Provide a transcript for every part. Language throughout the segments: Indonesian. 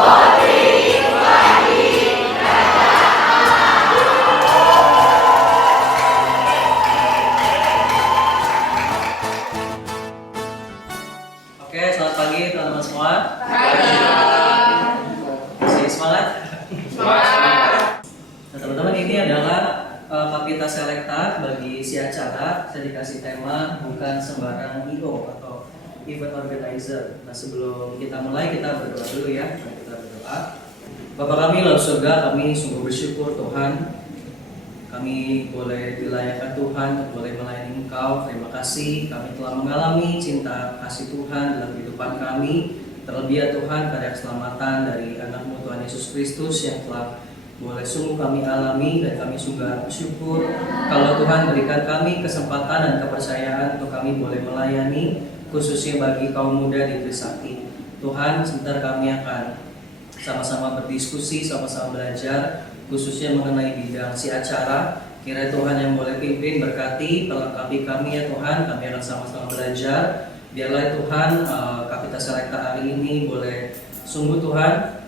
Oke, selamat pagi teman-teman semua. Pagi. Masih semangat? Semangat. Nah, teman-teman, ini adalah Kapita Selekta bagi si acara. Saya dikasih tema bukan sembarang IO atau event organizer. Nah, sebelum kita mulai, kita berdoa dulu ya. Mari kita berdoa. Bapa kami dalam surga, kami sungguh bersyukur Tuhan, kami boleh dilayakkan Tuhan untuk boleh melayani Engkau. Terima kasih kami telah mengalami cinta kasih Tuhan dalam kehidupan kami. Terlebih ya Tuhan karya keselamatan dari anak-Mu Tuhan Yesus Kristus yang telah boleh sungguh kami alami, dan kami sungguh bersyukur kalau Tuhan berikan kami kesempatan dan kepercayaan untuk kami boleh melayani, khususnya bagi kaum muda di Trisakti. Tuhan, sebentar kami akan sama-sama berdiskusi, sama-sama belajar, khususnya mengenai bidang si acara. Kiranya Tuhan yang boleh pimpin, berkati, pelengkapi kami ya Tuhan. Kami akan sama-sama belajar. Biarlah Tuhan Kapita Selekta hari ini boleh sungguh Tuhan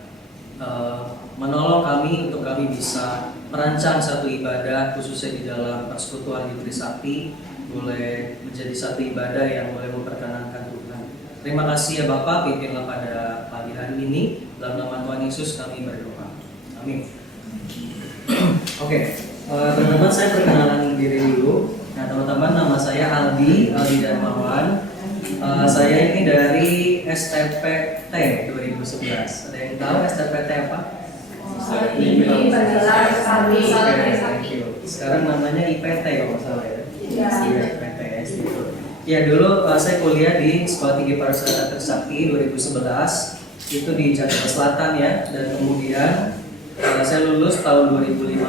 menolong kami untuk kami bisa merancang satu ibadah khususnya di dalam persekutuan di Trisakti, boleh menjadi satu ibadah yang boleh memperkenankan Tuhan. Terima kasih ya Bapak, pimpinlah pada pagi hari ini. Dalam nama Tuhan Yesus kami berdoa. Amin. Oke, teman-teman, saya perkenalan diri dulu. Nah, teman-teman, nama saya Aldi Darmawan. Saya ini dari STPT 2011. Ada yang tahu STPT apa? Ini penjelas kami. Thank you. Sekarang namanya IPT kalau salah ya. Iya, IPT gitu. Ya, dulu saya kuliah di Sekolah Tinggi Pariwisata Trisakti 2011. Itu di Jakarta Selatan ya. Dan kemudian saya lulus tahun 2015.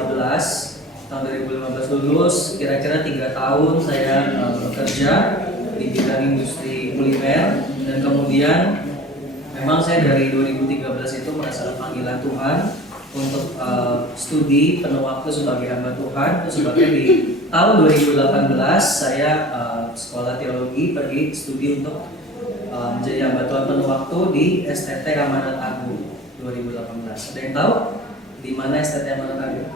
Tahun 2015 lulus, kira-kira 3 tahun saya bekerja di bidang industri kuliner. Dan kemudian memang saya dari 2013 itu merasakan panggilan Tuhan untuk studi penuh waktu sebagai hamba Tuhan. Terus sebabnya di tahun 2018 saya sekolah teologi, pergi studi untuk menjadi hamba Tuhan penuh waktu di STT Amanat Agung 2018. Ada yang tahu di mana STT Amanat Agung?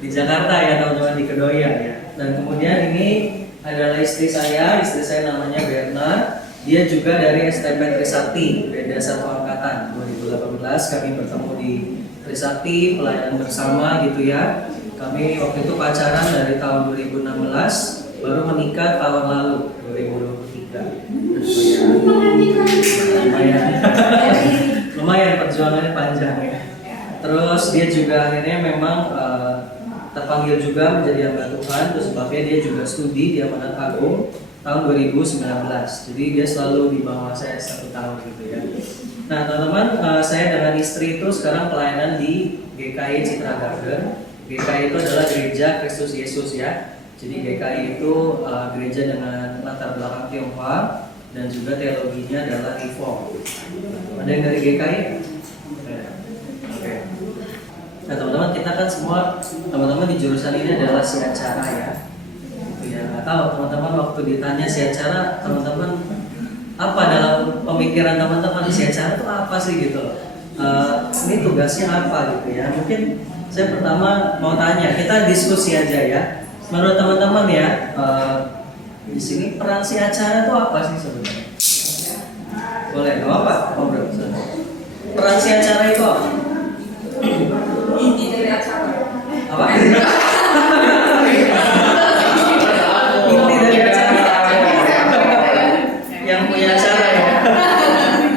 Di Jakarta ya teman-teman, di Kedoya ya. Dan kemudian ini adalah istri saya namanya Berna. Dia juga dari STP Trisakti, beda satu angkatan. 2018 kami bertemu di Trisakti, pelayanan bersama gitu ya. Kami waktu itu pacaran dari tahun 2016, baru menikah tahun lalu 2023. Lumayan perjuangannya panjang ya. Terus dia juga akhirnya memang terpanggil juga menjadi hamba Tuhan. Terus sebabnya dia juga studi di Amanat Agung tahun 2019. Jadi dia selalu di bawah saya 1 tahun gitu ya. Nah teman-teman, saya dengan istri itu sekarang pelayanan di GKI Citra Garden. GKI itu adalah Gereja Kristus Yesus ya. Jadi GKI itu gereja dengan latar belakang Tionghoa dan juga teologinya adalah Reform. Ada yang dari GKI? Oke. Nah teman-teman, kita kan semua teman-teman di jurusan ini adalah si acara ya. Ya, nggak tahu teman-teman waktu ditanya si acara, teman-teman apa dalam pemikiran teman-teman si acara itu apa sih gitu? Ini tugasnya apa gitu ya? Mungkin saya pertama mau tanya, kita diskusi aja ya. Menurut teman-teman ya, di sini peran si acara itu apa sih sebenarnya? Boleh, nggak apa? Ngobrol. Peran si acara itu apa? Inti dari acara. Apa? Inti dari acara. Yang punya acara ya.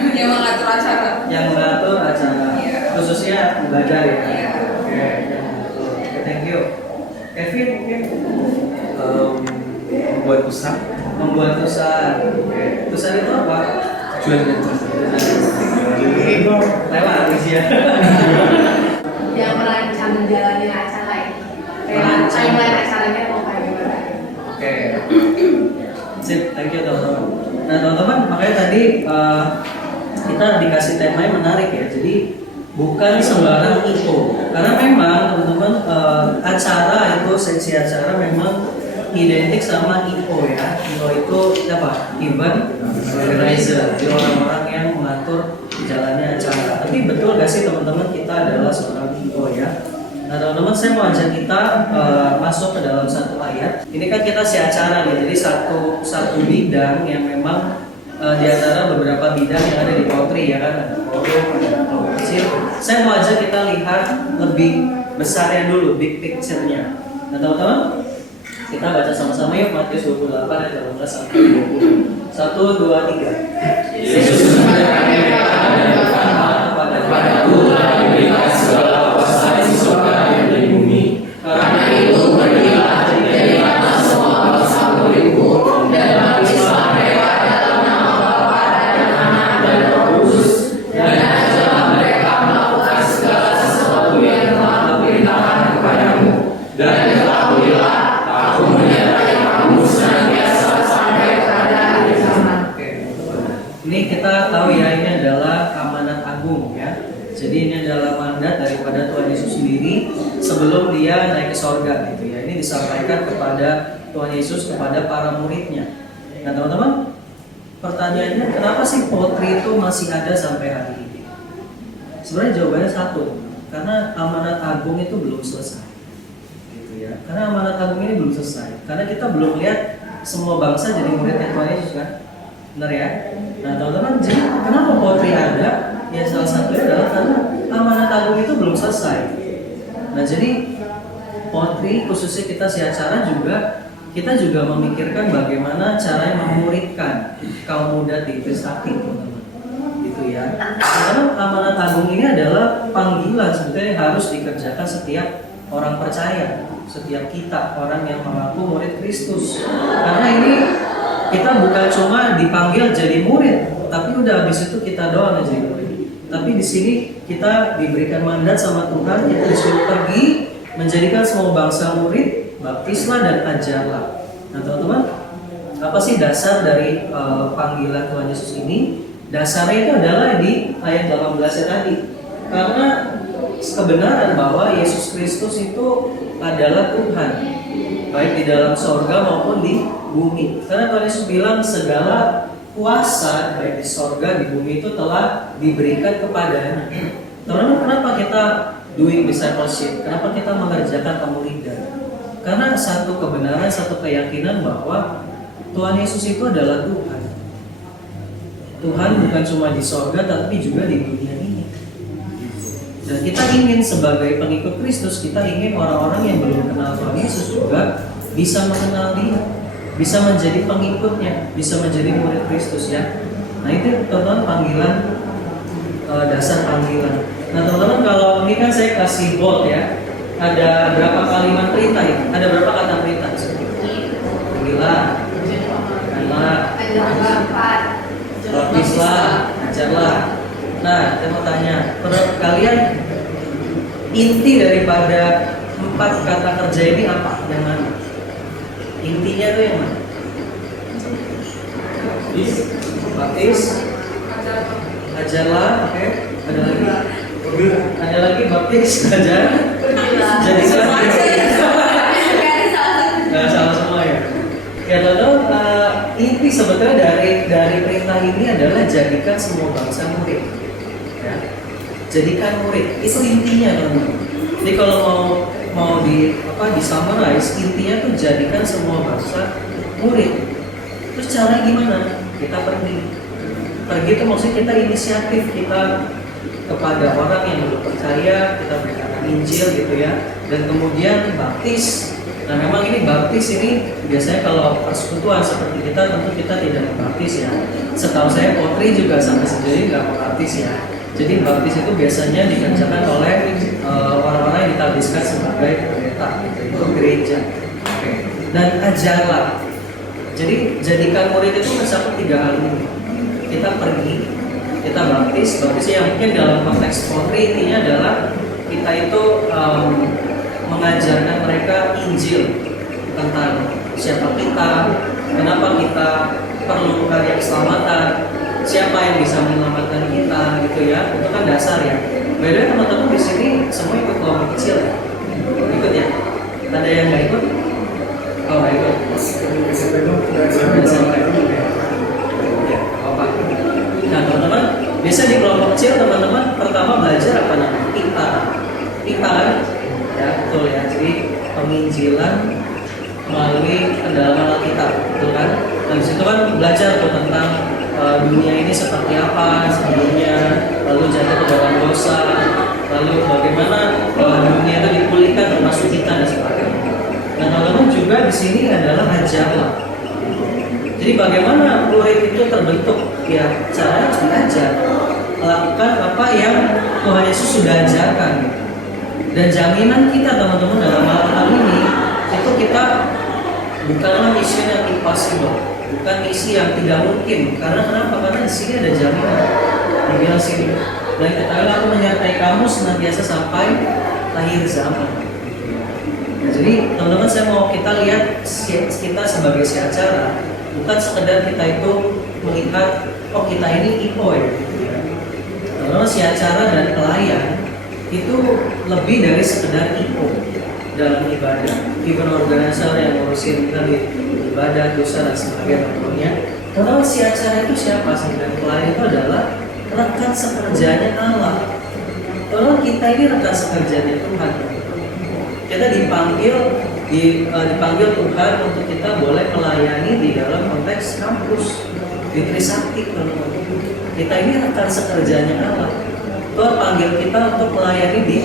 Yang mengatur acara. Yang mengatur acara. Iya. Khususnya ibadah ya. Iya. Oke, thank you. Kevin mungkin membuat pusat, membuat tulisan. Tulisan itu apa? jual dan Lewat ya. Yang merancang menjalani acara itu, kayak timeline acaranya mau kayak gimana? Oke. Sip, thank you teman-teman. Nah teman-teman, makanya tadi kita dikasih tema yang menarik ya. Jadi bukan sembarang IO, karena memang teman-teman acara itu, seksi acara memang identik sama IO ya. IO itu apa? Event organizer, jadi orang-orang yang mengatur jalannya acara. Tapi betul gak sih teman-teman, kita adalah seorang IO ya? Nah teman-teman, saya mau ajak kita masuk ke dalam satu ayat. Ini kan kita si acara nih, jadi satu bidang yang memang di antara beberapa bidang yang ada di Potri ya kan, ada forum, ada kelompok kecil. Saya mau ajak kita lihat lebih besarnya dulu, big picture-nya. Nah teman-teman, kita baca sama-sama yuk Matius 28 ayat 18 sampai 20. 1, 2, 3. Yesus berkata kepadaku telah diberikan segala kuasa di surga dan di bumi. Karena itu pergilah jadilah semua bangsa muridku dan baptislah mereka dalam nama Bapa dan Anak dan Roh Kudus, dan ajarlah mereka melakukan segala sesuatu yang telah kuperintahkan kepadamu. Dan ketahuilah, aku menyertai kamu senantiasa sampai pada akhir zaman. Ini kita tahu ya, ini adalah amanat agung ya. Jadi ini adalah mandat daripada Tuhan Yesus sendiri sebelum dia naik ke sorga gitu ya. Ini disampaikan kepada Tuhan Yesus kepada para muridnya. Nah teman-teman, pertanyaannya kenapa sih Potri itu masih ada sampai hari ini? Sebenarnya jawabannya satu, karena amanat agung itu belum selesai. Gitu ya. Karena amanat agung ini belum selesai. Karena kita belum lihat semua bangsa jadi muridnya Tuhan Yesus kan? Benar ya? Nah teman-teman, jadi kenapa Potri ada? Ya salah satunya adalah karena amanat agung itu belum selesai. Nah jadi Potri, khususnya kita si acara juga, kita juga memikirkan bagaimana caranya memuridkan kaum muda di Trisakti, teman-teman. Gitu ya. Karena amanat agung ini adalah panggilan sebetulnya yang harus dikerjakan setiap orang percaya, setiap kita orang yang mengaku murid Kristus. Karena ini kita bukan cuma dipanggil jadi murid, tapi udah habis itu kita doang aja jadi murid. Tapi di sini kita diberikan mandat sama Tuhan, kita disuruh pergi menjadikan semua bangsa murid, baptislah dan ajarlah. Nah teman-teman, apa sih dasar dari panggilan Tuhan Yesus ini? Dasarnya itu adalah di ayat 18 tadi. Karena kebenaran bahwa Yesus Kristus itu adalah Tuhan, baik di dalam sorga maupun di bumi. Karena Tuhan Yesus bilang segala kuasa baik di sorga di bumi itu telah diberikan kepadanya. Teman-teman, kenapa kita doing discipleship? Kenapa kita mengerjakan pemuridan? Karena satu kebenaran, satu keyakinan bahwa Tuhan Yesus itu adalah Tuhan. Tuhan bukan cuma di sorga tapi juga di dunia ini. Dan kita ingin sebagai pengikut Kristus, kita ingin orang-orang yang belum kenal Tuhan Yesus juga bisa mengenal Dia, bisa menjadi pengikutnya, bisa menjadi murid Kristus ya. Nah itu teman-teman panggilan, dasar panggilan. Nah teman-teman, kalau ini kan saya kasih bold ya. Ada berapa kalimat perintah ya? Ada berapa kata perintah? Pergilah, baptislah, ajarlah. Nah, saya mau tanya, menurut kalian inti daripada 4 kata kerja ini apa? Yang mana? Intinya itu yang mana? Baptis, ajarlah, oke. Ada lagi baptis, ajar. Jadi nggak salah semua ya. Ya lalu inti sebetulnya dari perintah ini adalah jadikan semua bangsa murid. Ya. Jadikan murid, itu intinya teman-teman. Jadi kalau mau di summarize, intinya tuh jadikan semua bangsa murid. Terus caranya gimana? Kita pergi itu maksudnya kita inisiatif, kita kepada orang yang belum percaya kita beritakan Injil gitu ya, dan kemudian baptis. Nah memang ini baptis ini biasanya kalau persekutuan seperti kita tentu kita tidak membaptis ya. Setahu saya Potri juga sampai sejauh ini nggak membaptis ya. Jadi baptis itu biasanya dikerjakan oleh orang-orang yang ditabiskan sebagai pendeta gitu, itu gereja. Oke. Dan ajarlah. Jadi jadikan murid itu mencakup 3 hal ini. Kita pergi, kita baptis yang mungkin dalam konteks Potri intinya adalah kita itu mengajarkan mereka Injil tentang siapa kita, kenapa kita perlu karya keselamatan, siapa yang bisa menyelamatkan kita gitu ya. Itu kan dasar ya. By the way teman-teman di sini semua ikut kelompok kecil ya? Ikut ya? Ada yang nggak ikut? Oh nggak ikut. Nah teman-teman, penginjilan melalui pendalaman Alkitab, betul kan? Dan di situ kan belajar tuh tentang dunia ini seperti apa sebelumnya, lalu jatuh ke dalam dosa, lalu bagaimana dunia itu dipulihkan termasuk kita dan sebagainya. Dan teman-teman juga di sini adalah ajaran. Jadi bagaimana murid itu terbentuk? Ya caranya belajar, melakukan apa yang Tuhan Yesus sudah ajarkan. Dan jaminan kita teman-teman dalam hal ini itu kita bukanlah misi yang impossible, bukan misi yang tidak mungkin. Karena kenapa? Karena di sini ada jaminan. Dibilang sini, dan ketahuilah aku menyertai kamu senantiasa sampai akhir zaman. Nah, jadi teman-teman saya mau kita lihat kita sebagai si acara, bukan sekedar kita itu melihat oh kita ini IPO ya. Teman-teman si acara dan pelayan itu lebih dari sekedar IPO dalam ibadah. Event organizer yang ngurusin tadi ibadah, dosa dan sebagainya. Teman-teman si acara itu siapa sih? Dan pelayan itu adalah rekan sekerjanya Allah. Tolong kita ini rekan sekerjanya Tuhan. Kita dipanggil Tuhan untuk kita boleh melayani di dalam konteks kampus di Trisakti. Kita ini rekan sekerjanya Allah. Tuhan panggil kita untuk melayani di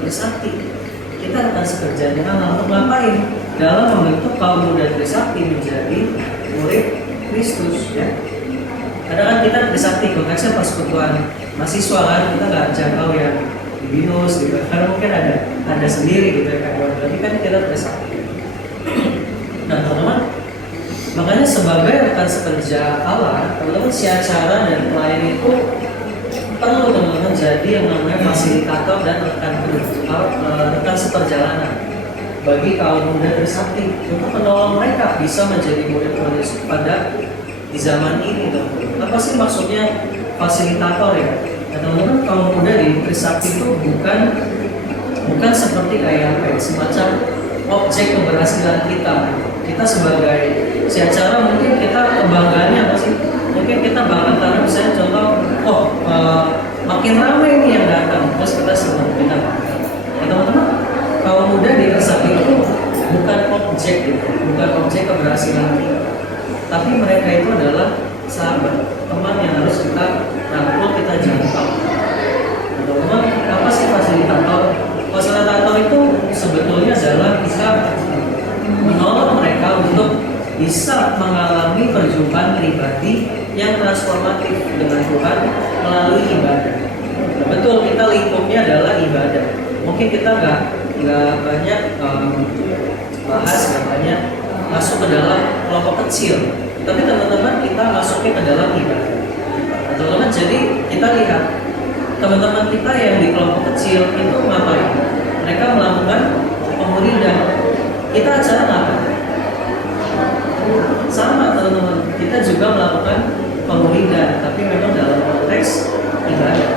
Trisakti. Kita rekan sekerjanya Allah untuk ngapain? Dalam membentuk kaum muda Trisakti menjadi murid Kristus ya. Kadang kan kita Trisakti konteksnya persekutuan mahasiswa kan, kita nggak jangkau yang di binus gitu. Karena mungkin ada sendiri gitu ya kan. Berarti kan kita Trisakti. Nah teman-teman, makanya sebagai rekan sekerja Allah, teman-teman si acara dan pelayan itu perlu teman-teman jadi yang namanya fasilitator dan rekan seperjalanan bagi kaum muda Trisakti untuk menolong mereka bisa menjadi murid-murid pada di zaman ini. Apa sih maksudnya fasilitator ya? Ya teman-teman, kaum muda di Trisakti itu bukan seperti kayak semacam objek keberhasilan kita. Kita sebagai si acara mungkin kita kebanggaannya apa sih? Mungkin kita bangga karena misalnya contoh, makin ramai ini yang datang, terus kita senang, kita bangga. Ya teman-teman, kaum muda di Trisakti itu bukan objek gitu, bukan objek keberhasilan kita. Tapi mereka itu adalah sahabat, teman yang harus kita rangkul, kita jangkau. Teman-teman, apa sih fasilitator? Fasilitator itu sebetulnya adalah bisa menolong mereka untuk bisa mengalami perjumpaan pribadi yang transformatif dengan Tuhan melalui ibadah. Nah, betul, kita lingkupnya adalah ibadah. Mungkin kita nggak banyak bahas, nggak banyak masuk ke dalam kelompok kecil, tapi teman-teman kita masuknya ke dalam ibadah. Teman-teman, jadi kita lihat teman-teman kita yang di kelompok kecil itu ngapain? Mereka melakukan pemuridan. Kita acara ngapain? Sama teman-teman, kita juga melakukan pemuridan, tapi memang dalam konteks ibadah.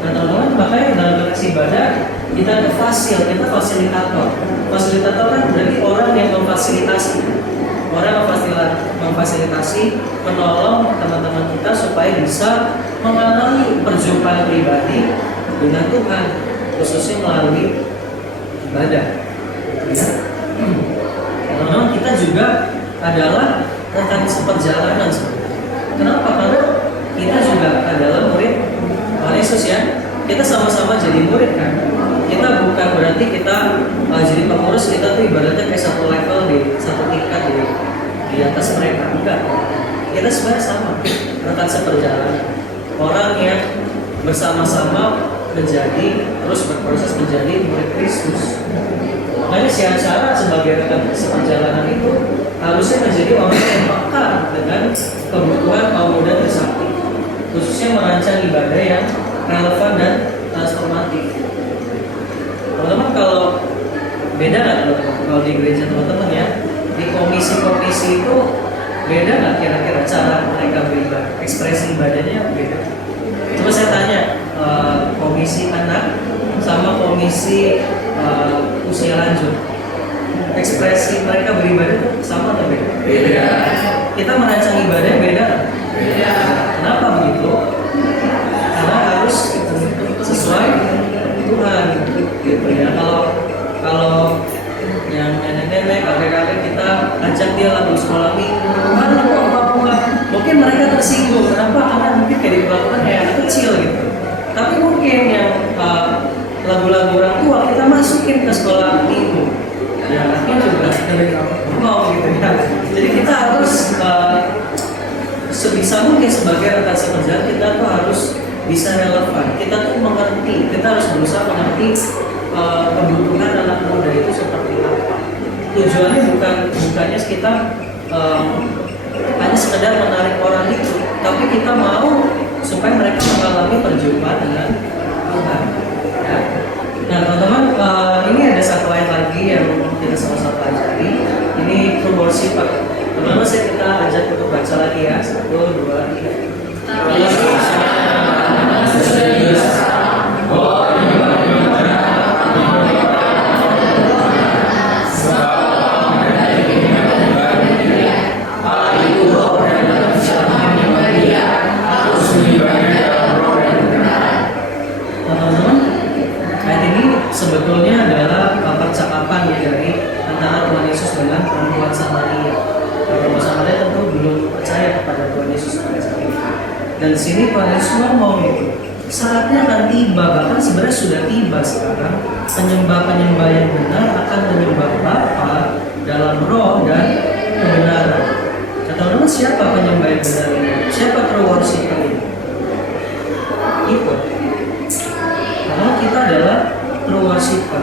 Nah teman-teman, makanya dalam konteks ibadah kita itu kita fasilitator. Fasilitator kan berarti orang yang memfasilitasi, menolong teman-teman kita supaya bisa mengalami perjumpaan pribadi dengan Tuhan, khususnya melalui ibadah. Ya. Teman-teman, kita juga adalah rekan seperjalanan sebenarnya. Kenapa? Karena kita juga adalah murid Yesus ya. Kita sama-sama jadi murid kan. Kita bukan berarti kita jadi pengurus, kita tuh ibaratnya kayak satu level satu tingkat di atas mereka. Enggak. Kita sebenarnya sama, rekan seperjalanan. Orang yang bersama-sama terus berproses menjadi murid Kristus. Makanya si acara sebagai rekan seperjalanan itu harusnya menjadi orang yang peka dengan kebutuhan kaum muda Trisakti, khususnya merancang ibadah yang relevan dan transformatif. Teman-teman, kalau beda nggak teman-teman kalau di gereja teman-teman ya, di komisi-komisi itu beda nggak kira-kira cara mereka beribadah, ekspresi ibadahnya beda? Coba saya tanya, komisi anak sama komisi usia lanjut, ekspresi mereka beribadah itu sama atau beda? Beda. Kita merancang ibadah beda? Beda. Kenapa begitu? Karena harus sesuai Tuhan gitu ya. Kalau dia lagu sekolah minggu, mana kok apa-apa. Mungkin mereka tersinggung, kenapa? Karena mungkin kayak diperlakukan kayak anak kecil gitu. Tapi mungkin yang lagu-lagu orang tua kita masukin ke sekolah minggu, ya anaknya juga mau gitu ya. Jadi kita harus sebisa mungkin sebagai rekan sekerja kita tuh harus bisa relevan. Kita tuh mengerti, kita harus berusaha mengerti kebutuhan anak muda itu seperti apa. Tujuannya bukannya kita hanya sekedar menarik orang itu, tapi kita mau supaya mereka mengalami perjumpaan dengan Tuhan. Ya. Nah teman-teman, ini ada satu ayat lagi yang kita sama-sama pelajari. Ini true worship. Teman-teman, kita ajak untuk baca lagi ya. 1, 2, 3. Sebetulnya adalah percakapan ya dari antara Tuhan Yesus dengan perempuan Samaria. Perempuan Samaria tentu belum percaya kepada Tuhan Yesus pada saat itu. Dan di sini Tuhan Yesus ngomong itu, saatnya akan tiba, bahkan sebenarnya sudah tiba sekarang. Penyembah-penyembah yang benar akan menyembah Bapa dalam roh dan kebenaran. Kata-kata siapa penyembah yang benar ini? Siapa true worshiper ini? Itu. Karena kita adalah true worshiper.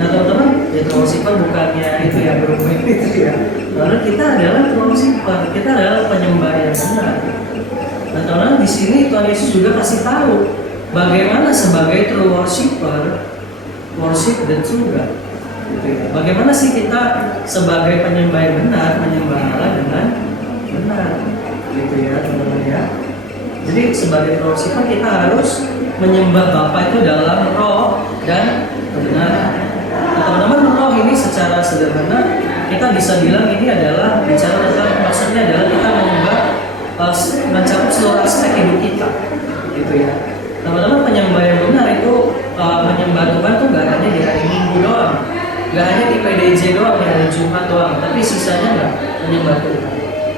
Nah teman-teman, ya true worshiper bukannya itu ya berhubung itu ya. Lalu kita adalah true worshiper, kita adalah penyembah yang benar. Nah teman-teman, di sini Tuhan Yesus juga kasih tahu bagaimana sebagai true worshiper worship dan surga. Gitu ya. Bagaimana sih kita sebagai penyembah yang benar menyembah Allah dengan benar, gitu ya teman-teman ya. Jadi sebagai true worshiper kita harus menyembah Bapa itu dalam roh dan kebenaran. Nah, teman-teman, roh ini secara sederhana kita bisa bilang ini adalah bicara tentang, maksudnya adalah kita menyembah mencakup seluruh aspek hidup kita, gitu ya. Teman-teman, penyembah yang benar itu menyembah Tuhan tuh gak hanya di hari Minggu doang, gak hanya di PDJ doang, di hari Jumat doang, tapi sisanya gak menyembah Tuhan.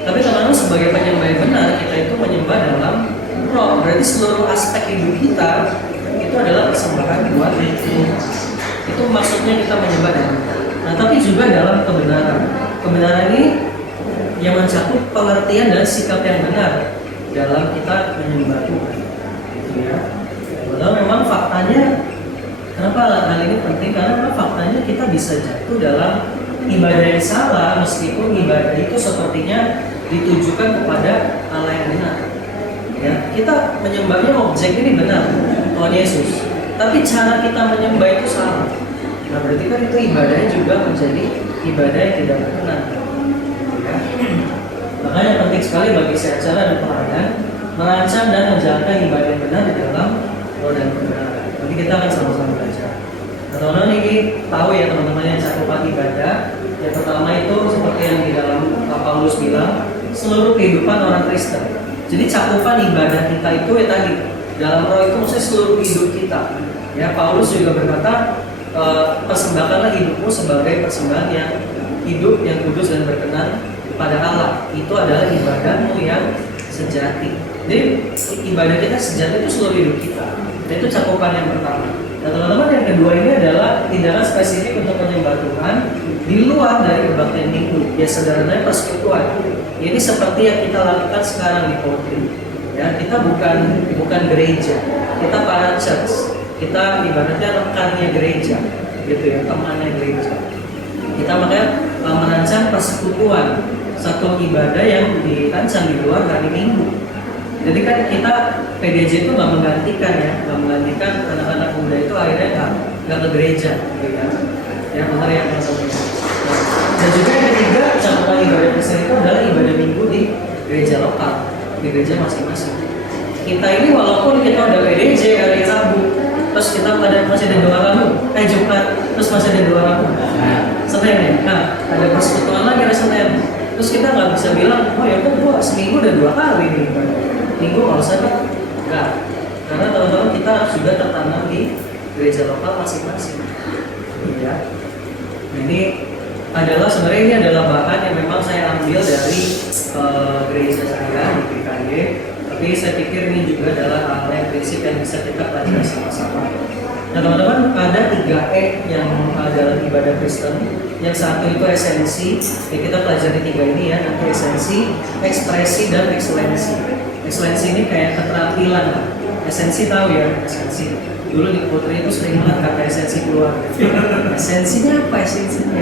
Tapi teman-teman, sebagai penyembah yang benar kita itu menyembah dalam roh, berarti seluruh aspek hidup kita itu adalah persembahan buat Tuhan. Itu maksudnya kita menyembah dalam. Nah, tapi juga dalam kebenaran. Kebenaran ini yang mencakup pengertian dan sikap yang benar dalam kita menyembah Tuhan. Gitu ya. Padahal memang faktanya, kenapa hal ini penting? Karena faktanya kita bisa jatuh dalam ibadah yang salah meskipun ibadah itu sepertinya ditujukan kepada Allah yang benar. Ya, kita menyembahnya objek ini benar, Tuhan Yesus. Tapi cara kita menyembah itu salah. Nah, berarti kan itu ibadahnya juga menjadi ibadah yang tidak berkenan. Ya. Makanya penting sekali bagi si acara dan pelayan merancang dan menjalankan ibadah yang benar di dalam roh dan kebenaran. Nanti kita akan sama-sama belajar. Nah, teman-teman ini tahu ya teman-teman yang cakupan ibadah. Yang pertama itu seperti yang di dalam Paulus bilang, seluruh kehidupan orang Kristen. Jadi cakupan ibadah kita itu ya tadi dalam roh itu maksudnya seluruh hidup kita. Ya, Paulus juga berkata, persembahkanlah hidupmu sebagai persembahan yang hidup, yang kudus dan berkenan pada Allah. Itu adalah ibadahmu yang sejati. Jadi ibadah kita sejati itu seluruh hidup kita. Dan itu cakupan yang pertama. Dan teman-teman, yang kedua ini adalah tindakan spesifik untuk menyembah Tuhan di luar dari kebaktian minggu. Ya sederhananya persekutuan. Ini seperti yang kita lakukan sekarang di Polri. Ya, kita bukan gereja, kita para church. Kita ibaratnya rekannya gereja, gitu ya, temannya gereja. Kita makanya merancang persekutuan, satu ibadah yang dirancang di luar hari Minggu. Jadi kan kita PDJ itu nggak menggantikan anak-anak muda itu akhirnya nggak ke gereja, gitu ya. Ya benar ya teman-teman. Dan juga yang ketiga, cakupan ibadah Kristen itu adalah ibadah Minggu di gereja lokal, di gereja masing-masing. Kita ini walaupun kita udah PDJ hari Rabu, terus kita masih ada doa Rabu, Jumat, terus masih ada doa Rabu, Senin ya. Nah, ada persekutuan lagi hari Senin. Terus kita nggak bisa bilang, oh ya kok gua seminggu udah 2 kali nih, minggu nggak usah kan? Nggak, karena teman-teman kita sudah tertanam di gereja lokal masing-masing. Ya, ini adalah sebenarnya ini adalah bahan yang memang saya ambil dari gereja saya di PKY, tapi saya pikir ini juga adalah hal yang prinsip yang bisa kita pelajari sama-sama. Nah teman-teman, ada 3E yang dalam ibadah Kristen. Yang satu itu esensi, ya kita pelajari 3 ini ya, nanti esensi, ekspresi, dan ekselensi. Ekselensi ini kayak keterampilan. Esensi tahu ya, esensi. Dulu di Putri itu sering banget kata esensi keluar. Esensinya apa esensinya?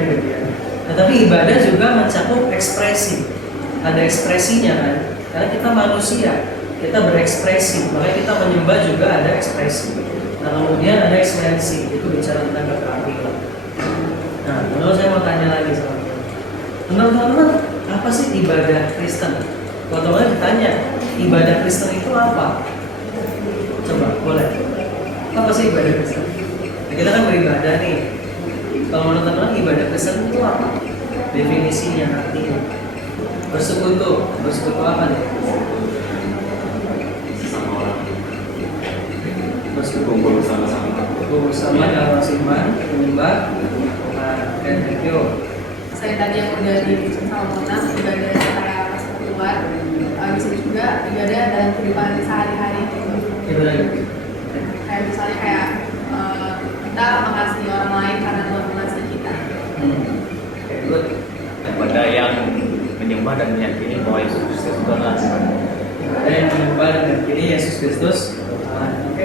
Nah, tapi ibadah juga mencakup ekspresi. Ada ekspresinya kan, karena kita manusia, kita berekspresi, makanya kita menyembah juga ada ekspresi. Nah kemudian ada ekselensi, itu bicara tentang keterampilan. Nah, lalu saya mau tanya lagi sama teman-teman, apa sih ibadah Kristen? Kalau teman-teman ditanya, ibadah Kristen itu apa? Coba, boleh. Apa sih ibadah Kristen? Nah, kita kan beribadah nih. Kalau menurut teman-teman, ibadah Kristen itu apa? Definisinya nanti. Bersekutu apa nih? Sama orang. Bersekutu Kumpul bersama-sama. bersama dalam iman, menyembah. Dan thank you. Saya tadi yang udah dibikin sama Mona, ibadah kayak pas keluar, bisa juga ibadah dalam kehidupan sehari-hari gitu. Ibadah. Kayak misalnya kayak kita mengasihi orang lain karena Tuhan mengasihi kita. Oke, good. Kepada yang menyembah dan meyakini bahwa Yesus Kristus itu adalah Tuhan. Ada yang menyembah dan meyakini Yesus Kristus Tuhan. Oke.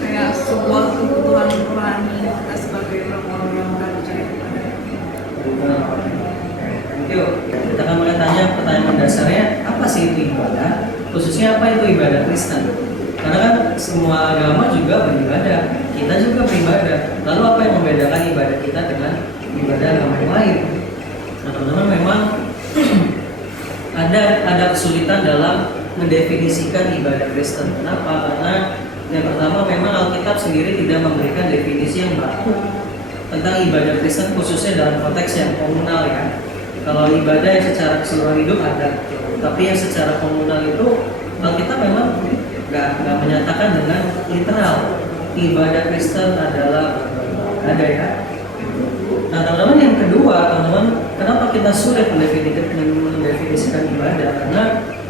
Kayak sebuah kebutuhan rohani kita sebagai orang-orang yang percaya kepada Thank you. Kita akan mulai tanya pertanyaan mendasarnya, apa sih itu ibadah? Khususnya apa itu ibadah Kristen? Karena kan semua agama juga beribadah, kita juga beribadah. Lalu apa yang membedakan ibadah kita dengan ibadah agama yang lain? Nah teman-teman, memang ada kesulitan dalam mendefinisikan ibadah Kristen. Kenapa? Karena yang pertama memang Alkitab sendiri tidak memberikan definisi yang baku tentang ibadah Kristen, khususnya dalam konteks yang komunal ya. Kalau ibadah yang secara keseluruhan hidup ada, tapi yang secara komunal itu Alkitab memang nggak menyatakan dengan literal ibadah Kristen adalah ada ya. Nah teman-teman, yang kedua, teman-teman, kenapa kita sulit mendefinisikan ibadah? Karena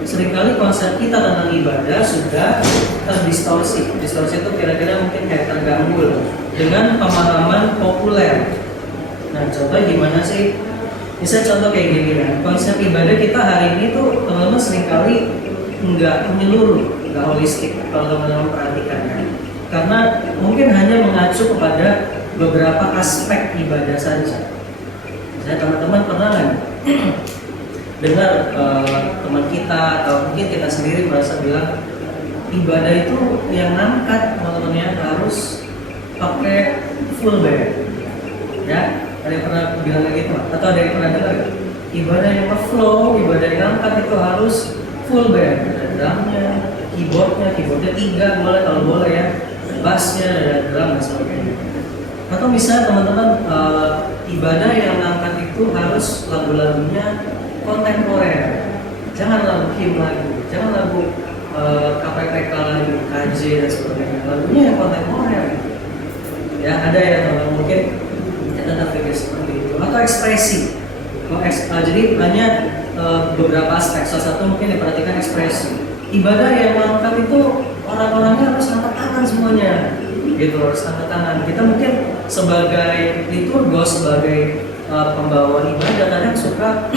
seringkali konsep kita tentang ibadah sudah terdistorsi. Distorsi itu kira-kira mungkin kayak terganggu dengan pemahaman populer. Nah contoh gimana sih? Bisa contoh kayak gini kan, konsep ibadah kita hari ini tuh teman-teman seringkali nggak menyeluruh, nggak holistik kalau teman-teman perhatikan ya. Karena mungkin hanya mengacu kepada beberapa aspek ibadah saja. Saya teman-teman pernah kan dengar teman kita atau mungkin kita sendiri merasa bilang ibadah itu yang ngangkat teman-teman ya harus pakai full band ya. Ada yang pernah bilang kayak gitu atau ada yang pernah dengar gak? Ibadah yang flow, ibadah yang ngangkat itu harus full band, ada drumnya, keyboardnya 3 boleh kalau boleh ya, bassnya, ada drum dan sebagainya. Atau misalnya teman-teman ibadah yang ngangkat itu harus lagu-lagunya kontemporer, jangan lagu hymn lagi, jangan lagu KPPK lagi, KJ dan sebagainya, lagunya yang kontemporer. Ya ada ya teman-teman, mungkin kita terpikir seperti itu. Atau ekspresi. Jadi banyak beberapa aspek. Salah satu mungkin diperhatikan ekspresi. Ibadah yang ngangkat itu orang-orangnya harus angkat tangan semuanya. Gitu, harus angkat tangan. Kita mungkin sebagai liturgos, sebagai pembawa ibadah kadang suka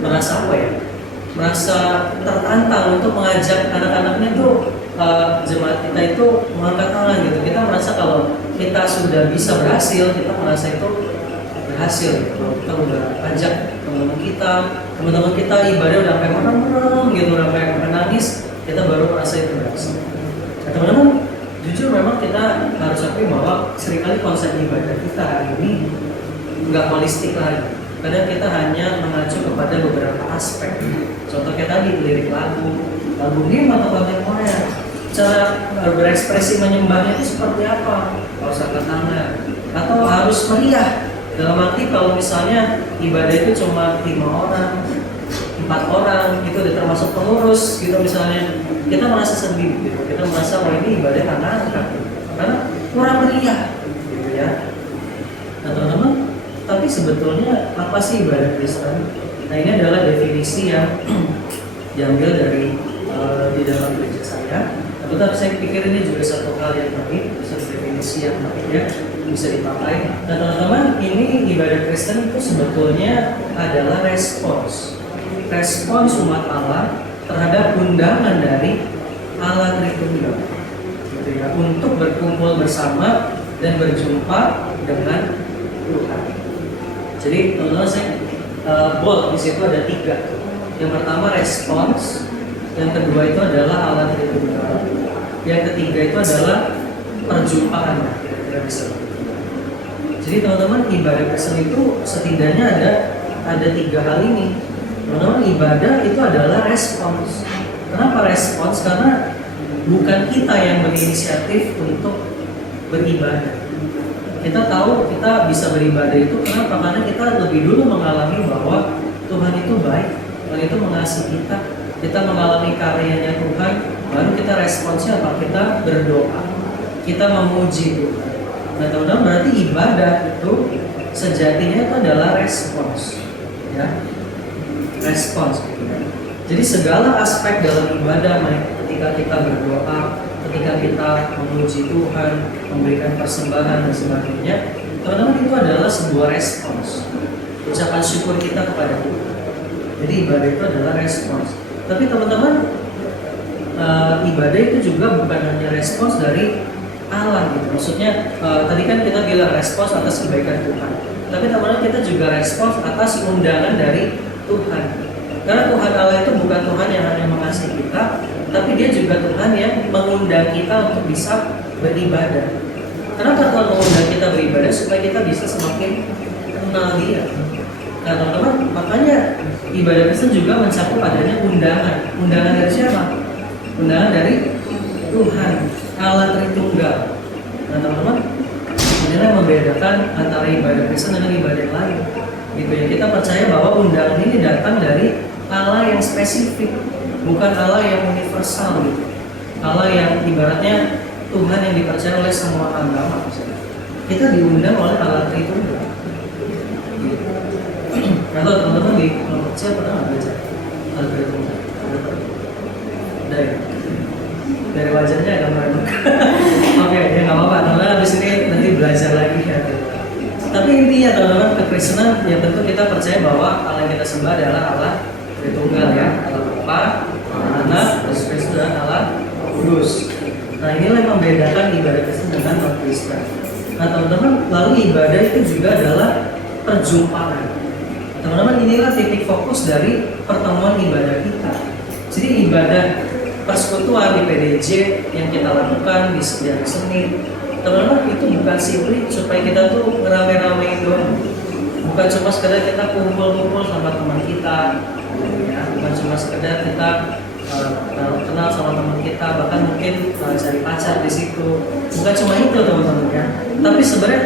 merasa apa ya? Merasa tertantang untuk mengajak anak-anaknya tuh jemaat kita itu mengangkat tangan gitu. Kita merasa kalau kita sudah bisa berhasil, kita merasa itu berhasil gitu. Kita udah ajak teman-teman kita ibadah udah sampai menang gitu, udah sampai nangis, kita baru merasa itu berhasil. Nah, teman-teman, jujur memang kita harus akui bahwa seringkali konsep ibadah kita hari ini nggak holistik lagi. Kadang kita hanya mengacu kepada beberapa aspek. Contohnya tadi lirik lagu hymn atau kontemporer. Cara berekspresi menyembahnya itu seperti apa? Harus angkat tangan atau harus meriah. Dalam arti kalau misalnya ibadah itu cuma 5 orang, 4 orang, itu udah termasuk pengurus gitu misalnya, kita merasa sedih gitu. Kita merasa wah ini ibadah karena kurang meriah gitu ya. Nah teman-teman, tapi sebetulnya apa sih ibadah Kristen? Nah, ini adalah definisi yang diambil dari di dalam gereja saya. Tetapi saya pikir ini juga satu hal yang baik, satu definisi yang baik ya, bisa dipakai. Nah teman-teman, ini ibadah Kristen itu sebetulnya adalah respons umat Allah terhadap undangan dari Allah Tritunggal, gitu ya, untuk berkumpul bersama dan berjumpa dengan Tuhan. Jadi teman-teman, saya bold di situ ada 3. Yang pertama respons, yang kedua itu adalah Allah Tritunggal, yang ketiga itu adalah perjumpaan, kira-kira bisa. Jadi teman-teman, ibadah Kristen itu setidaknya ada 3 hal ini. Teman-teman, ibadah itu adalah respons. Kenapa respons? Karena bukan kita yang berinisiatif untuk beribadah. Kita tahu kita bisa beribadah itu kenapa? Karena kita lebih dulu mengalami bahwa Tuhan itu baik, Tuhan itu mengasihi kita mengalami karyanya Tuhan, baru kita responsnya apa? Kita berdoa, kita memuji Tuhan. Nah teman-teman, berarti ibadah itu sejatinya itu adalah respons, ya, respons. Jadi segala aspek dalam ibadah, ketika kita berdoa, ketika kita memuji Tuhan, memberikan persembahan dan sebagainya, teman-teman, itu adalah sebuah respons, ucapan syukur kita kepada Tuhan. Jadi ibadah itu adalah respons. Tapi teman-teman, ibadah itu juga bukan hanya respons dari Allah gitu. Maksudnya tadi kan kita bilang respons atas kebaikan Tuhan. Tapi teman-teman, kita juga respons atas undangan dari Tuhan. Karena Tuhan Allah itu bukan Tuhan yang hanya mengasihi kita, tapi Dia juga Tuhan yang mengundang kita untuk bisa beribadah. Kenapa Tuhan mengundang kita beribadah? Supaya kita bisa semakin kenal Dia. Nah teman-teman, makanya ibadah Kristen juga mencakup adanya undangan. Undangan dari siapa? Undangan dari Tuhan, Allah Tritunggal. Nah teman-teman, inilah yang membedakan antara ibadah Kristen dengan ibadah yang lain. Gitu ya, kita percaya bahwa undangan ini datang dari Allah yang spesifik, bukan Allah yang universal gitu. Allah yang ibaratnya Tuhan yang dipercaya oleh semua agama. Kita diundang oleh Allah Tritunggal. Kalau teman-teman di kelompok saya pernah belajar Allah Tritunggal? Dari wajahnya agak meremuk. Oke, ya nggak apa-apa. Teman-teman, habis ini nanti belajar lagi ya. Tapi intinya teman-teman, kekristenan ya tentu kita percaya bahwa Allah yang kita sembah adalah Allah Tritunggal ya, Allah Bapa, Anak, Yesus Kristus dan Allah Kudus. Nah inilah yang membedakan ibadah Kristen dengan non-Kristen. Nah teman-teman, lalu ibadah itu juga adalah perjumpaan. Teman-teman, inilah titik fokus dari pertemuan ibadah kita. Jadi ibadah persekutuan di PDJ yang kita lakukan di setiap Senin, teman-teman, itu bukan simply supaya kita tuh ngerame-ramein doang. Bukan cuma sekedar kita kumpul-kumpul sama teman kita, ya. Bukan cuma sekedar kita kenal sama teman kita, bahkan mungkin cari pacar di situ. Bukan cuma itu teman-teman ya. Tapi sebenarnya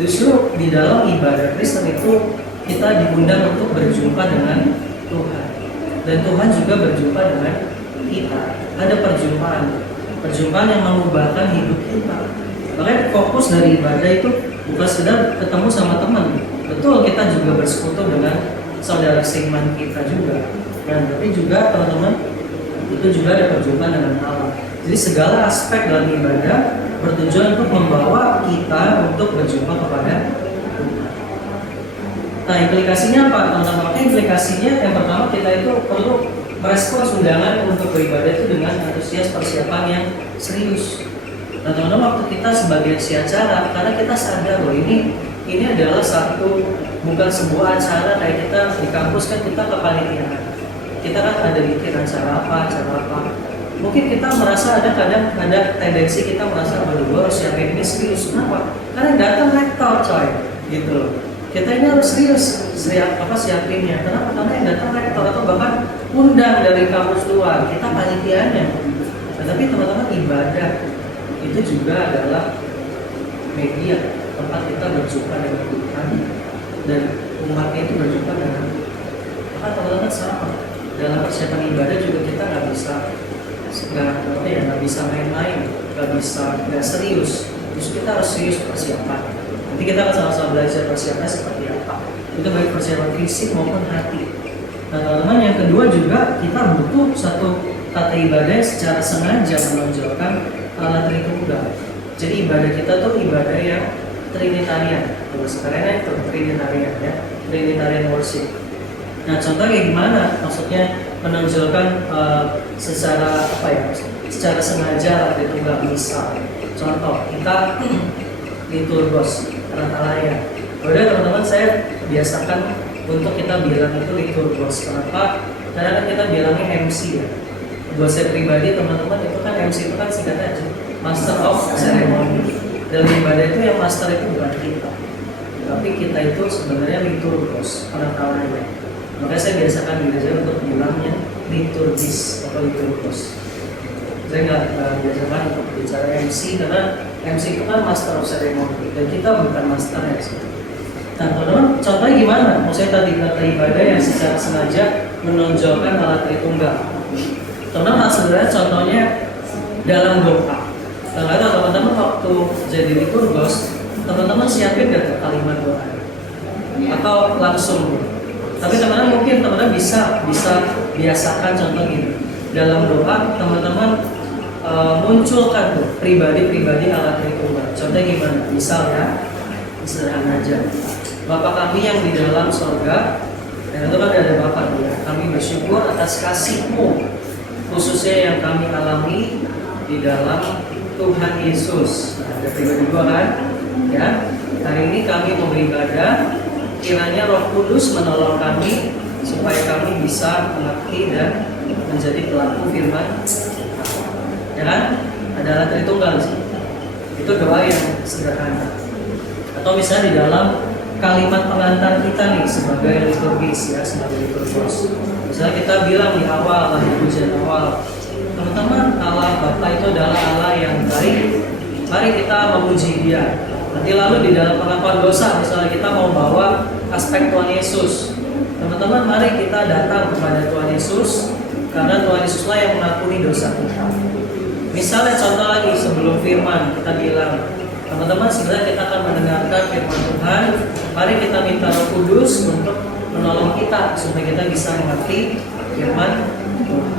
justru di dalam ibadah Kristen itu kita diundang untuk berjumpa dengan Tuhan, dan Tuhan juga berjumpa dengan kita. Ada perjumpaan yang mengubahkan hidup kita. Makanya fokus dari ibadah itu bukan sekedar ketemu sama teman. Betul, kita juga bersekutu dengan saudara seiman kita juga. Dan tapi juga teman-teman, itu juga ada perjumpaan dengan Allah. Jadi segala aspek dalam ibadah bertujuan untuk membawa kita untuk berjumpa kepada Tuhan. Nah implikasinya apa teman-teman? Implikasinya yang pertama, kita itu perlu merespons undangan untuk beribadah itu dengan antusias, persiapan yang serius. Nah teman-teman, waktu kita sebagai isi acara, karena kita sadar loh ini adalah satu, bukan sebuah acara kayak kita di kampus kan kita kepanitiaan. Kita kan ada bikin acara apa. Mungkin kita merasa kadang ada tendensi kita merasa berdua harus siapin ini serius. Kenapa? Karena datang rektor coy, gitu loh. Kita ini harus serius siapinnya. Kenapa? Karena yang datang rektor atau bahkan undang dari kampus luar, kita panitianya. Tetapi teman-teman, ibadah itu juga adalah media tempat kita berjumpa dengan Tuhan dan umatnya itu berjumpa dengan Tuhan. Teman-teman, sama dalam persiapan ibadah juga kita nggak bisa main-main, nggak serius. Terus kita harus serius persiapan. Nanti kita akan sama-sama belajar persiapannya seperti apa. Itu baik persiapan fisik maupun hati. Nah teman-teman, yang kedua juga kita butuh satu tata ibadah secara sengaja menonjolkan Allah Tritunggal. Jadi ibadah kita tuh ibadah yang Trinitarian, sekarang itu Trinitarian ya, Trinitarian worship. Nah contohnya gimana? Maksudnya menonjolkan secara apa ya? Secara sengaja Allah Tritunggal. Misal, contoh kita liturgos, Rantalaya. Udah teman-teman, saya biasakan untuk kita bilang itu liturgos. Kenapa? Karena kan kita bilangnya MC ya. Buat saya pribadi teman-teman, itu kan MC itu kan singkatnya aja Master of Ceremony. Dalam ibadah itu yang master itu bukan kita, tapi kita itu sebenarnya liturgos, Rantalaya. Makanya saya biasakan diri saya untuk bilangnya liturgis atau liturgos. Saya nggak biasakan untuk bicara MC karena MC itu kan Master of Ceremony dan kita bukan Master MC. Nah teman-teman, contohnya gimana? Maksudnya tadi kata ibadah yang secara sengaja menonjolkan Allah Tritunggal. Teman-teman, sebenarnya contohnya dalam doa. Karena teman-teman waktu jadi liturgos, teman-teman siapin gak kalimat doa? Atau langsung? Tapi teman-teman mungkin teman-teman bisa biasakan contoh gini. Dalam doa teman-teman munculkan tuh pribadi-pribadi Allah Tritunggal. Contohnya gimana? Misal ya, sederhana aja. Bapa kami yang di dalam surga, dan itu kan ada Bapa ya. Kami bersyukur atas kasih-Mu, khususnya yang kami alami di dalam Tuhan Yesus. Nah, ada pribadi gua kan? Ya. Hari ini kami mau beribadah. Kiranya Roh Kudus menolong kami supaya kami bisa mengerti dan menjadi pelaku firman. Ya kan? Adalah Tritunggal sih. Itu doa yang sederhana. Atau misalnya di dalam kalimat pengantar kita nih sebagai liturgis ya, sebagai liturgos. Misalnya kita bilang di awal, di pujian awal, teman-teman, Allah Bapa itu adalah Allah yang baik. Mari kita memuji Dia. Nanti lalu di dalam pengakuan dosa, misalnya kita mau bawa aspek Tuhan Yesus. Teman-teman, mari kita datang kepada Tuhan Yesus karena Tuhan Yesuslah yang mengakui dosa kita. Misalnya contoh lagi sebelum firman kita bilang, teman-teman, sebenarnya kita akan mendengarkan firman Tuhan. Mari kita minta Roh Kudus untuk menolong kita supaya kita bisa mengerti firman Tuhan.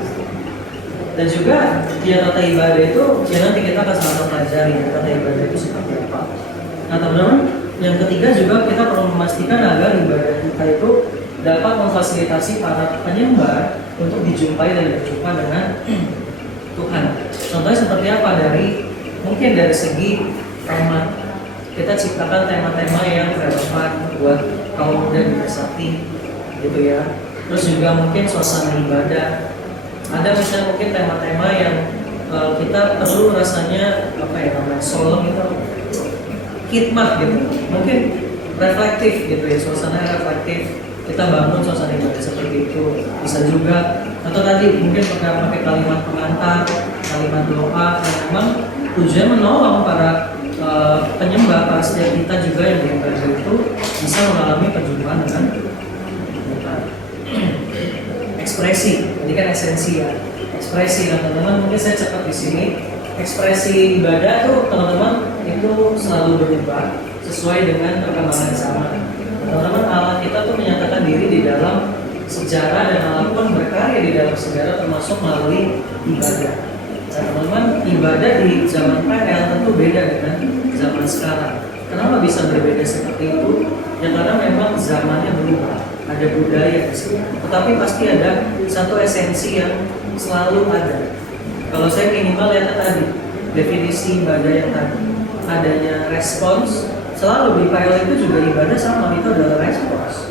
Dan juga ya tata ibadah itu ya nanti kita akan sama pelajari tata ibadah itu seperti apa. Nah teman-teman, yang ketiga juga kita perlu memastikan agar ibadah kita itu dapat memfasilitasi para penyembah untuk dijumpai dan berjumpa dengan Tuhan. Contohnya seperti apa? Mungkin dari segi tema, kita ciptakan tema-tema yang relevan buat kaum muda di Sakti gitu ya. Terus juga mungkin suasana ibadah. Ada misalnya mungkin tema-tema yang kita perlu rasanya apa ya namanya solemn gitu, khidmat gitu. Mungkin reflektif gitu ya, suasana reflektif. Kita bangun suasana ibadah seperti itu. Bisa juga atau tadi mungkin pakai kalimat pengantar, kalimat doa yang memang tujuannya menolong para penyembah, para setiap kita juga yang beribadah itu bisa mengalami perjumpaan dengan Tuhan. Ekspresi, tadi kan esensi ya. Ekspresi, nah teman-teman mungkin saya cepat di sini. Ekspresi ibadah tuh teman-teman itu selalu berubah sesuai dengan perkembangan zaman. Teman-teman, Allah kita tuh menyatakan diri di dalam sejarah dan Allah pun berkarya di dalam sejarah termasuk melalui ibadah. Nah, teman-teman, ibadah di zaman PL tentu beda dengan zaman sekarang. Kenapa bisa berbeda seperti itu? Ya karena memang zamannya berubah. Ada budaya di sini, tetapi pasti ada satu esensi yang selalu ada. Kalau saya minimal lihat tadi definisi ibadah yang tadi, adanya respons. Selalu di PL itu juga ibadah sama, itu adalah respons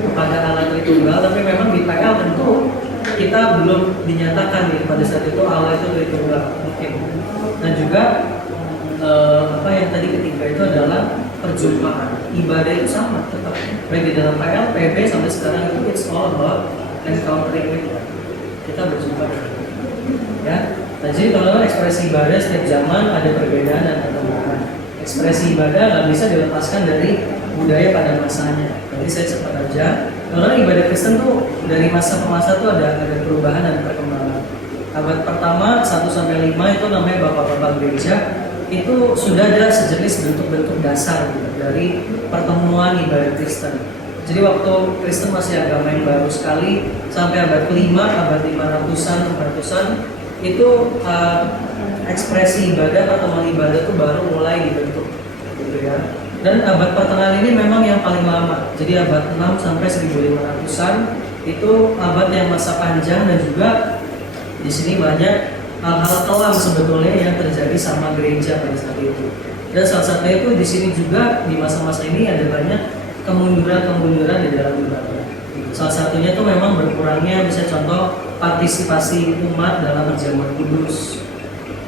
kepada Allah Tritunggal. Tapi memang di PL tentu kita belum dinyatakan nih pada saat itu Allah itu Tritunggal mungkin. Dan juga apa yang tadi ketiga itu adalah perjumpaan. Ibadah itu sama tetap baik di dalam PL, PB sampai sekarang itu it's all about encountering with God. Kita berjumpa ya. Nah, jadi teman-teman, ekspresi ibadah setiap zaman ada perbedaan dan perkembangan. Ekspresi ibadah nggak bisa dilepaskan dari budaya pada masanya. Jadi saya cepat aja. Karena ibadah Kristen tuh dari masa ke masa tuh ada perubahan dan perkembangan. Abad pertama 1-5 itu namanya bapak-bapak gereja. Itu sudah ada sejenis bentuk-bentuk dasar gitu, dari pertemuan ibadah Kristen. Jadi waktu Kristen masih agama yang baru sekali, sampai abad ke-5, abad 500-an, 600-an, itu ekspresi ibadah atau mengibadah itu baru mulai dibentuk, gitu ya. Dan abad pertengahan ini memang yang paling lama. Jadi abad 6 sampai 1500-an itu abad yang masa panjang, dan juga di sini banyak hal-hal kelam sebetulnya yang terjadi sama gereja pada saat itu. Dan salah satunya itu di sini juga di masa-masa ini ada banyak kemunduran di dalam ibadah. Salah satunya itu memang berkurangnya, bisa contoh partisipasi umat dalam perjamuan kudus,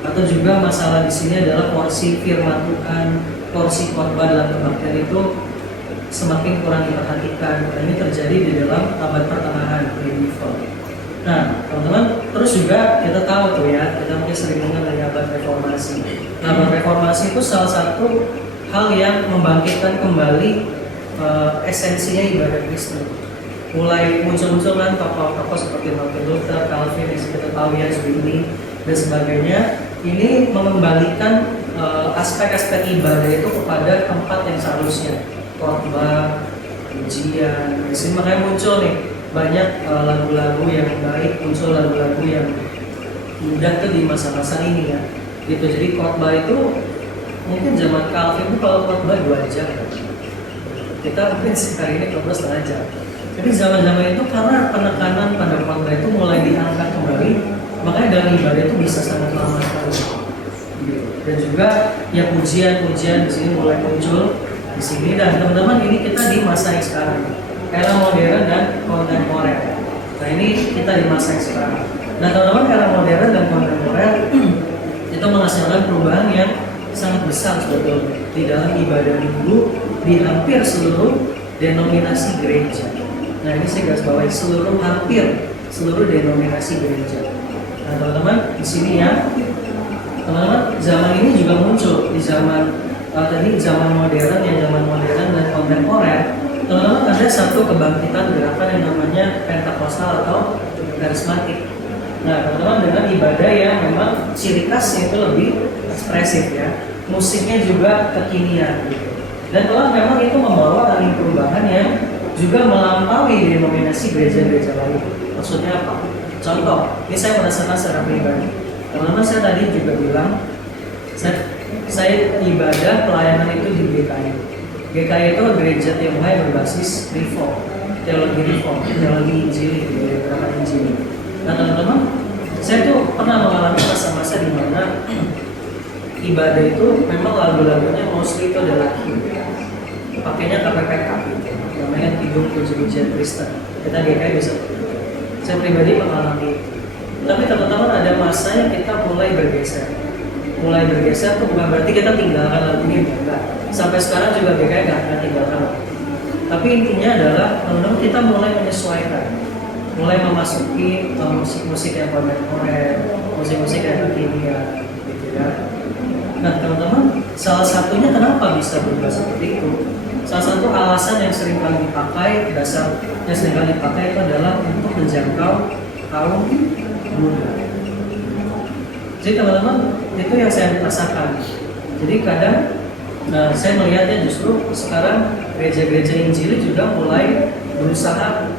atau juga masalah di sini adalah porsi firman Tuhan, porsi khotbah dalam kebaktian itu semakin kurang diperhatikan. Dan ini terjadi di dalam abad pertengahan medieval. Nah, teman-teman, terus juga kita tahu tuh ya, kita mungkin sering dengar dari abad reformasi. Nah, abad reformasi itu salah satu hal yang membangkitkan kembali esensinya ibadah Kristen. Mulai muncul-muncul kan tokoh-tokoh seperti Martin Luther, Calvin, yang kita tahu ya, Zwingli dan sebagainya. Ini mengembalikan aspek-aspek ibadah itu kepada tempat yang seharusnya, khotbah, ujian. Di sini makanya muncul nih banyak lagu-lagu yang baik, muncul lagu-lagu yang indah tuh di masa-masa ini ya. Gitu. Jadi khotbah itu mungkin zaman Calvin itu kalau khotbah 2 jam. Kita mungkin hari ini khotbah 1,5 jam. Jadi zaman-zaman itu karena penekanan pada khotbah itu mulai diangkat kembali, makanya dalam ibadah itu bisa sangat lama sekali. Dan juga ya pujian-pujian di sini mulai muncul di sini. Dan teman-teman, ini kita di masa yang sekarang, era modern dan kontemporer. Nah, ini kita di masa yang sekarang. Nah, teman-teman, era modern dan kontemporer itu menghasilkan perubahan yang sangat besar sebetulnya di dalam ibadah minggu di hampir seluruh denominasi gereja. Nah, ini saya garis bawahi hampir seluruh denominasi gereja. Nah, teman-teman, di sini ya, teman-teman, zaman ini juga muncul di zaman tadi zaman modern dan kontemporer. Teman-teman, ada satu kebangkitan gerakan yang namanya Pentakosta atau karismatik. Nah, teman-teman, dengan ibadah yang memang ciri khasnya itu lebih ekspresif ya, musiknya juga kekinian gitu. Dan telah memang itu membawa angin perubahan yang juga melampaui denominasi gereja-gereja lain. Maksudnya apa? Contoh, ini saya merasakan secara pribadi. Teman-teman, saya tadi juga bilang, saya ibadah pelayanan itu di GKI. GKI itu gereja Tionghoa berbasis reform, teologi Injili, gerakan Injili. Nah, teman-teman, saya tuh pernah mengalami masa-masa di mana ibadah itu memang lagu-lagunya mostly itu adalah pakainya KPPK, namanya Kidung Puji-Pujian Kristen. Kita GKI bisa. Saya pribadi mengalami. Tapi teman-teman, ada masanya kita mulai bergeser tuh bukan berarti kita tinggalkan lagunya, enggak. Sampai sekarang juga GKI nggak akan tinggalkan lagu. Tapi intinya adalah teman-teman, kita mulai menyesuaikan, mulai memasuki musik-musik yang kontemporer, musik-musik yang kekinian, gitu ya. Nah, teman-teman, salah satunya kenapa bisa berubah seperti itu? Salah satu alasan yang sering kali dipakai, dasar yang sering kali dipakai itu adalah untuk menjangkau kaum muda. Jadi teman-teman, itu yang saya rasakan. Jadi kadang saya melihatnya justru sekarang gereja-gereja Injili juga mulai berusaha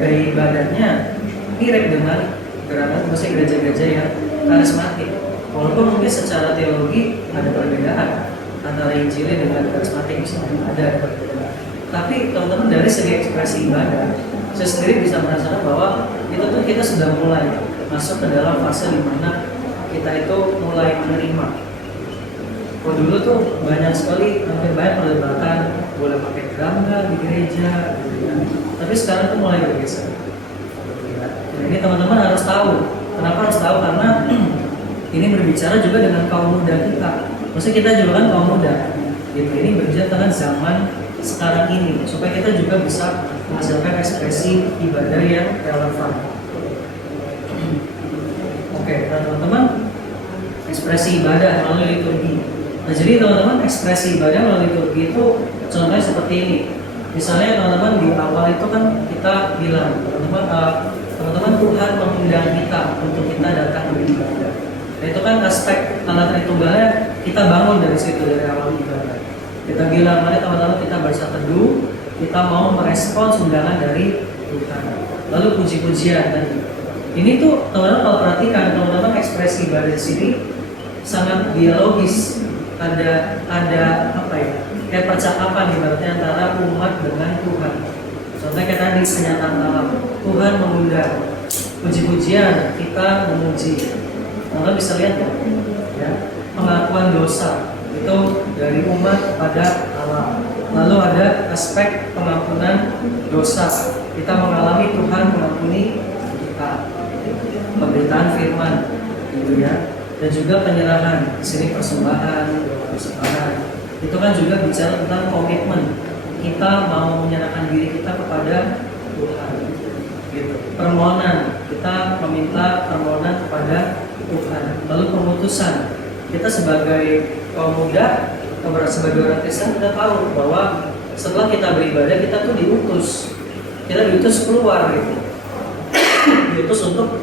gaya ibadahnya mirip dengan gerakan gereja-gereja yang karismatik. Walaupun mungkin secara teologi ada perbedaan antara Injili dengan karismatik, misalnya ada perbedaan. Tapi teman-teman, dari segi ekspresi ibadah, saya sendiri bisa merasakan bahwa itu tuh kita sudah mulai masuk ke dalam fase di mana kita itu mulai menerima. Kalau dulu tuh banyak sekali, hampir banyak perdebatan boleh pakai drum nggak di gereja, gitu ya. Tapi sekarang tuh mulai bergeser. Nah, ini teman-teman harus tahu. Kenapa harus tahu? Karena ini berbicara juga dengan kaum muda kita. Maksudnya kita juga kan kaum muda. Gitu. Ini berbicara tentang zaman sekarang ini, supaya kita juga bisa menghasilkan ekspresi ibadah yang relevan. Oke, nah teman-teman, ekspresi ibadah melalui liturgi. Nah, jadi teman-teman, ekspresi ibadah melalui liturgi itu contohnya seperti ini. Misalnya teman-teman, di awal itu kan kita bilang, teman-teman, Tuhan mengundang kita untuk kita datang beribadah. Nah, itu kan aspek Allah Tritunggalnya kita bangun dari situ, dari awal ibadah. Kita bilang, mari teman-teman kita bersaat teduh, kita mau merespons undangan dari Tuhan. Lalu puji-pujian tadi. Ini tuh teman-teman kalau perhatikan, teman-teman ekspresi ibadah di sini sangat dialogis. Ada apa ya? Kayak percakapan ibaratnya antara umat dengan Tuhan. Contohnya kayak tadi kenyataan alam. Tuhan mengundang, puji-pujian kita memuji. Teman-teman bisa lihat kan? Ya, pengakuan dosa itu dari umat kepada Allah. Lalu ada aspek pengampunan dosa. Kita mengalami Tuhan mengampuni kita. Pemberitaan firman, gitu ya. Dan juga penyerahan. Di sini persembahan, persembahan. Itu kan juga bicara tentang komitmen. Kita mau menyerahkan diri kita kepada Tuhan. Gitu. Permohonan, kita meminta permohonan kepada Tuhan. Lalu pemutusan. Kita sebagai kaum muda, sebagai orang Kristen kita tahu bahwa setelah kita beribadah kita tuh diutus, kita diutus keluar gitu, diutus untuk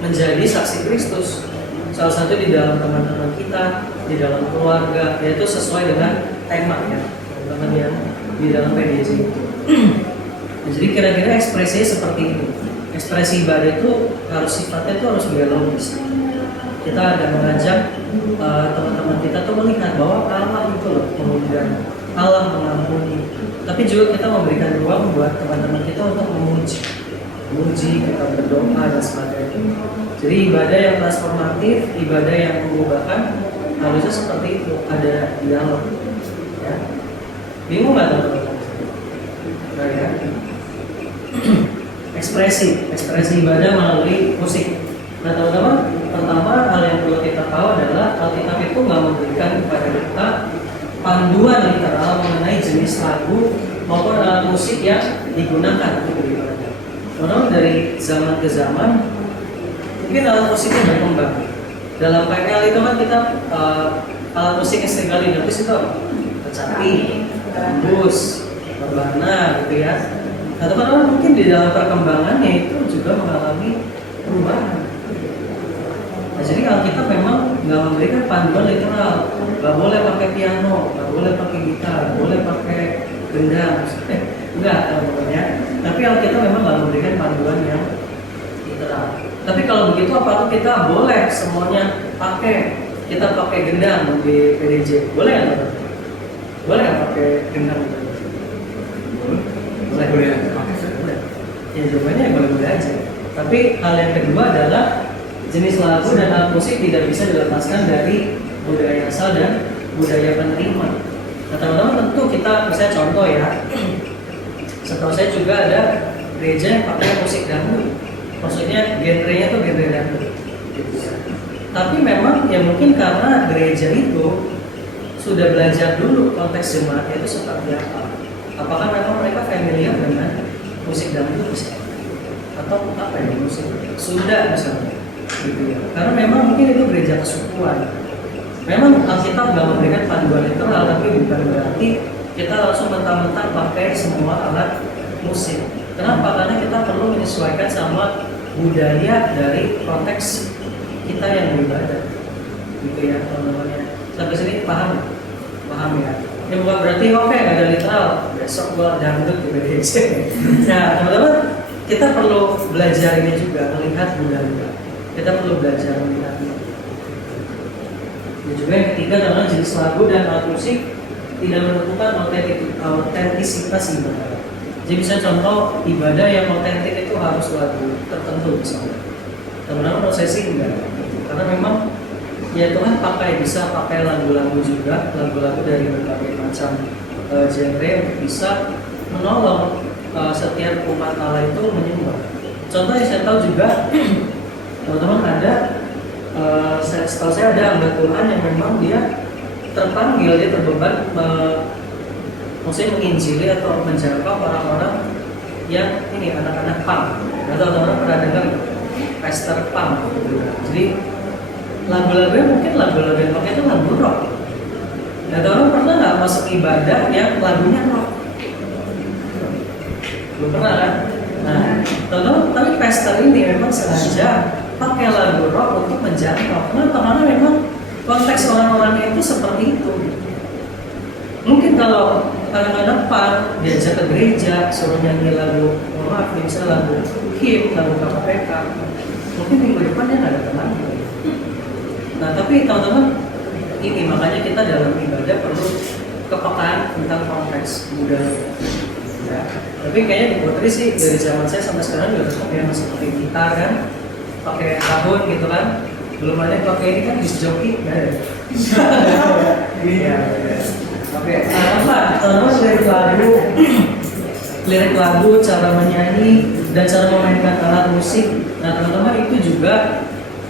menjadi saksi Kristus. Salah satu di dalam teman-teman kita, di dalam keluarga, yaitu sesuai dengan tema ya teman-teman yang di dalam PDJ itu. Nah, jadi kira-kira ekspresinya seperti ini. Ekspresi ibadah itu harus sifatnya itu harus biologis. Kita ada mengajak teman-teman kita tuh melihat bahwa Allah itu loh mengundang, Allah mengampuni. Tapi juga kita memberikan ruang buat teman-teman kita untuk memuji, kita berdoa dan sebagainya. Jadi ibadah yang transformatif, ibadah yang mengubahkan harusnya seperti itu, ada dialog. Ya. Bingung nggak teman-teman? Nah, ya. ekspresi ibadah melalui musik. Nah teman-teman, pertama hal yang perlu kita tahu adalah Alkitab itu nggak memberikan kepada kita panduan literal mengenai jenis lagu maupun alat musik yang digunakan untuk beribadah. Teman-teman, dari zaman ke zaman mungkin alat musiknya berkembang. Dalam PKL itu kan kita alat musik yang sering kali dihapus itu apa? Kecapi, gambus, rebana gitu ya. Nah teman-teman, mungkin di dalam perkembangannya itu juga mengalami perubahan. Nah, jadi Alkitab memang nggak memberikan panduan literal, nggak boleh pakai piano, nggak boleh pakai gitar, nggak boleh pakai gendang, enggak teman-teman ya. Tapi Alkitab memang nggak memberikan panduan yang literal. Tapi kalau begitu apakah kita boleh semuanya pakai? Kita pakai gendang di PDJ, boleh nggak teman-teman? Boleh nggak pakai gendang? Boleh. Ya jawabannya ya boleh-boleh aja. Tapi hal yang kedua adalah jenis lagu dan alat musik tidak bisa dilepaskan dari budaya asal dan budaya penerima. Nah teman-teman, tentu kita bisa contoh ya. Setahu saya juga ada gereja yang pakai musik dangdut. Maksudnya genrenya tuh genre dangdut. Tapi memang ya mungkin karena gereja itu sudah belajar dulu konteks jemaatnya itu seperti apa. Apakah memang mereka familiar dengan musik dangdut misalnya? Atau apa ya, musik Sunda misalnya? Gitu ya. Karena memang mungkin itu gereja kesukuan. Memang Alkitab nggak memberikan panduan literal, tapi bukan berarti kita langsung mentah-mentah pakai semua alat musik. Kenapa? Karena kita perlu menyesuaikan sama budaya dari konteks kita yang beribadah. Gitu ya teman-teman. Sampai sini paham ya. Ya bukan berarti oke nggak ada literal, besok gua dangdut di PDJ. Nah teman-teman, kita perlu belajar ini juga, melihat budaya. Kita perlu belajar melihatnya. Dan juga yang ketiga adalah jenis lagu dan alat musik tidak menentukan autentisitas ibadah. Jadi misalnya contoh ibadah yang otentik itu harus lagu tertentu misalnya. Teman-teman, menurut saya sih enggak. Karena memang ya Tuhan bisa pakai lagu-lagu juga, lagu-lagu dari berbagai macam genre untuk bisa menolong setiap umat Allah itu menyembah. Contoh yang saya tahu juga, teman-teman, ada setahu saya ada hamba Tuhan yang memang dia terpanggil, dia terbeban maksudnya menginjili atau menjangkau orang-orang yang ini anak-anak punk. Atau teman-teman pernah dengar Pastor Punk gitu. Jadi lagu-lagunya mungkin lagu-lagu yang pakai itu lagu rock. Nah teman-teman pernah nggak masuk ibadah yang lagunya rock? Belum pernah kan? Nah teman-teman, tapi pastor ini memang sengaja pakai lagu rock untuk menjangkau. Kenapa? Karena memang konteks orang-orangnya itu seperti itu. Mungkin kalau kadang-kadang pan diajak ke gereja, suruh nyanyi lagu, maaf misalnya lagu him, lagu KPK, mungkin minggu depan dia nggak datang lagi. Nah tapi teman-teman, ini makanya kita dalam ibadah perlu kepekaan tentang konteks budaya. Ya. Tapi kayaknya di Putri sih dari zaman saya sampai sekarang juga tetap yang masih pakai gitar kan, pakai tahun gitu kan. Belum ada yang pakai ini kan disc jockey, nggak ada. Iya. Oke. Apa? Teman-teman lirik lagu, cara menyanyi dan cara memainkan alat musik. Nah teman-teman itu juga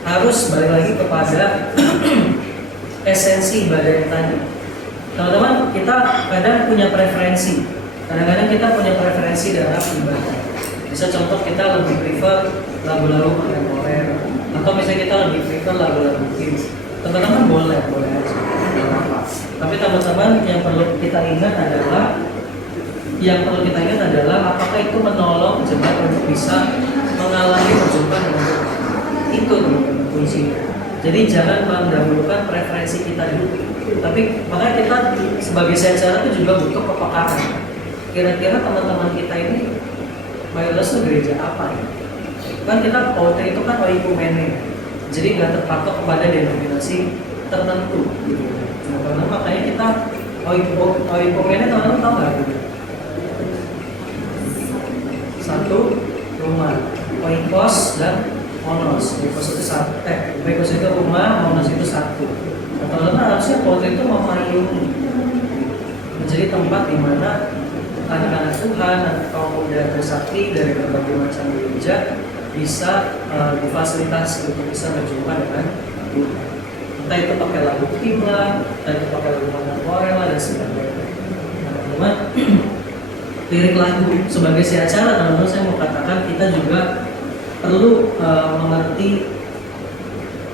harus balik lagi kepada esensi ibadah yang tadi. Teman-teman, kita kadang punya preferensi. Kadang-kadang kita punya preferensi dalam ibadah. Bisa contoh kita lebih prefer lagu-lagu kontemporer, atau misalnya kita lebih prefer lagu-lagu hits. Teman-teman boleh aja. Tapi teman-teman yang perlu kita ingat adalah apakah itu menolong jemaat untuk bisa mengalami perjumpaan dengan Tuhan. Itu teman-teman kuncinya. Jadi jangan mendahulukan preferensi kita dulu. Tapi makanya kita sebagai secara itu juga butuh kepekaan. Kira-kira teman-teman kita ini mayoritas itu gereja apa ya? Kan kita OT itu kan oikumene. Jadi nggak terpatok kepada denominasi tertentu. Gitu. Nah, karena makanya kita oikumene teman-teman tahu nggak? Satu rumah, oikos dan monos. Oikos itu satu, oikos itu rumah, monos itu satu. Teman-teman harusnya OT itu memayungi menjadi tempat di mana anak-anak Tuhan atau muda bersakti dari berbagai macam gereja bisa difasilitasi untuk bisa berjumpa dengan Tuhan. Entah itu pakai lagu him lah, entah itu pakai lagu kontemporer lah dan sebagainya. Nah, teman-teman, lirik lagu sebagai si acara, teman-teman saya mau katakan kita juga perlu mengerti,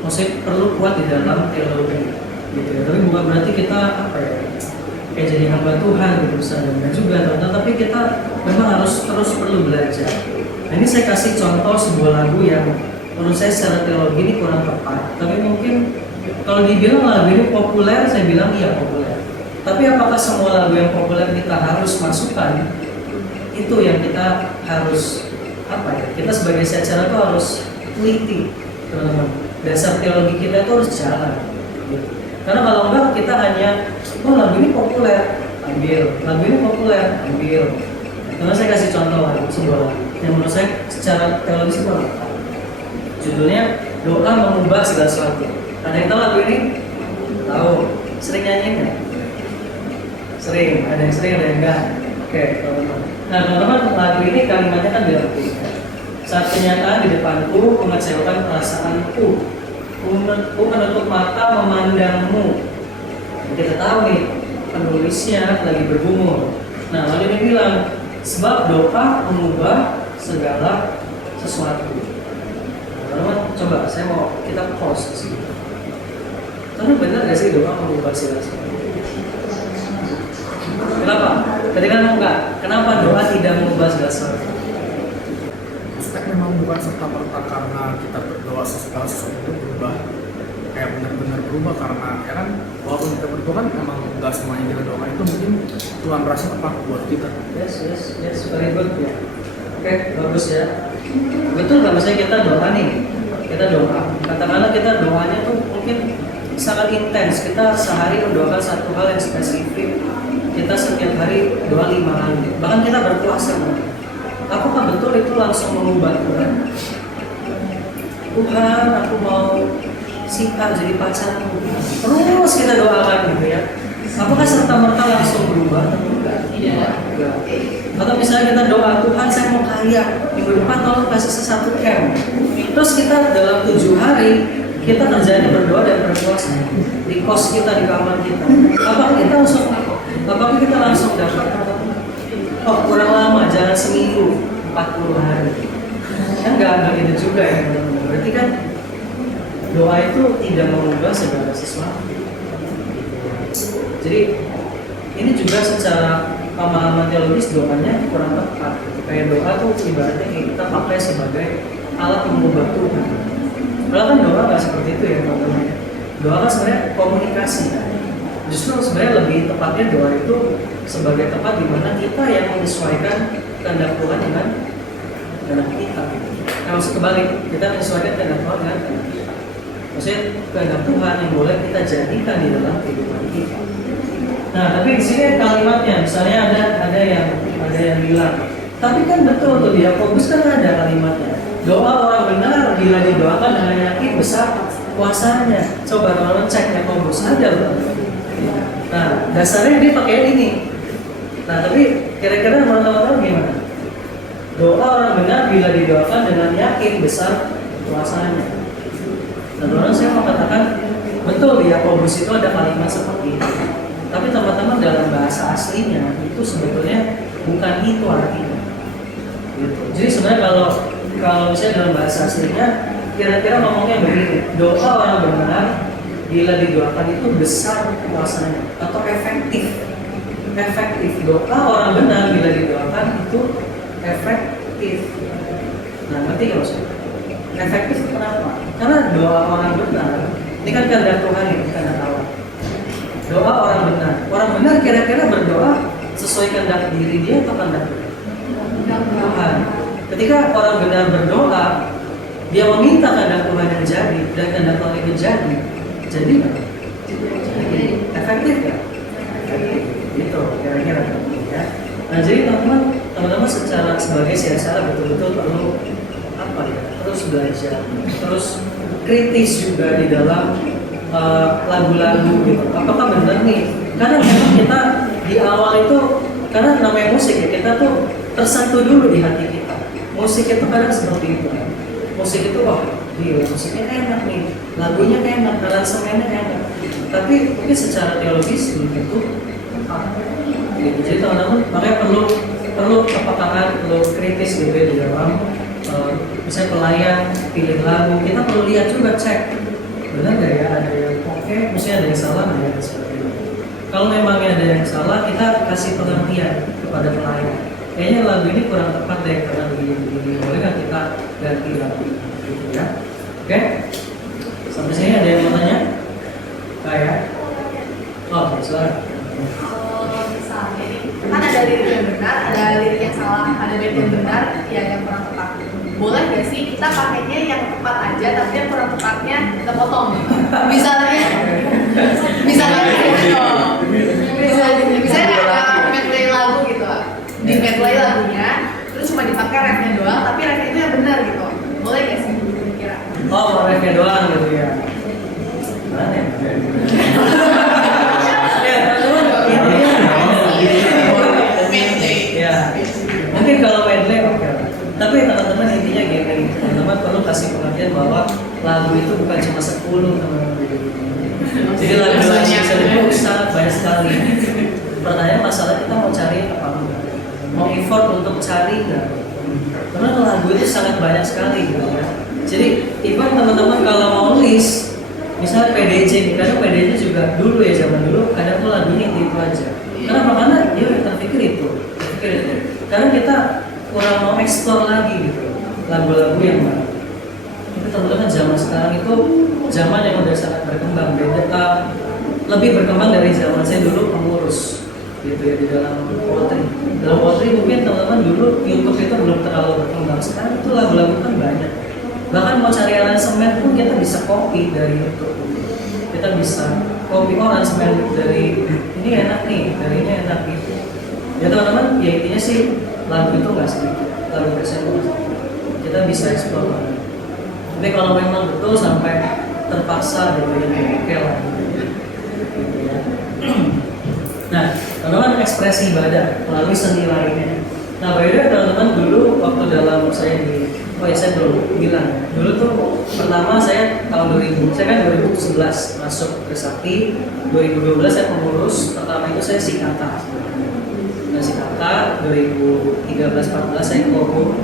maksudnya perlu kuat di dalam teologi, gitu ya. Tapi bukan berarti kita kayak jadi hamba Tuhan gitu misalnya juga, teman-teman. Tapi kita memang harus terus perlu belajar. Nah, ini saya kasih contoh sebuah lagu yang menurut saya secara teologi ini kurang tepat. Tapi mungkin kalau dibilang lagu ini populer, saya bilang iya populer. Tapi apakah semua lagu yang populer kita harus masukkan? Itu yang kita harus kita sebagai secara itu harus teliti, teman-teman. Dasar teologi kita itu harus jalan. Gitu. Karena kalau enggak kita hanya lagu ini populer, ambil. Lagu ini populer, ambil. Karena saya kasih contoh lagu sebuah lagu yang menurut saya secara teologis itu apa? Judulnya Doa Mengubah Segala Sesuatu. Ada yang tahu lagu ini? Tahu. Sering nyanyi nggak? Sering. Ada yang sering, ada yang enggak. Oke, teman-teman. Nah, teman-teman, lagu ini kalimatnya kan diartikan. Saat kenyataan di depanku mengecewakan perasaanku, ku menutup mata memandangmu. Kita tahu nih penulisnya lagi bergumul. Nah, lalu dia bilang sebab doa mengubah segala sesuatu. Teman-teman, coba saya mau kita pause di sini. Karena benar gak sih doa mengubah segala sesuatu? Kenapa? Ketika enggak, kenapa doa tidak mengubah segala sesuatu? Memang bukan serta-merta karena kita berdoa segala sesuatu itu berubah, kayak benar-benar berubah, karena ya kan walaupun kita berdoa kan memang nggak semua yang kita doakan itu mungkin Tuhan rasa apa buat kita. Yes, very good ya. Oke, bagus ya. Betul nggak, misalnya kita doa nih, kita doa. Katakanlah kita doanya tuh mungkin sangat intens. Kita sehari mendoakan satu hal yang spesifik. Kita setiap hari doa 5 kali. Bahkan kita berpuasa. Apakah betul itu langsung mengubah Tuhan? Tuhan, aku mau Sita jadi pacarmu. Terus kita doakan gitu ya. Apakah serta-merta langsung berubah? Tidak. Atau misalnya kita doa, Tuhan saya mau kaya, minggu depan tolong kasih satu M. Terus kita dalam 7 hari kita kerjanya berdoa dan berpuasa di kos kita, di kamar kita. Apakah kita langsung dapat? Oh, kurang lama, jangan seminggu, 40 hari. Kan nggak gitu juga ya, teman-teman. Berarti kan doa itu tidak mengubah segala sesuatu. Jadi ini juga secara pemahaman teologis doanya kurang tepat. Kayak doa tuh ibaratnya kita pakai sebagai alat mengubah Tuhan. Padahal kan doa nggak seperti itu ya, teman-teman. Doa kan sebenarnya komunikasi. Justru sebenarnya lebih tepatnya doa itu sebagai tempat di mana kita yang menyesuaikan kehendak Tuhan dengan kehendak kita. Nah, maksud kebalik, kita menyesuaikan kehendak Tuhan dengan kehendak kita. Maksudnya kehendak Tuhan yang boleh kita jadikan di dalam kehidupan kita. Nah, tapi di sini kalimatnya, misalnya ada yang bilang, tapi kan betul tuh di Yakobus kan ada kalimatnya. Doa orang benar bila didoakan dengan yakin besar kuasanya. Coba teman-teman cek Yakobus ada loh. Nah, dasarnya dia pakai ini. Nah, tapi kira-kira teman-teman gimana? Doa orang benar bila didoakan dengan yakin besar kuasanya. Nah, teman-teman saya mau katakan betul di Yakobus itu ada kalimat seperti itu. Tapi teman-teman dalam bahasa aslinya itu sebetulnya bukan itu artinya. Gitu. Jadi sebenarnya kalau misalnya dalam bahasa aslinya kira-kira ngomongnya begini, doa orang benar bila didoakan itu besar kuasanya atau efektif. Doa orang benar bila didoakan itu efektif. Nah, ngerti nggak maksudnya? Efektif kenapa? Karena doa orang benar ini kan kehendak Tuhan ya, kehendak Allah. Doa orang benar kira-kira berdoa sesuai kehendak diri dia atau kehendak Tuhan. Ketika orang benar berdoa, dia meminta kehendak Tuhan yang jadi dan kehendak Tuhan yang jadi nggak? Jadi efektif ya? Efektif. Gitu kira-kira ya. Nah, jadi teman-teman sebagai siasat betul-betul perlu apa ya? Terus belajar, terus kritis juga di dalam lagu-lagu gitu. Apakah benar nih? Karena memang kita di awal itu karena namanya musik ya, kita tuh tersentuh dulu di hati kita. Musik itu kadang seperti itu. Musik itu wah, gila, musiknya enak nih, lagunya enak, aransemennya enak. Tapi mungkin secara teologis belum tentu tepat. Gitu. Jadi teman-teman makanya perlu kepekaan, perlu kritis gitu ya di dalam misalnya pelayan pilih lagu, kita perlu lihat juga cek benar nggak ya, ada yang oke, mestinya ada yang salah nggak ya, seperti itu. Kalau memangnya ada yang salah, kita kasih pengertian kepada pelayan. Kayaknya lagu ini kurang tepat deh karena begini-begini. Boleh kan kita ganti lagu gitu ya? Oke? Sampai sini ada yang mau tanya? Kayak? Oh, silakan. Kalau misalnya kan ada lirik yang benar, ada lirik yang salah, ada lirik yang benar, ya yang kurang tepat. Boleh nggak sih kita pakainya yang tepat aja, tapi yang kurang tepatnya kita potong? Misalnya medley lagu gitu, di medley lagunya, terus cuma dipakai refnya doang, tapi refnya itu yang benar gitu. Boleh nggak sih kira-kira? Oh, refnya doang gitu ya? Mana ya? Mungkin kalau medley oke. Tapi teman-teman intinya gini, teman-teman perlu kasih pengertian bahwa lagu itu bukan cuma 10 teman-teman. Jadi lagu-lagu itu sangat banyak sekali. Pertanyaan masalah kita mau cari apa enggak? Mau effort untuk cari enggak? Karena lagu itu sangat banyak sekali gitu ya. Jadi even teman-teman kalau mau list, misalnya PDJ nih, karena PDJ juga dulu ya zaman dulu kadang tuh lagunya itu aja. Kenapa? Karena dia terpikir itu. Karena kita kurang mau eksplor lagi gitu lagu-lagu yang mana. Tapi teman-teman zaman sekarang itu zaman yang udah sangat berkembang, lebih berkembang dari zaman saya dulu pengurus gitu ya di dalam poetry. Dalam poetry mungkin teman-teman dulu YouTube itu belum terlalu berkembang. Sekarang itu lagu-lagu kan banyak. Bahkan mau cari aransemen pun kita bisa copy dari YouTube. Kita bisa copy aransemen dari ini enak nih, dari ini enak gitu. Ya teman-teman, ya intinya sih lagu itu nggak sedikit, lagu present kita bisa eksplor banget. Tapi kalau memang betul sampai terpaksa gitu ya, oke lah. Gitu ya. Nah, teman-teman ekspresi ibadah melalui seni lainnya. Nah, by the way teman-teman dulu waktu dalam saya saya belum bilang. Dulu tuh pertama saya tahun 2000, saya kan 2011 masuk ke Sakti, 2012 saya pengurus. Pertama itu saya Sikata. Sikata 2013-14 saya korum,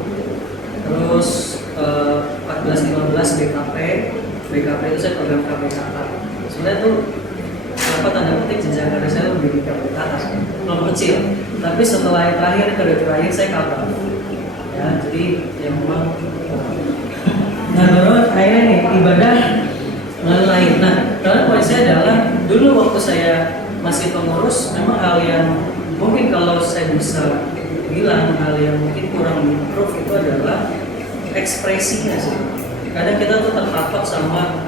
terus 14-15 BKP itu saya program KPKK. Sebenarnya tuh apa tanda petik jenjang karir saya lebih di KPKK, belum kecil. Tapi setelah yang terakhir saya kabar. Ya, jadi yang memang. Nah, baru akhirnya nih ibadah lain. Nah, karena poin saya adalah dulu waktu saya masih pengurus, memang hal yang mungkin kalau saya bisa bilang hal yang mungkin kurang improve itu adalah ekspresinya sih. Kadang kita tuh terpatok sama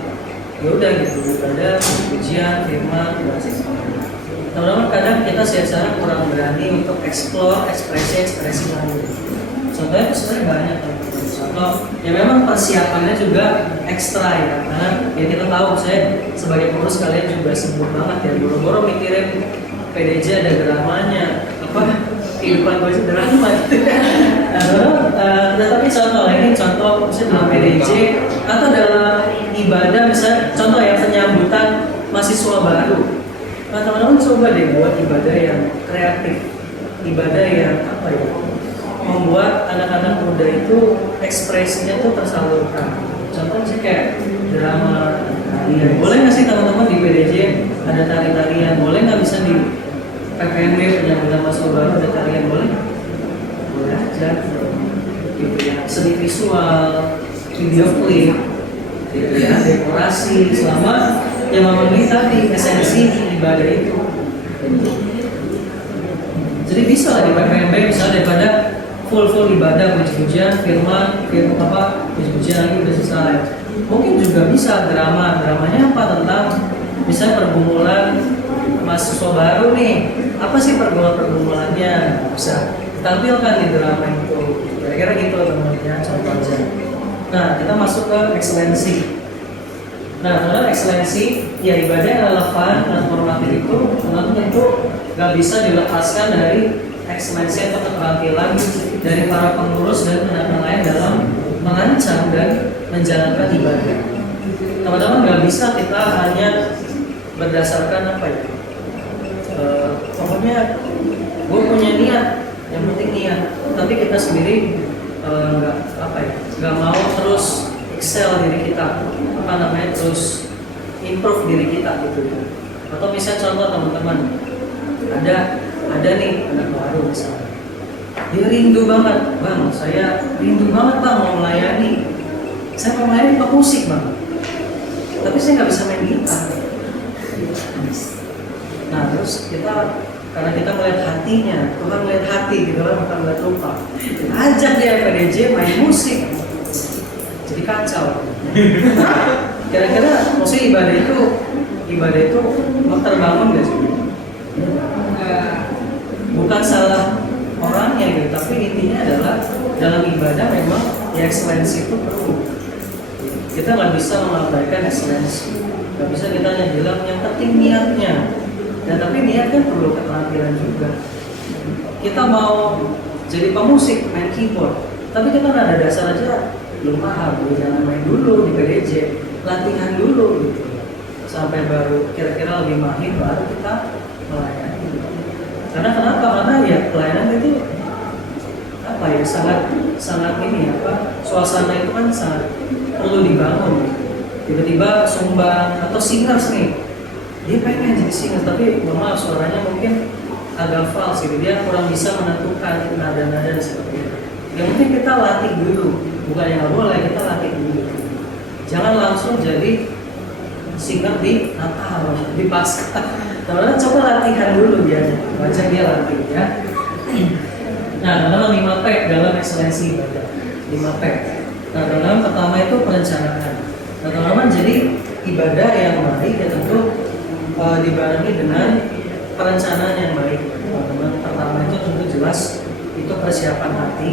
ya udah gitu, ada ujian, firman, basis. Teman-teman kadang kita secara kurang berani untuk explore ekspresi lain. Contohnya itu sebenarnya banyak. Contoh, ya memang persiapannya juga ekstra ya, karena ya kita tahu saya sebagai pengurus kalian juga sibuk banget ya, boro-boro mikirin PDJ ada dramanya, kehidupan gue itu drama gitu. Tapi contoh ini contoh misalnya dalam PDJ atau dalam ibadah misalnya contoh ya penyambutan mahasiswa baru. Nah teman-teman coba deh buat ibadah yang kreatif, ibadah yang membuat anak-anak muda itu ekspresinya tuh tersalurkan. Contoh misalnya kayak drama tarian, boleh nggak sih teman-teman di PDJ ada tari-tarian, boleh nggak bisa di PPMB penyambutan mahasiswa baru ada tarian, boleh aja gitu ya, seni visual, video klip gitu ya, dekorasi selama yang memenuhi tadi esensi ibadah itu. Jadi bisa lah di PPMB misalnya daripada full ibadah puji-pujian, firman puji-pujian lagi udah selesai. Mungkin juga bisa dramanya apa tentang misalnya pergumulan mahasiswa baru nih, apa sih pergumulannya bisa tampilkan di drama itu, kira-kira gitu teman-teman, contoh aja. Nah kita masuk ke ekselensi. Nah karena ekselensi ya ibadah yang relevan dan normatif itu tentu gak bisa dilepaskan dari ekselensi atau keterampilan dari para pengurus dan tenaga lain dalam merancang dan menjalankan ibadah. Teman-teman gak bisa kita hanya berdasarkan pokoknya gue punya niat, yang penting niat, tapi kita sendiri nggak mau terus excel diri kita, terus improve diri kita gitu. Atau misalnya contoh teman-teman, ada nih anak baru misalnya, dia rindu banget, bang, saya rindu banget bang mau melayani, saya mau melayani pemusik bang, tapi saya nggak bisa main gitar. Nah terus karena kita melihat hatinya, Tuhan melihat hati gitu kan, bukan melihat rupa. Ajak dia PDJ main musik, jadi kacau. Kira-kira maksudnya ibadah itu mau terbangun nggak sih? Bukan salah orangnya gitu, tapi intinya adalah dalam ibadah memang ya ekselensi itu perlu. Kita nggak bisa mengabaikan ekselensi, nggak bisa kita hanya bilang yang penting niatnya. Dan tapi niat kan perlu keterampilan juga. Kita mau jadi pemusik, main keyboard, tapi kita nggak ada dasar aja, belum paham, jangan main dulu di PDJ, latihan dulu gitu, sampai baru kira-kira lebih mahir baru kita melayani. Karena kenapa? Karena ya pelayanan itu sangat ini suasana itu kan sangat perlu dibangun. Tiba-tiba sumbang atau singers nih, dia pengen jadi singers tapi maaf suaranya mungkin agak false gitu, dia kurang bisa menentukan nada-nada seperti itu. Ya mungkin kita latih dulu, bukan yang nggak boleh, kita latih dulu. Jangan langsung jadi singer di Natal, di Paskah. Teman-teman coba latihan dulu dia, baca dia latih ya. Nah, teman-teman 5P dalam ekselensi ibadah. 5P. Nah, dalam pertama itu perencanaan. Nah, teman-teman jadi ibadah yang baik ya tentu dibarengi dengan perencanaan yang baik. Teman-teman pertama itu tentu jelas itu persiapan hati,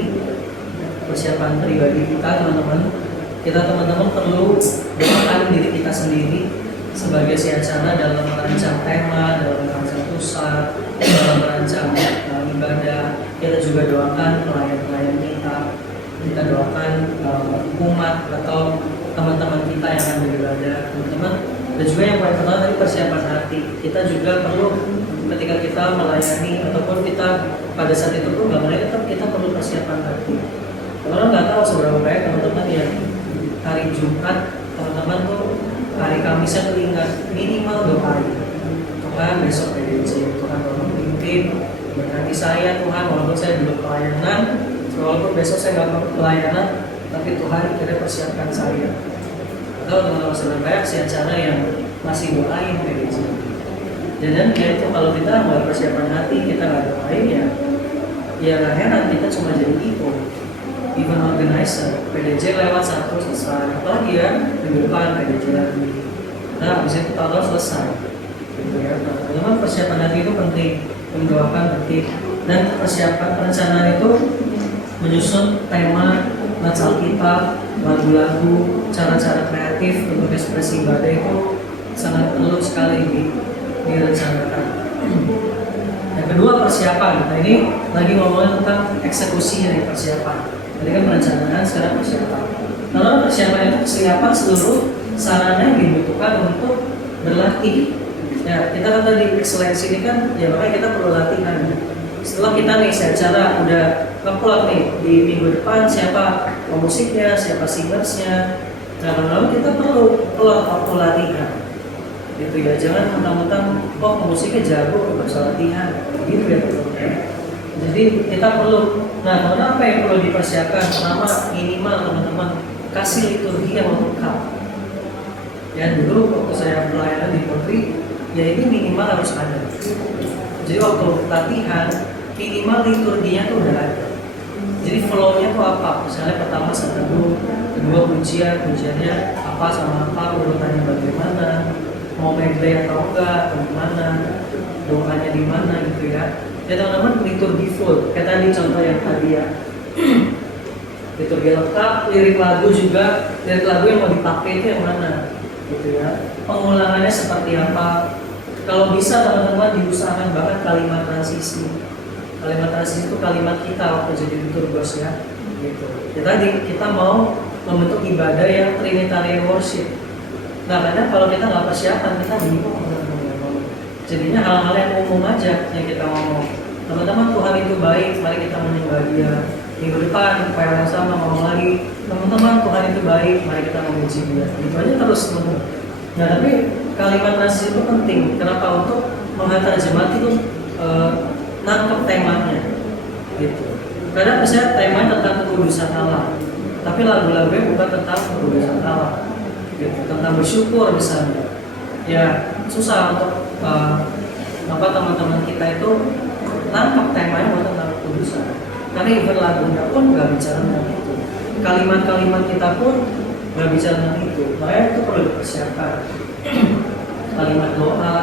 persiapan pribadi kita, teman-teman. Kita teman-teman perlu doakan diri kita sendiri sebagai siacara dalam merancang tema, dalam merancang pusat, dalam merancang ibadah. Kita juga doakan klien-klien kita doakan umat atau teman-teman kita yang akan beribadah, teman-teman. Dan juga yang paling pertama tadi persiapan hati. Kita juga perlu ketika kita melayani ataupun kita pada saat itu pun nggak melayani, tetap kita perlu persiapan hati. Teman-teman nggak tahu seberapa baik teman-teman yang hari Jumat, teman-teman tuh hari Kamisnya teringat minimal doa. Tuhan besok PDJ, Tuhan tolong pimpin, berkati saya Tuhan, walaupun saya belum pelayanan, walaupun besok saya nggak mau pelayanan, tapi Tuhan kira persiapkan saya. Atau teman-teman saudara banyak cara yang masih doain PDJ. Dan ya itu kalau kita nggak persiapan hati, kita nggak doain ya nggak heran kita cuma jadi event organizer. PDJ lewat satu selesai, apalagi ya minggu depan PDJ lagi. Nah, bisa itu tahun selesai. Gitu ya. Teman-teman, persiapan hati itu penting, mendoakan penting, dan persiapan perencanaan itu menyusun tema, baca Alkitab, lagu-lagu, cara-cara kreatif untuk ekspresi ibadah itu sangat perlu sekali direncanakan. Yang kedua, persiapan. Nah, ini lagi ngomongin tentang eksekusinya nih, persiapan. Tadi kan perencanaan, sekarang persiapan. Kalau persiapan itu kesiapan seluruh sarana yang dibutuhkan untuk berlatih. Ya, kita kan tadi ekseleksi ini kan, ya makanya kita perlu latihan. Setelah kita nih secara udah ngeplot nih di minggu depan siapa pemusiknya, siapa singersnya. Nah, lalu kita perlu waktu latihan. Gitu ya, jangan mentang-mentang pemusiknya jago nggak usah latihan. Gitu ya. Jadi kita perlu. Nah, apa yang perlu dipersiapkan? Pertama, minimal teman-teman kasih liturgi yang lengkap. Ya, dulu waktu saya pelayanan di Polri, ya ini minimal harus ada. Jadi waktu latihan minimal liturginya tuh udah ada. Jadi flow-nya tuh apa? Misalnya pertama saat teduh, kedua pujiannya apa sama apa, urutannya bagaimana, mau medley atau enggak, atau gimana, doanya di mana gitu ya. Ya teman-teman, liturgi full. Kayak tadi contoh yang tadi ya. Liturgi lengkap, lirik lagu juga, lirik lagu yang mau dipakai itu yang mana, gitu ya. Pengulangannya seperti apa? Kalau bisa teman-teman diusahakan banget kalimat transisi. Kalimat transisi itu kalimat kita waktu jadi liturgos ya. Gitu. Ya tadi kita mau membentuk ibadah yang Trinitarian worship. Nah, karena kalau kita nggak persiapan kita bingung. Jadinya hal-hal yang umum aja yang kita ngomong. Teman-teman, Tuhan itu baik, mari kita menyembah Dia. Minggu depan upaya yang sama ngomong lagi, teman-teman, Tuhan itu baik, mari kita memuji Dia. Itu aja terus teman-teman. Nah, tapi kalimat transisi itu penting. Kenapa? Untuk menghantar jemaat itu nangkep temanya, gitu. Karena misalnya temanya tentang kekudusan Allah, tapi lagu-lagunya bukan tentang kekudusan Allah, gitu. Tentang bersyukur misalnya. Ya susah untuk teman-teman kita itu nangkep temanya bukan tentang kekudusan. Karena event lagunya pun nggak bicara tentang itu. Kalimat-kalimat kita pun nggak bicara tentang itu. Makanya itu perlu dipersiapkan. Kalimat doa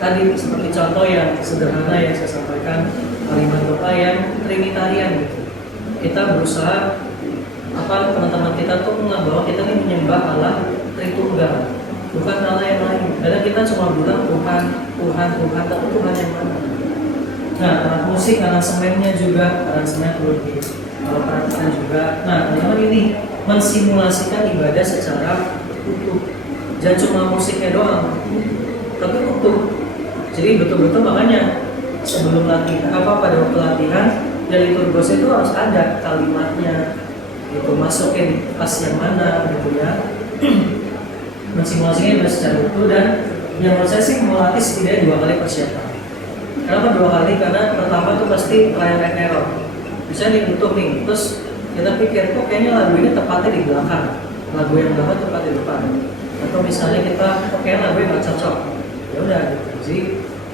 tadi seperti contoh yang sederhana yang saya sampaikan, kalimat doa yang Trinitarian gitu. Kita berusaha teman-teman kita tuh bahwa kita ini menyembah Allah Tritunggal, bukan Allah yang lain. Karena kita cuma bilang Tuhan, tapi Tuhan yang mana? Nah, alat musik, aransemennya juga, aransemen perlu kalau perhatikan juga. Nah, teman-teman ini mensimulasikan ibadah secara utuh. Jangan cuma musiknya doang, tapi utuh. Jadi betul-betul makanya sebelum latihan pada waktu latihan ya liturgos itu harus ada kalimatnya, gitu, masukin pas yang mana gitu ya. Mensimulasinya secara utuh, dan yang menurut saya sih melatih setidaknya 2 kali persiapan. Kenapa 2 kali? Karena pertama tuh pasti trial and error. Misalnya ditutup nih, terus kita pikir kok kayaknya lagu ini tepatnya di belakang, lagu yang belakang tepat di depan. Atau misalnya kita kayaknya lagu yang nggak cocok, ya udah gitu. Jadi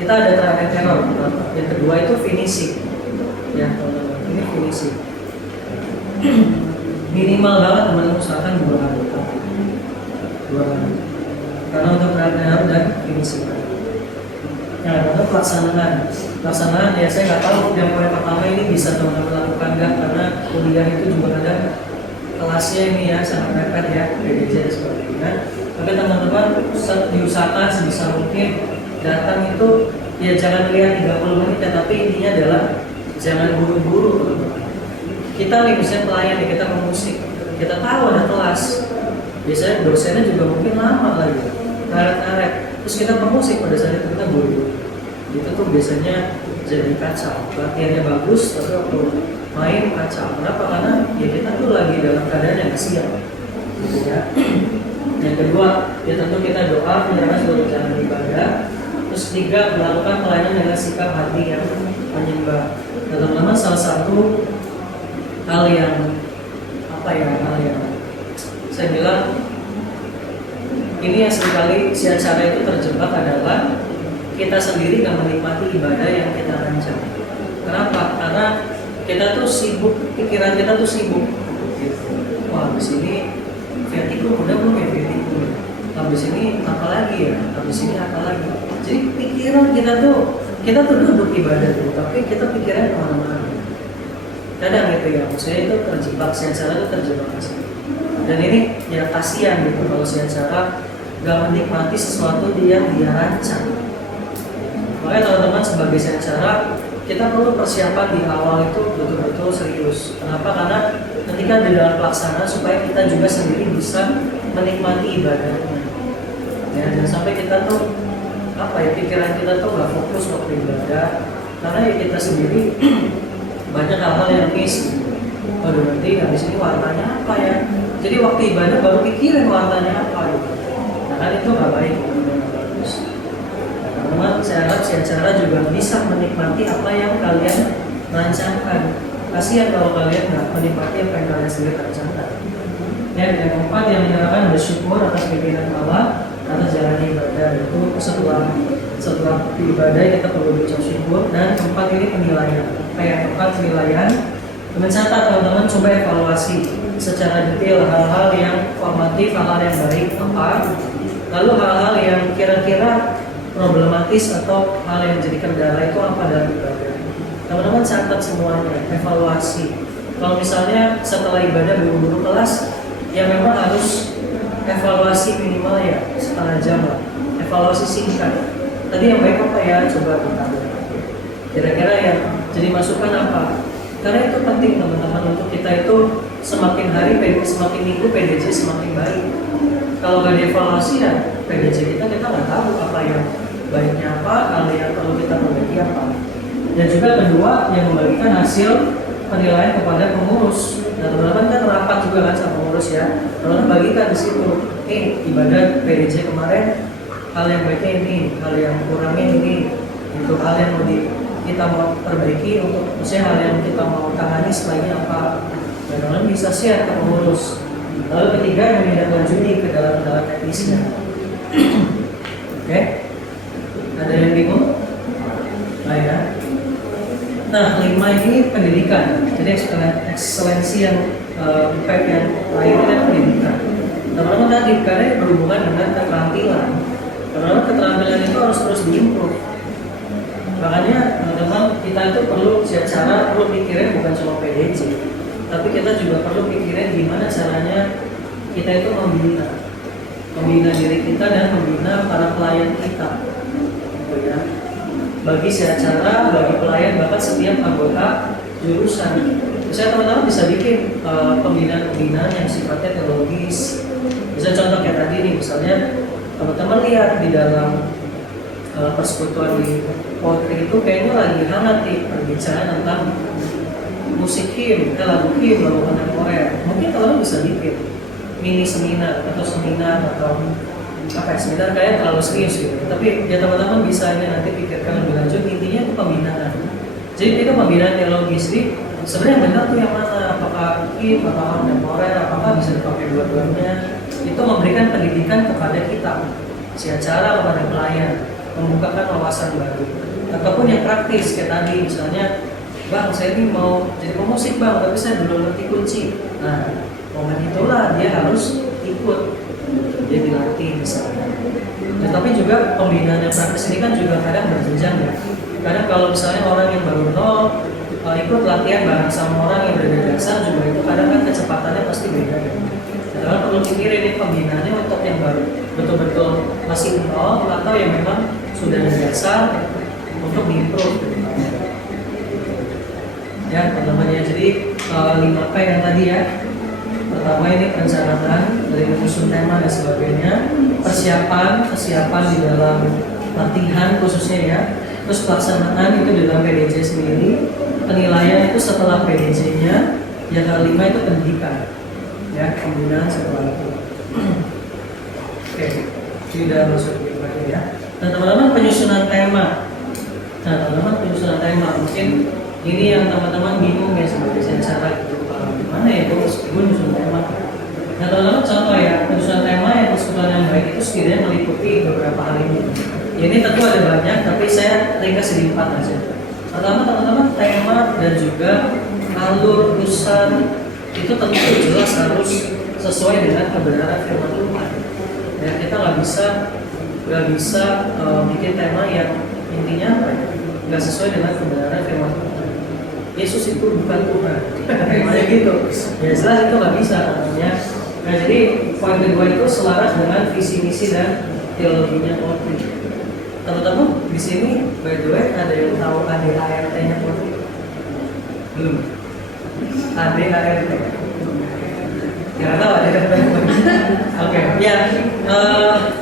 kita ada trial and error. Yang kedua itu finishing, ya ini finishing. Minimal banget teman-teman usahakan 2 kali. 2 kali. Karena untuk trial and error dan finishing. Nah, untuk pelaksanaan ya saya nggak tahu yang poin pertama ini bisa teman-teman lakukan nggak, karena kuliah itu juga ada kelasnya ini ya sangat mepet ya, PDJ dan sebagainya. Tapi teman-teman diusahakan sebisa mungkin datang itu ya jangan lihat 30 menit ya, tapi intinya adalah jangan buru-buru teman-teman. Kita nih misalnya pelayan nih, kita memusik, kita tahu ada kelas, biasanya dosennya juga mungkin lama lagi, karet-karet. Terus kita pemusik pada saat itu kita buru-buru. Itu tuh biasanya jadi kacau. Latihannya bagus, tapi waktu main kacau. Kenapa? Karena ya kita tuh lagi dalam keadaan yang siap, gitu ya. Yang kedua, ya tentu kita doa menyerahkan seluruh jalan ibadah. Terus 3, melakukan pelayanan dengan sikap hati yang menyembah. Dan teman-teman, salah satu hal yang saya bilang ini yang seringkali si acara itu terjebak adalah kita sendiri nggak menikmati ibadah yang kita rancang. Kenapa? Karena kita tuh sibuk, pikiran kita tuh sibuk. Wah, habis ini vertigo udah belum ya vertigo? Habis ini apa lagi ya? Habis ini apa lagi? Jadi pikiran kita tuh duduk ibadah tuh, tapi kita pikiran kemana-mana. Kadang gitu ya, maksudnya itu terjebak, secara itu terjebak ke situ. Dan ini ya kasihan gitu kalau secara gak menikmati sesuatu yang dia rancang. Makanya teman-teman sebagai secara kita perlu persiapan di awal itu betul-betul serius. Kenapa? Karena ketika di dalam pelaksanaan supaya kita juga sendiri bisa menikmati ibadahnya. Ya, dan sampai kita tuh pikiran kita tuh gak fokus waktu ibadah, karena ya kita sendiri banyak hal-hal yang miss. Waduh, nanti habis ini warnanya apa ya? Jadi waktu ibadah baru pikirin warnanya apa gitu. Nah kan itu gak baik, gak bagus. Teman-teman, saya harap secara juga bisa menikmati apa yang kalian rancangkan. Kasihan kalau kalian nggak menikmati apa yang kalian sendiri rancangkan. Yang keempat, yang menyatakan bersyukur atas pimpinan Allah atas jalan ibadah. Itu setelah ibadah kita perlu berucap syukur. Dan keempat ini penilaian. Yang keempat penilaian, mencatat teman-teman, coba evaluasi secara detail hal-hal yang formatif, hal-hal yang baik apa, lalu hal-hal yang kira-kira problematis atau hal yang jadi kendala itu apa dalam ibadah. Teman-teman catat semuanya, evaluasi. Kalau misalnya setelah ibadah buru-buru kelas, ya memang harus evaluasi minimal ya setengah jam lah, evaluasi singkat. Tadi yang baik apa ya, coba kita kira-kira yang jadi masukan apa. Karena itu penting teman-teman, untuk kita itu semakin hari, semakin minggu PDJ semakin baik. Kalau nggak dievaluasi ya PDJ kita nggak tahu apa yang baiknya apa, hal yang perlu kita perbaiki apa. Dan juga kedua, yang membagikan hasil penilaian kepada pengurus. Nah teman-teman kan rapat juga kan sama pengurus ya. Teman-teman bagikan di situ, ibadah PDJ kemarin hal yang baiknya ini, hal yang kurangnya ini, itu hal yang kita mau perbaiki, untuk misalnya hal yang kita mau tangani setelahnya apa. Dan teman-teman bisa share ke pengurus. Lalu ketiga, menindaklanjuti ke dalam teknisnya. Oke? Ada yang bingung? Nah ya. Nah, 5 ini pendidikan. Jadi ekselensi yang impact yang lainnya pendidikan. Teman-teman tadi karena berhubungan dengan keterampilan. Karena keterampilan itu harus terus diimprove. Makanya teman-teman kita itu perlu secara perlu pikirin bukan cuma PDJ, tapi kita juga perlu pikirin gimana caranya kita itu membina diri kita dan membina para pelayan kita. Gitu ya. Bagi secara, bagi pelayan, bahkan setiap anggota jurusan. Misalnya teman-teman bisa bikin pembinaan-pembinaan yang sifatnya teologis. Bisa contoh kayak tadi nih, misalnya teman-teman lihat di dalam persekutuan di Polri itu kayaknya lagi hangat nih perbicaraan tentang musik him, lagu him, lagu kontemporer. Mungkin teman-teman bisa bikin mini seminar atau seminar kayak terlalu serius gitu. Tapi ya teman-teman bisa ini nanti pikirkan lebih lanjut, intinya itu pembinaan. Jadi itu pembinaan teologis. Jadi sebenarnya benar tuh yang mana, apakah him atau kontemporer, apakah bisa dipakai dua-duanya. Itu memberikan pendidikan kepada kita, secara kepada pelayan, membukakan wawasan baru. Ataupun yang praktis kayak tadi misalnya, bang saya ini mau jadi pemusik bang, tapi saya belum ngerti kunci. Nah momen itulah dia harus ikut, dia dilatih misalnya. Ya, tapi juga pembinaan yang praktis ini kan juga kadang berjenjang ya. Kadang kalau misalnya orang yang baru nol ikut latihan bareng sama orang yang berbeda dasar juga, itu kadang kan kecepatannya pasti beda ya. Jadi perlu pikirin ini pembinaannya untuk yang baru betul-betul masih nol atau yang memang sudah ada dasar untuk diimprove. Ya teman-teman ya, jadi 5P yang tadi ya. Pertama ini perencanaan dari menyusun tema dan sebagainya, persiapan di dalam latihan khususnya ya, terus pelaksanaan itu di dalam PDJ sendiri, penilaian itu setelah PDJ-nya, yang kelima itu pendidikan, ya pembinaan setelah itu. Oke, tidak masuk lagi ya. Dan teman-teman penyusunan tema, mungkin ini yang teman-teman bingung ya sebagai cara gitu. Gimana ya itu menyusun tema? Nah teman-teman contoh ya, penyusunan tema yang persekutuan yang baik itu setidaknya meliputi beberapa hal ini. Ini tentu ada banyak, tapi saya ringkas jadi 4 aja. Pertama, teman-teman, tema dan juga alur urusan itu tentu jelas harus sesuai dengan kebenaran firman Tuhan. Ya, kita nggak bisa bikin tema yang intinya apa ya? Nggak sesuai dengan kebenaran firman Tuhan. Yesus itu bukan Tuhan, temanya gitu. Ya jelas itu nggak bisa namanya. Nah jadi poin kedua itu selaras dengan visi misi dan teologinya Polri. Teman-teman di sini by the way ada yang tahu ADART-nya Polri? Belum. ADART. Ya tahu ADART. Oke. Ya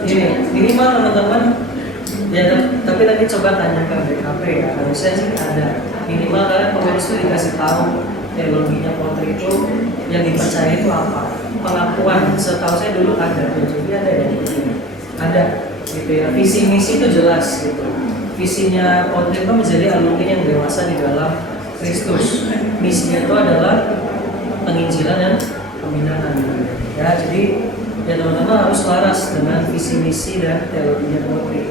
ini minimal teman-teman. Ya tapi nanti coba tanya ke BKP ya. Harusnya sih ada. Minimal kalian pengurus itu dikasih tahu teologinya Polri itu yang dipercaya itu apa. Pengakuan setahu saya dulu ada. Jadi ada ya. Ada. Gitu ya, visi misi itu jelas gitu. Visinya Polri itu menjadi alumni yang dewasa di dalam Kristus. Misinya itu adalah penginjilan dan pembinaan. Ya, jadi ya teman-teman harus selaras dengan visi misi dan teologinya Polri.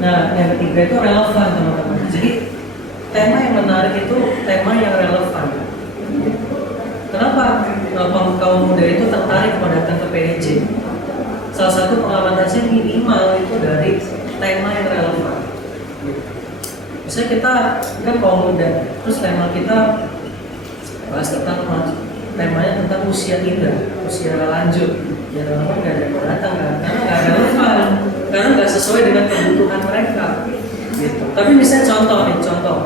Nah, yang ketiga itu relevan teman-teman. Jadi tema yang menarik itu tema yang relevan. Kenapa kaum muda itu tertarik mau datang ke PDJ? Salah satu pengamatan saya minimal itu dari tema yang relevan. Misalnya kita kan kaum muda, terus tema kita bahas tentang temanya tentang usia indah, usia lanjut. Ya teman-teman nggak ada yang mau datang kan? Karena nggak relevan, karena nggak sesuai dengan kebutuhan mereka. Gitu. Tapi misalnya contoh,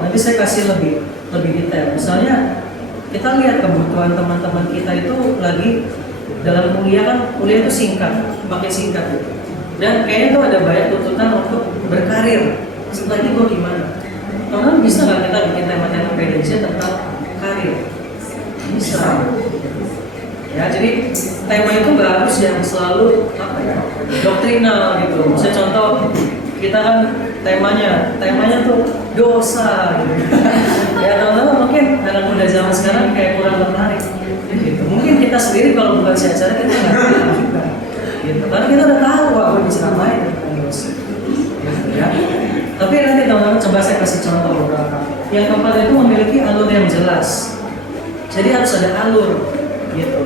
nanti saya kasih lebih detail. Misalnya kita lihat kebutuhan teman-teman kita itu lagi dalam kuliah kan, kuliah itu makin singkat gitu. Dan kayaknya tuh ada banyak tuntutan untuk berkarir. Setelah ini gue gimana? Teman-teman bisa nggak kita bikin tema-tema PDJ tentang karir? Bisa. Ya, jadi tema itu nggak harus yang selalu apa ya, doktrinal gitu. Misalnya contoh, kita kan temanya tuh dosa gitu. Ya teman-teman mungkin anak muda zaman sekarang kayak kurang tertarik gitu. Mungkin kita sendiri kalau bukan si acara kita nggak tahu juga gitu. Karena kita udah tahu apa bisa ngapain tentang dosa gitu ya. Tapi nanti teman-teman coba saya kasih contoh beberapa. Yang keempat itu memiliki alur yang jelas. Jadi harus ada alur gitu.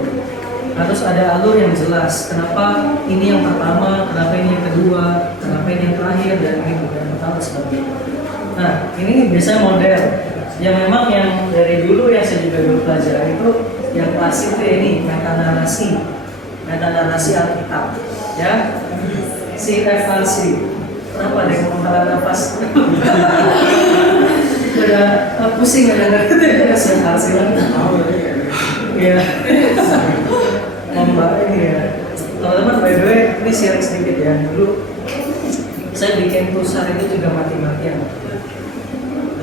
Harus ada alur yang jelas. Kenapa ini yang pertama, kenapa ini yang kedua, kenapa ini yang terakhir, dan ini bukan pertama sebagainya. Nah, ini biasanya model yang memang yang dari dulu yang saya juga dulu pelajari itu yang klasik itu ini meta narasi Alkitab, ya. CFRC. Kenapa ada yang menghela nafas? Udah pusing ada CFRC lagi. Ya. Mbak ini ya, teman-teman by the way ini sharing sedikit ya. Dulu saya bikin tulisan itu juga mati-matian.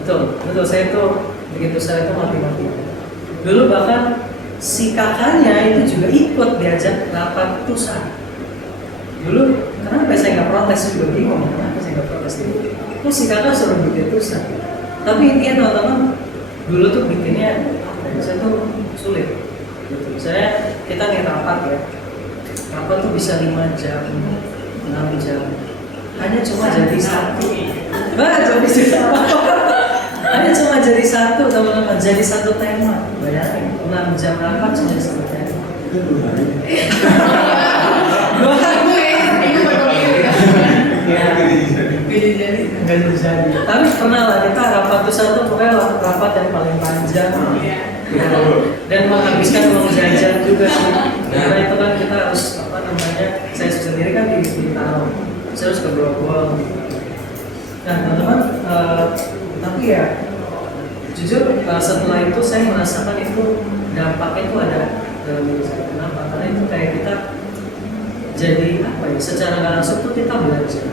Betul saya itu bikin tulisan itu mati-matian. Dulu bahkan si kakaknya itu juga ikut diajak rapat tulisan. Dulu kenapa saya nggak protes juga bingung kenapa saya nggak protes dulu. Terus si kakak suruh bikin tulisan. Tapi intinya teman-teman dulu tuh bikinnya saya tuh sulit. Misalnya kita nih rapat ya, rapat tuh bisa 5 jam, 6 jam, hanya cuma jadi satu. Hanya cuma jadi satu teman-teman, jadi satu tema. Bayangin, 6 jam rapat cuma jadi satu tema. Nggak jadi. Tapi pernah lah kita rapat tuh satu, pokoknya rapat yang paling panjang. Ya, dan menghabiskan uang jajan juga sih. Karena itu kan kita harus saya sendiri kan di Taruh, saya harus ke Grogol. Nah teman-teman, tapi ya jujur setelah itu saya merasakan itu dampaknya itu ada dalam diri saya. Kenapa? Karena itu kayak kita jadi apa ya? Secara nggak langsung tuh kita belajar.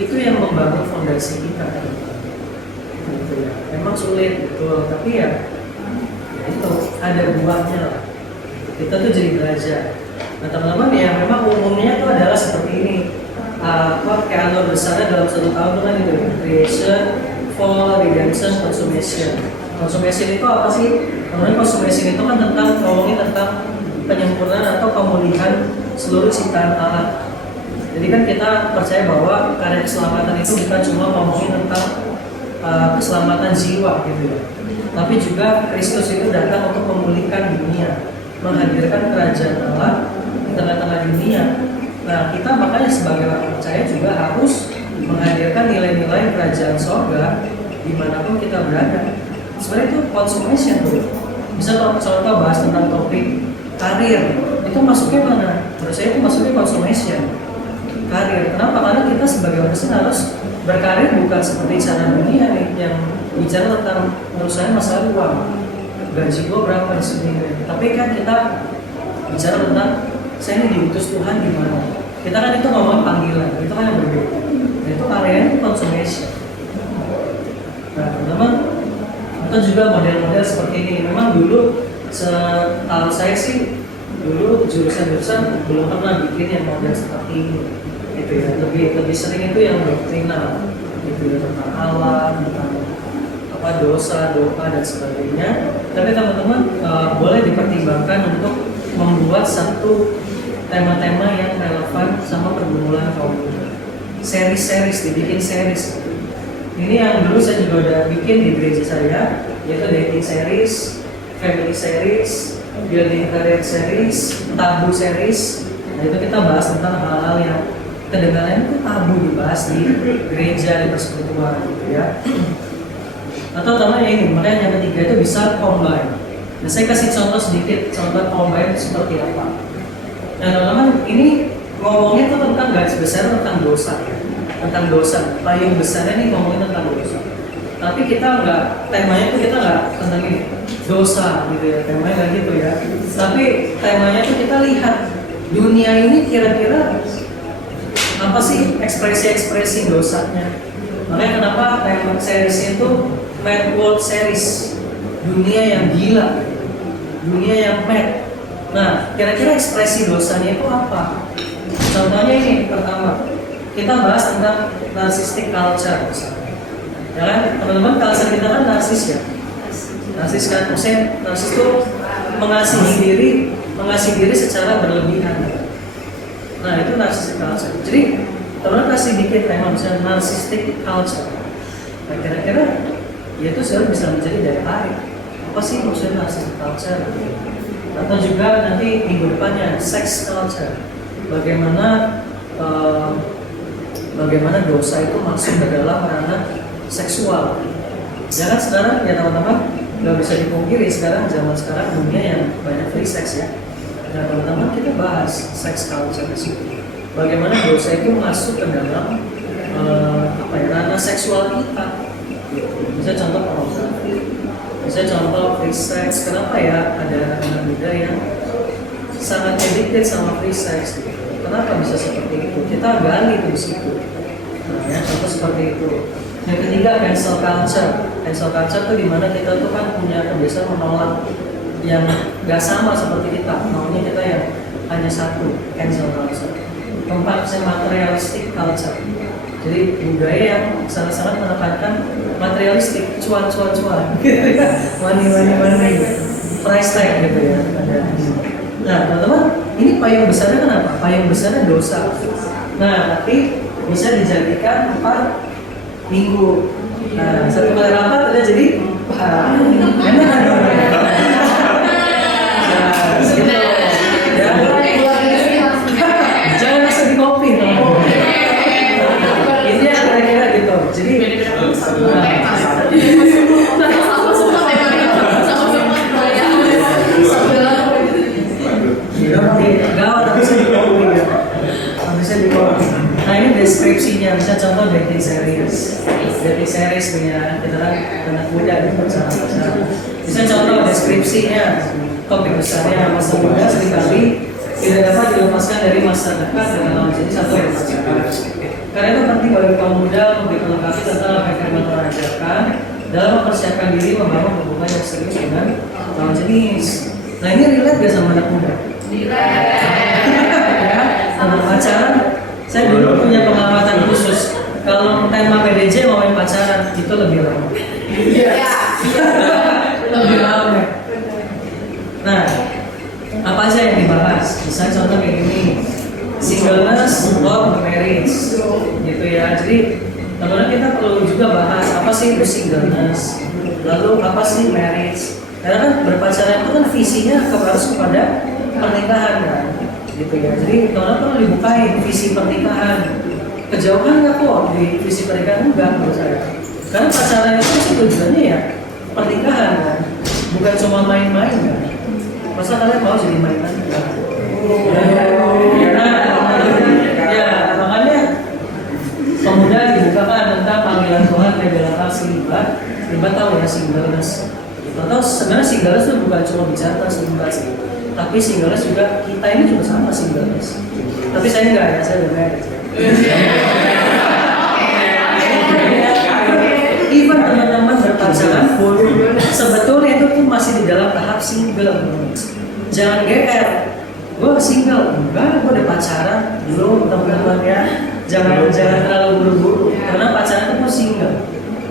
Itu yang membangun fondasi kita. Gitu ya. Memang sulit betul, tapi ya itu ada buahnya lah. Kita tuh jadi belajar. Nah teman-teman ya memang umumnya itu adalah seperti ini. Kayak alur besarnya dalam 1 tahun itu kan itu creation, fall, redemption, consummation. Consummation itu apa sih? Teman-teman consummation itu kan ngomongin tentang penyempurnaan atau pemulihan seluruh ciptaan Allah. Jadi kan kita percaya bahwa karya keselamatan itu bukan cuma ngomongin tentang keselamatan jiwa gitu ya, tapi juga Kristus itu datang untuk memulihkan dunia, menghadirkan kerajaan Allah di tengah-tengah dunia. Nah, kita makanya sebagai orang percaya juga harus menghadirkan nilai-nilai kerajaan sorga dimanapun kita berada. Sebenarnya itu consummation tuh. Bisa contoh bahas tentang topik karir, itu masuknya mana? Menurut saya itu masuknya consummation. Karir. Kenapa? Karena kita sebagai orang Kristen harus berkarir bukan seperti cara dunia nih yang bicara tentang menurut saya masalah uang. Gaji gua berapa di sini? Tapi kan kita bicara tentang saya ini diutus Tuhan di mana? Kita kan itu ngomong panggilan, itu kan yang berbeda. Itu karyanya itu consummation. Nah, teman-teman, atau juga model-model seperti ini. Memang dulu setahu saya sih dulu jurusan-jurusan belum pernah bikin yang model seperti ini. Itu ya, lebih sering itu yang doktrinal, gitu ya, tentang Allah, tentang dosa, doa dan sebagainya. Tapi teman-teman boleh dipertimbangkan untuk membuat satu tema-tema yang relevan sama pergumulan kaum muda. Series dibikin series. Ini yang dulu saya juga udah bikin di gereja saya, yaitu dating series, family series, building career series, tabu series. Nah itu kita bahas tentang hal-hal yang kedengarannya itu tabu dibahas di gereja, di persekutuan gitu ya. Atau namanya ini, makanya yang ketiga itu bisa combine. Nah saya kasih contoh sedikit, contoh combine seperti apa. Nah teman-teman, ini ngomongnya tuh tentang garis besar tentang dosa ya. Tentang dosa, payung besarnya nih ngomongin tentang dosa. Tapi kita nggak, temanya tuh kita nggak tentang ini dosa gitu ya, temanya nggak gitu ya. Tapi temanya tuh kita lihat dunia ini kira-kira apa sih ekspresi-ekspresi dosanya. Makanya kenapa tema series itu Mad World Series, dunia yang gila, dunia yang mad. Nah, kira-kira ekspresi dosanya itu apa? Contohnya ini, pertama, kita bahas tentang narcissistic culture. Ya kan, teman-teman, culture kita kan narsis ya. Narsis kan, maksudnya narsis itu mengasihi diri secara berlebihan. Nah, itu narcissistic culture. Jadi, teman-teman kasih dikit tema misalnya narcissistic culture. Nah, kira-kira ya itu sebenarnya bisa menjadi daya tarik. Apa sih maksudnya narcissistic culture? Atau juga nanti minggu depannya sex culture. Bagaimana dosa itu masuk ke dalam ranah seksual. Jangan sekarang ya teman-teman, nggak bisa dipungkiri sekarang zaman sekarang dunia yang banyak free sex ya. Nah teman-teman kita bahas sex culture di situ. Bagaimana dosa itu masuk ke dalam ranah seksual kita. Bisa contoh pornografi, bisa contoh free sex. Kenapa ya ada anak muda yang sangat addicted sama free sex? Kenapa bisa seperti itu? Kita gali di situ. Nah, ya, contoh seperti itu. Yang ketiga cancel culture. Cancel culture itu dimana kita tuh kan punya kebiasaan menolak yang nggak sama seperti kita. Maunya kita yang hanya satu, cancel culture. Keempat, materialistic culture. Jadi budaya yang sangat-sangat menekankan materialistik, cuan. Money. Price tag gitu ya. Nah teman-teman, ini payung besarnya kenapa? Payung besarnya dosa. Nah tapi bisa dijadikan 4 minggu. Nah 1 kali rapat udah jadi enak. Nah gitu ya. Jangan langsung di kopi dong. Ini yang kira-kira gitu. Jadi nah ini deskripsinya, bisa contoh dating series punya kita kan anak muda di pacaran. Bisa contoh deskripsinya, topik besarnya masa muda seringkali tidak dapat dilepaskan dari masa dekat dengan menjadi satu yang pacaran. Karena itu penting bagi kaum muda untuk dilengkapi tentang apa yang firman Tuhan ajarkan dalam mempersiapkan diri membangun hubungan yang serius dengan lawan jenis. Nah ini relate gak sama anak muda? Untuk pacaran, saya dulu punya pengamatan khusus. Kalau tema PDJ ngomongin pacaran itu lebih lama. Lebih lama. Nah, apa aja yang dibahas? Misalnya contoh kayak gini. singleness or marriage gitu ya. Jadi teman-teman kita perlu juga bahas apa sih itu singleness, lalu apa sih marriage. Karena kan berpacaran itu kan visinya harus kepada pernikahan kan, gitu ya. Jadi teman-teman perlu dibukain visi pernikahan. Kejauhan nggak kok di visi pernikahan, enggak menurut saya. Karena pacaran itu sih tujuannya ya pernikahan kan, bukan cuma main-main kan. Masa kalian mau jadi mainan? Ya, makanya pemuda dibukakan tentang panggilan Tuhan revelasi selibat. Selibat tahu ya singleness. Atau sebenarnya singleness itu bukan cuma bicara selibat sih, tapi singleness juga kita ini juga sama singleness. Tapi saya enggak ya, saya udah married. Even teman-teman berpacaran pun sebetulnya itu tuh masih di dalam tahap single. Jangan GR, gue single, enggak, gue udah pacaran belum teman-teman ya. Jangan terlalu buru-buru, karena pacaran itu tuh single.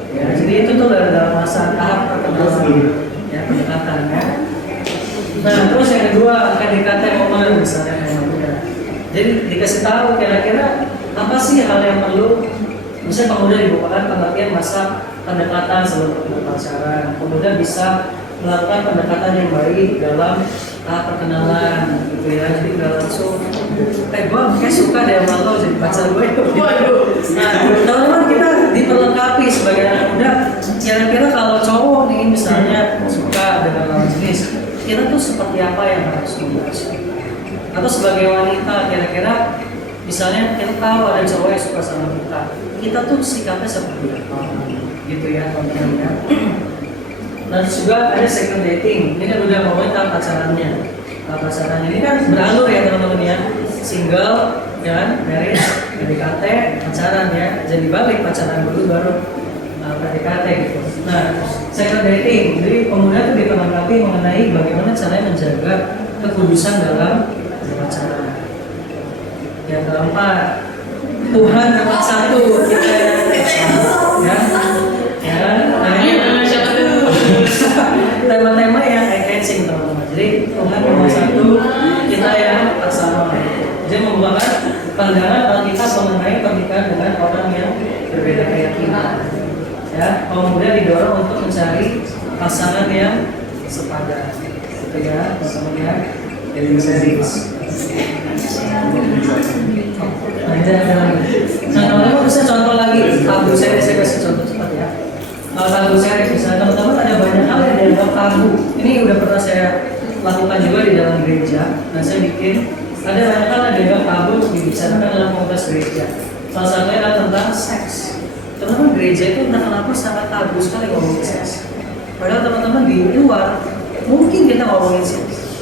Ya, jadi itu tuh dalam masa tahap perkenalan, ya pendekatan ya. Nah terus yang kedua PDKT momen misalnya ya. Jadi dikasih tahu kira-kira apa sih hal yang perlu, misalnya pemuda dibukakan pengertian masa pendekatan sebelum pacaran. Pemuda bisa melakukan pendekatan yang baik dalam tahap perkenalan gitu ya. Jadi nggak langsung gue kayak suka deh sama lo jadi pacar gue gitu. Nah teman-teman kita diperlengkapi sebagai anak muda. Kira-kira kalau cowok nih misalnya suka dengan lawan jenis, kita tuh seperti apa yang harus dibahas? Atau sebagai wanita kira-kira misalnya kita tahu ada cowok yang suka sama kita tuh sikapnya seperti apa gitu ya teman-teman ya. Dan juga ada second dating, ini kan udah ngomongin tentang pacarannya. Pacaran ini kan beralur ya teman-teman ya, single, ya kan, marriage, PDKT, pacaran ya. Jadi balik pacaran dulu baru PDKT gitu. Nah, second dating, jadi pemuda itu diperlengkapi mengenai bagaimana caranya menjaga kekudusan dalam berpacaran. Yang keempat, Tuhan nomor satu kita ya. Tema-tema yang eye-catching teman-teman. Jadi Tuhan nomor satu, kita yang bersama. Jadi membuahkan pandangan kalau kita mengenai pernikahan dengan orang yang berbeda keyakinan. Ya, pemuda didorong untuk mencari pasangan yang sepadan. Gitu ya, teman-teman ya. Jadi serius. Nah, teman-teman bisa contoh lagi. Tabu saya kasih contoh cepat ya. Tabu saya misalnya teman-teman ada banyak hal yang dianggap tabu. Ini udah pernah saya lakukan juga di dalam gereja. Nah, saya bikin ada banyak hal yang dianggap tabu dibicarakan dalam konteks gereja. Salah satunya adalah tentang seks. Teman-teman gereja itu entah kenapa sangat tabu sekali ngomongin seks. Padahal teman-teman di luar mungkin kita ngomongin seks,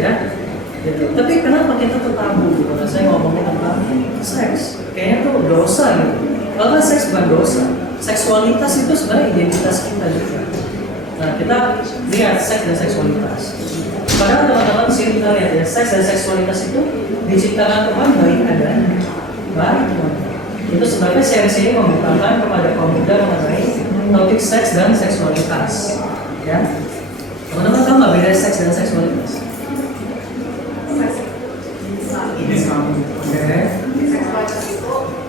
ya. Gitu. Tapi kenapa kita tuh tabu gitu? Nah, saya ngomongin tentang seks, kayaknya tuh dosa gitu. Kalau seks bukan dosa, seksualitas itu sebenarnya identitas kita juga. Nah, kita lihat seks dan seksualitas. Padahal teman-teman sini kita lihat ya, seks dan seksualitas itu diciptakan Tuhan baik adanya, baik teman-teman. Itu sebabnya seri-seri membukakan kepada kaum muda mengenai topik seks dan seksualitas. Ya, teman-teman tahu nggak beda seks dan seksualitas?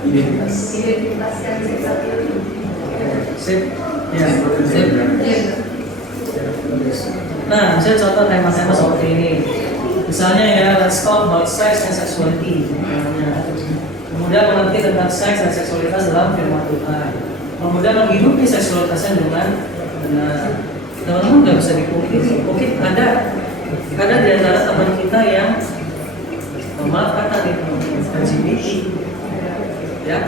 Identitas yang Sip. Ya, sip. Nah, misalnya contoh tema-tema seperti ini. Misalnya ya, let's talk about sex and sexuality. Kemudian mengerti tentang seks dan seksualitas dalam firman Tuhan. Kemudian menghidupi seksualitasnya dengan benar. Teman-teman nggak bisa dipungkiri. Mungkin ada di antara teman kita yang maaf kata nih LGBT, ya.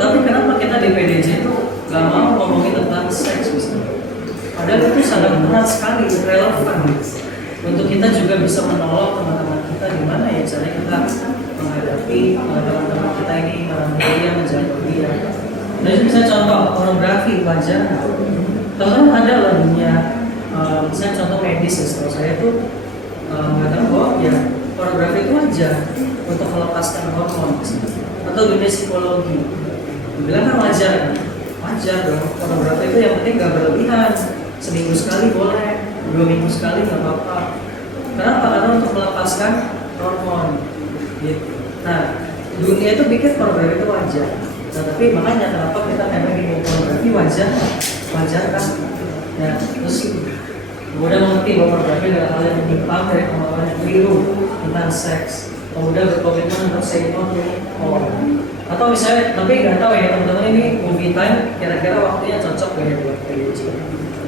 Tapi kenapa kita di PDJ itu nggak mau ngomongin tentang seks misalnya? Padahal itu sangat berat sekali, relevan untuk kita juga bisa menolong teman-teman kita gimana ya caranya kita menghadapi teman-teman kita ini merangkul dia, menjaga dia. Nah, bisa contoh pornografi wajar. Teman-teman ada lah dunia, misalnya contoh medis ya, setahu saya itu mengatakan bahwa ya pornografi itu wajar untuk melepaskan hormon atau dunia psikologi. Dibilang kan wajar dong. Pornografi itu yang penting gak berlebihan. Seminggu sekali boleh, 2 minggu sekali nggak apa-apa. Kenapa? Karena untuk melepaskan hormon. Gitu. Nah, dunia itu pikir pornografi itu wajar. Nah, tapi makanya kenapa kita memang ingin pornografi wajar kan? Ya, terus kemudian mengerti bahwa pornografi adalah hal yang menyimpang dari pemahaman yang keliru tentang seks. Kemudian berkomitmen untuk say no to all. Atau misalnya, tapi nggak tahu ya teman-teman, ini movie time kira-kira waktunya cocok nggak ya buat PDJ?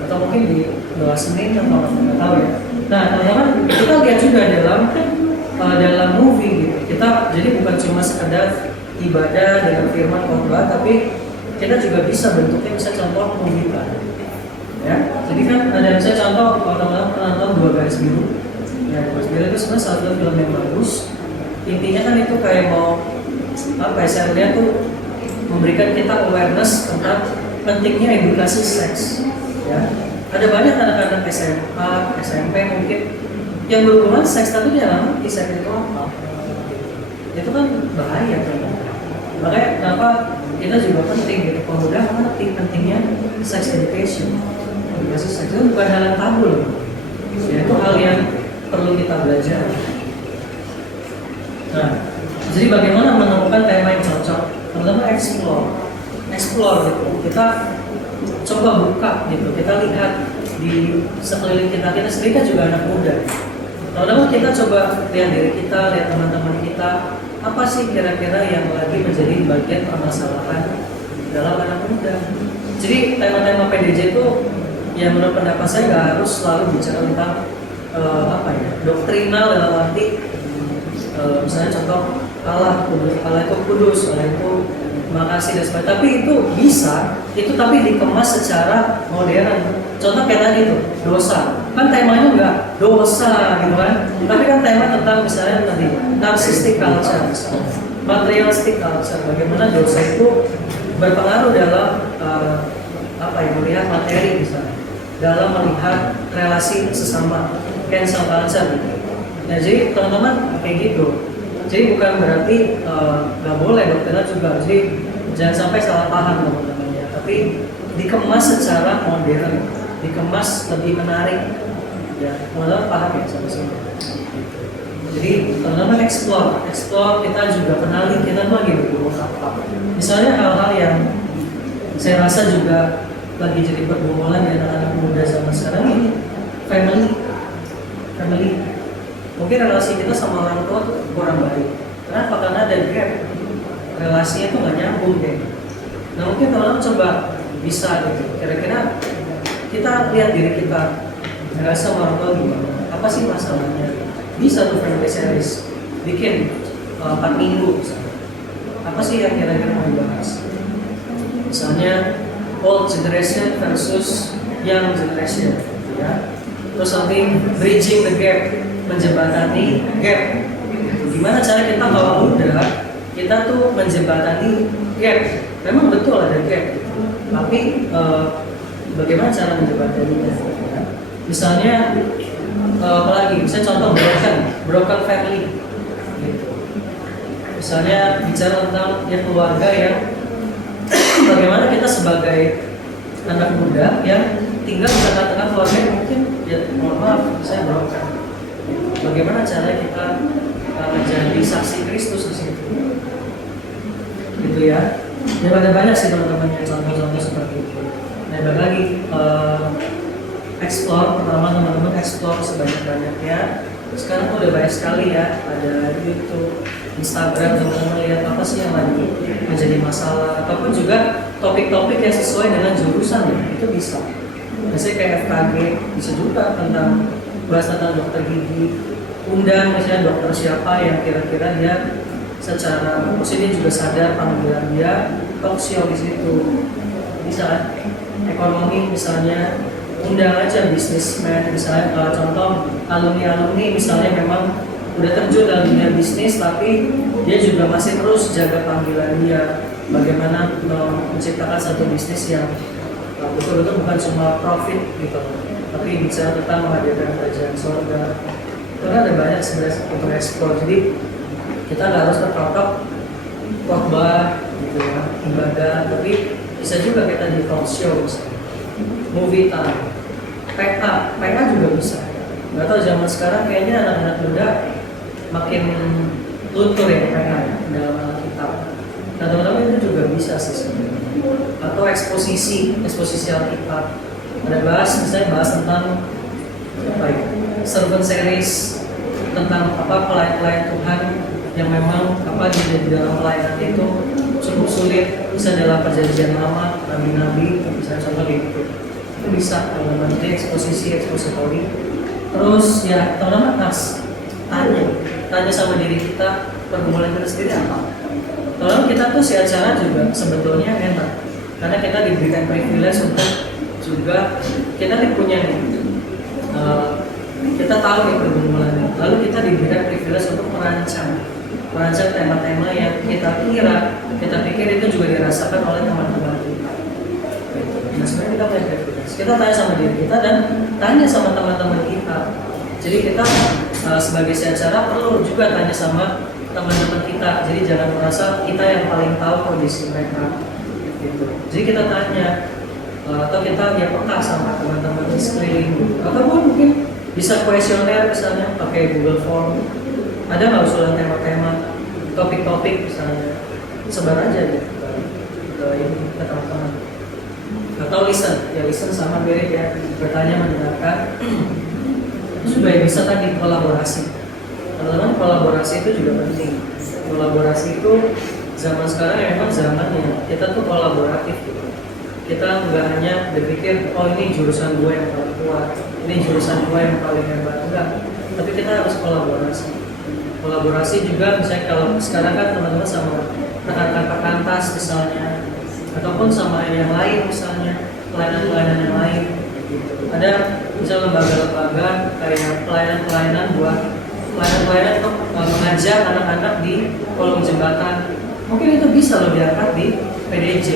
Atau mungkin di luar Senin atau nggak tahu ya. Nah, teman-teman, kita lihat juga dalam movie gitu. Kita jadi bukan cuma sekedar ibadah dengan firman khotbah, tapi kita juga bisa bentuknya bisa contoh movie time. Ya, jadi kan ada misalnya contoh kalau teman-teman pernah nonton Dua Garis Biru. Ya, Dua Garis Biru itu sebenarnya satu film yang bagus. Intinya kan itu kayak mau apa ya, saya lihat tuh memberikan kita awareness tentang pentingnya edukasi seks. Ya, ada banyak anak-anak SMA, SMP mungkin yang berhubungan seks tapi dia nggak ngerti seks itu apa. Itu kan bahaya kan. Makanya kenapa kita juga penting gitu, pemuda mengerti pentingnya sex education. Edukasi seks itu bukan hal yang tabu loh. Ya, itu hal yang perlu kita belajar. Nah, jadi bagaimana menemukan tema yang cocok? Pertama explore gitu. Kita coba buka gitu. Kita lihat di sekeliling kita sendiri kan juga anak muda. Teman-teman, kita coba lihat diri kita, lihat teman-teman kita, apa sih kira-kira yang lagi menjadi bagian permasalahan dalam anak muda. Jadi tema-tema PDJ itu ya menurut pendapat saya nggak harus selalu bicara tentang doktrinal dalam arti misalnya contoh Allah itu kudus, Allah itu makasih dan sebagainya. Tapi itu bisa, itu tapi dikemas secara modern. Contoh kayak tadi tuh, dosa. Kan temanya enggak dosa gitu kan. Tapi kan tema tentang misalnya tadi narcissistic culture, materialistic culture. Bagaimana dosa itu berpengaruh dalam melihat materi misalnya, dalam melihat relasi sesama, cancel culture gitu. Nah, jadi teman-teman kayak gitu. Jadi bukan berarti nggak boleh dokternya juga. Jadi jangan sampai salah paham teman-teman ya. Tapi dikemas secara modern, dikemas lebih menarik. Ya, teman-teman paham ya sama sini. Jadi teman-teman explore kita juga kenali kita tuh lagi bergumul apa. Misalnya hal-hal yang saya rasa juga lagi jadi pergumulan di anak-anak muda zaman sekarang ini, family. Mungkin relasi kita sama orang tua tuh kurang baik. Kenapa? Karena ada gap. Relasinya tuh nggak nyambung deh. Nah, mungkin teman-teman coba bisa gitu. Kira-kira kita lihat diri kita, relasi sama orang tua gimana? Apa sih masalahnya? Bisa tuh family series, bikin 4 minggu misalnya. Apa sih yang kira-kira mau dibahas? Misalnya old generation versus young generation, ya. Terus nanti bridging the gap, menjembatani gap. Gimana cara kita kalau muda, kita tuh menjembatani gap. Memang betul ada gap, tapi bagaimana cara menjembataninya? Misalnya, apalagi, misalnya contoh broken family. Gitu. Misalnya bicara tentang ya keluarga yang bagaimana kita sebagai anak muda yang tinggal di tengah-tengah keluarga yang mungkin ya mohon maaf saya broken. Bagaimana cara kita menjadi saksi Kristus di situ? Gitu ya. Ya ada banyak sih teman-teman yang contoh-contoh seperti itu. Nah, balik lagi explore, pertama teman-teman explore sebanyak-banyaknya. Sekarang tuh udah banyak sekali ya, ada YouTube, Instagram, teman-teman lihat apa sih yang lagi menjadi masalah, ataupun juga topik-topik yang sesuai dengan jurusan ya, itu bisa. Misalnya kayak FKG, bisa juga bahas tentang dokter gigi, undang misalnya dokter siapa yang kira-kira dia secara maksudnya juga sadar panggilan dia, talk show di situ. Bisa kan? Ekonomi misalnya, undang aja bisnismen misalnya, contoh alumni misalnya memang udah terjun dalam dunia bisnis tapi dia juga masih terus jaga panggilan dia, bagaimana menciptakan satu bisnis yang betul-betul bukan cuma profit gitu, tapi bicara tentang menghadirkan kerajaan surga. Itu kan ada banyak sebenarnya untuk ekspor. Jadi kita nggak harus terpatok khotbah gitu ya, ibadah, tapi bisa juga kita di talk show misalnya, movie time, PA juga bisa. Nggak tahu zaman sekarang kayaknya anak-anak muda makin tutur yang mereka dalam Alkitab. Nah teman-teman itu juga bisa sih sebenarnya. Atau eksposisi Alkitab. Ada misalnya bahas tentang apa ya, servant series, tentang pelayan Tuhan yang memang di dalam pelayanan itu cukup sulit, bisa dalam perjanjian lama, nabi-nabi, misalnya contoh gitu. Itu bisa teman-teman, nanti ekspositori. Terus ya teman-teman tanya sama diri kita, pergumulan kita sendiri apa. Kalau kita tuh si acara juga sebetulnya enak, karena kita diberikan privilege untuk juga kita punya kita tahu nih pergumulannya, lalu kita diberikan privilege untuk merancang tema-tema yang kita pikir itu juga dirasakan oleh teman-teman kita. Nah sebenarnya kita punya privilege, kita tanya sama diri kita dan tanya sama teman-teman kita. Jadi kita sebagai si acara perlu juga tanya sama teman-teman kita, jadi jangan merasa kita yang paling tahu kondisi mereka gitu. Jadi kita tanya atau kita peka sama teman-teman di sekeliling, ataupun mungkin bisa kuesioner misalnya pakai Google Form. Ada nggak usulan tema-tema, topik-topik misalnya, sebar aja deh ke teman-teman. Atau listen sama mirip ya, bertanya mendengarkan supaya bisa tadi kolaborasi. Teman-teman, kolaborasi itu juga penting. Kolaborasi itu zaman sekarang memang zaman yang kita tuh kolaboratif gitu. Kita nggak hanya berpikir, oh ini jurusan gue yang paling kuat, ini jurusan gue yang paling hebat, enggak. Tapi kita harus kolaborasi. Kolaborasi juga misalnya kalau sekarang kan teman-teman sama rekan-rekan perkantas misalnya, ataupun sama yang lain misalnya, pelayanan-pelayanan yang lain. Ada misalnya lembaga-lembaga kayak pelayanan-pelayanan untuk mengajar anak-anak di kolong jembatan. Mungkin itu bisa loh diangkat di PDJ.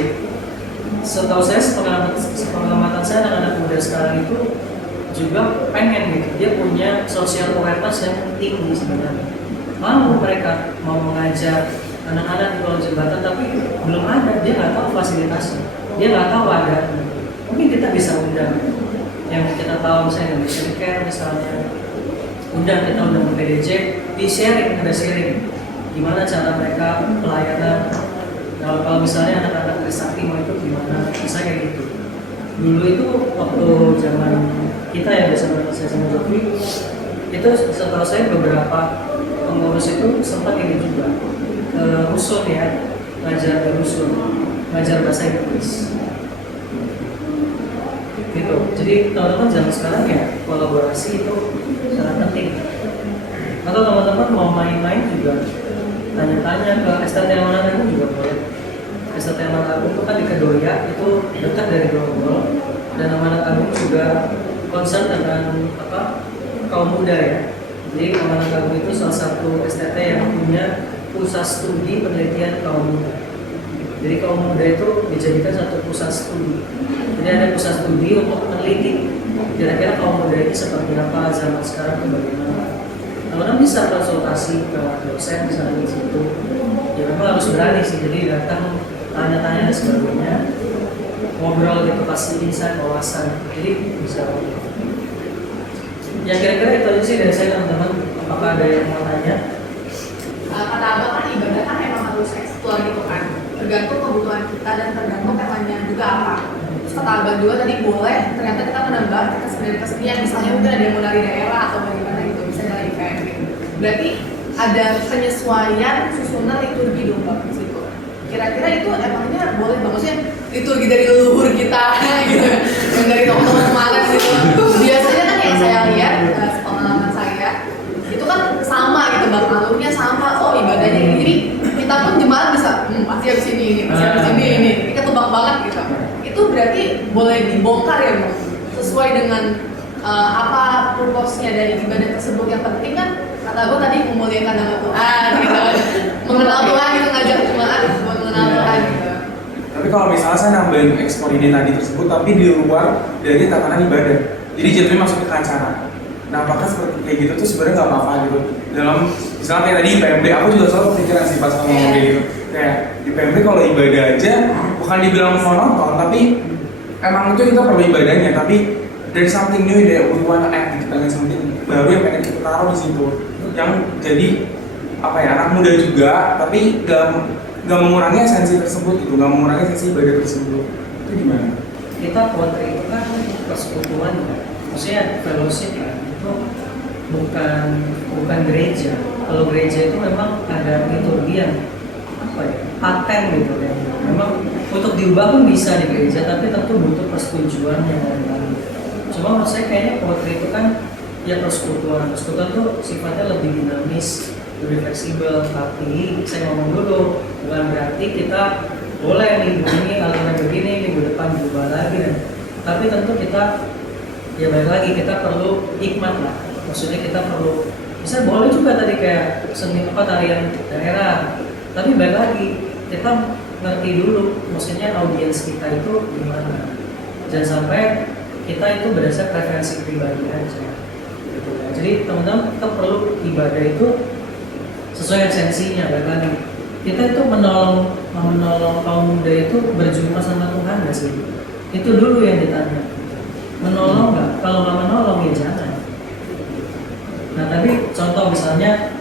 Setahu saya, sepengamatan saya, anak-anak muda sekarang itu juga pengen gitu, dia punya social awareness yang tinggi sebenarnya. Mereka mau mengajar anak-anak di kolong jembatan, tapi belum ada, dia nggak tahu fasilitasnya, dia nggak tahu wadahnya. Mungkin kita bisa undang, yang kita tahu misalnya Indonesian Care misalnya, kita undang PDJ, ada sharing gimana cara mereka pelayanan. Kalau misalnya anak-anak Trisakti mau itu gimana, bisa kayak gitu. Dulu itu waktu zaman kita ya bersama saya sama Jovi, itu setahu saya beberapa pengurus itu sempat ini juga ke rusun ya, ngajar di rusun, ngajar bahasa Inggris. Gitu. Jadi teman-teman zaman sekarang ya kolaborasi itu sangat penting. Atau teman-teman mau main-main juga tanya-tanya ke STT Amanat Agung juga boleh. STT Amanat Agung itu kan di Kedoya, itu dekat dari Grogol, dan Amanat Agung juga concern dengan kaum muda ya. Jadi Amanat Agung itu salah satu STT yang punya pusat studi penelitian kaum muda. Jadi kaum muda itu dijadikan satu pusat studi. Jadi ada pusat studi untuk meneliti kira-kira kaum muda ini seperti apa, zaman sekarang itu bagaimana. Teman-teman bisa konsultasi ke dosen misalnya di situ. Ya memang harus berani sih, jadi datang tanya-tanya dan sebagainya, ngobrol gitu, pasti insight wawasan. Jadi bisa. Ya kira-kira itu aja sih dari saya teman-teman. Apakah ada yang mau tanya? Kata Abang kan ibadah kan emang harus eksplor gitu kan, tergantung kebutuhan kita dan tergantung temanya juga apa. Terus kata Abang juga tadi boleh ternyata kita menambah kesenian, misalnya mungkin ada yang mau dari daerah atau bagaimana gitu, bisa dari event gitu. Berarti ada penyesuaian susunan liturgi dong Bang di situ. Kira-kira itu emangnya boleh Bang? Maksudnya liturgi dari leluhur kita gitu, yang dari teman-teman kemarin gitu. Biasanya kan yang saya lihat, pengalaman saya itu kan sama gitu Bang, alurnya sama, oh ibadahnya ini. Jadi kita pun jemaat bisa, pasti habis ini, pasti habis ini, ketebak banget gitu. Itu berarti boleh dibongkar ya Bang, sesuai dengan apa purpose-nya dari ibadah tersebut. Yang penting kan kata gue tadi memuliakan nama Tuhan gitu, mengenal Tuhan gitu, ngajak jemaat buat mengenal Tuhan gitu. Tapi kalau misalnya saya nambahin ekspor ide tadi tersebut, tapi di luar dari tatanan ibadah, jadi jatuhnya masuk ke acara. Nah, apakah seperti kayak gitu tuh sebenarnya nggak apa-apa gitu? Dalam misalnya kayak tadi PMB, aku juga selalu kepikiran sih pas ngomong kayak gitu. Kayak di PMB kalau ibadah aja bukan dibilang monoton, tapi emang itu kita perlu ibadahnya, tapi dari something new, dari we wanna add gitu, pengen something baru yang pengen kita taruh di situ, yang jadi apa ya, anak muda juga, tapi nggak mengurangi esensi tersebut gitu, nggak mengurangi esensi ibadah tersebut. Itu gimana? Kita potri itu kan persekutuan kan, maksudnya fellowship kan, itu bukan gereja. Kalau gereja itu memang ada liturgi yang apa ya, paten gitu ya. Memang untuk diubah pun bisa di gereja, tapi tentu butuh persetujuan yang lain. Cuma menurut saya kayaknya potri itu kan ya persekutuan tuh sifatnya lebih dinamis, lebih fleksibel. Tapi saya ngomong dulu, bukan berarti kita boleh minggu ini aliran begini, minggu depan berubah lagi kan. Tapi tentu kita ya balik lagi, kita perlu hikmat lah. Maksudnya kita perlu, bisa boleh juga tadi kayak seni tarian daerah. Tapi balik lagi, kita ngerti dulu maksudnya audiens kita itu gimana. Jangan sampai kita itu berdasar preferensi pribadi aja. Gitu ya. Jadi teman-teman kita perlu ibadah itu sesuai esensinya. Balik lagi, kita itu menolong kaum muda itu berjumpa sama Tuhan nggak sih? Itu dulu yang ditanya. Menolong nggak? Kalau nggak menolong ya jangan. Nah tadi contoh misalnya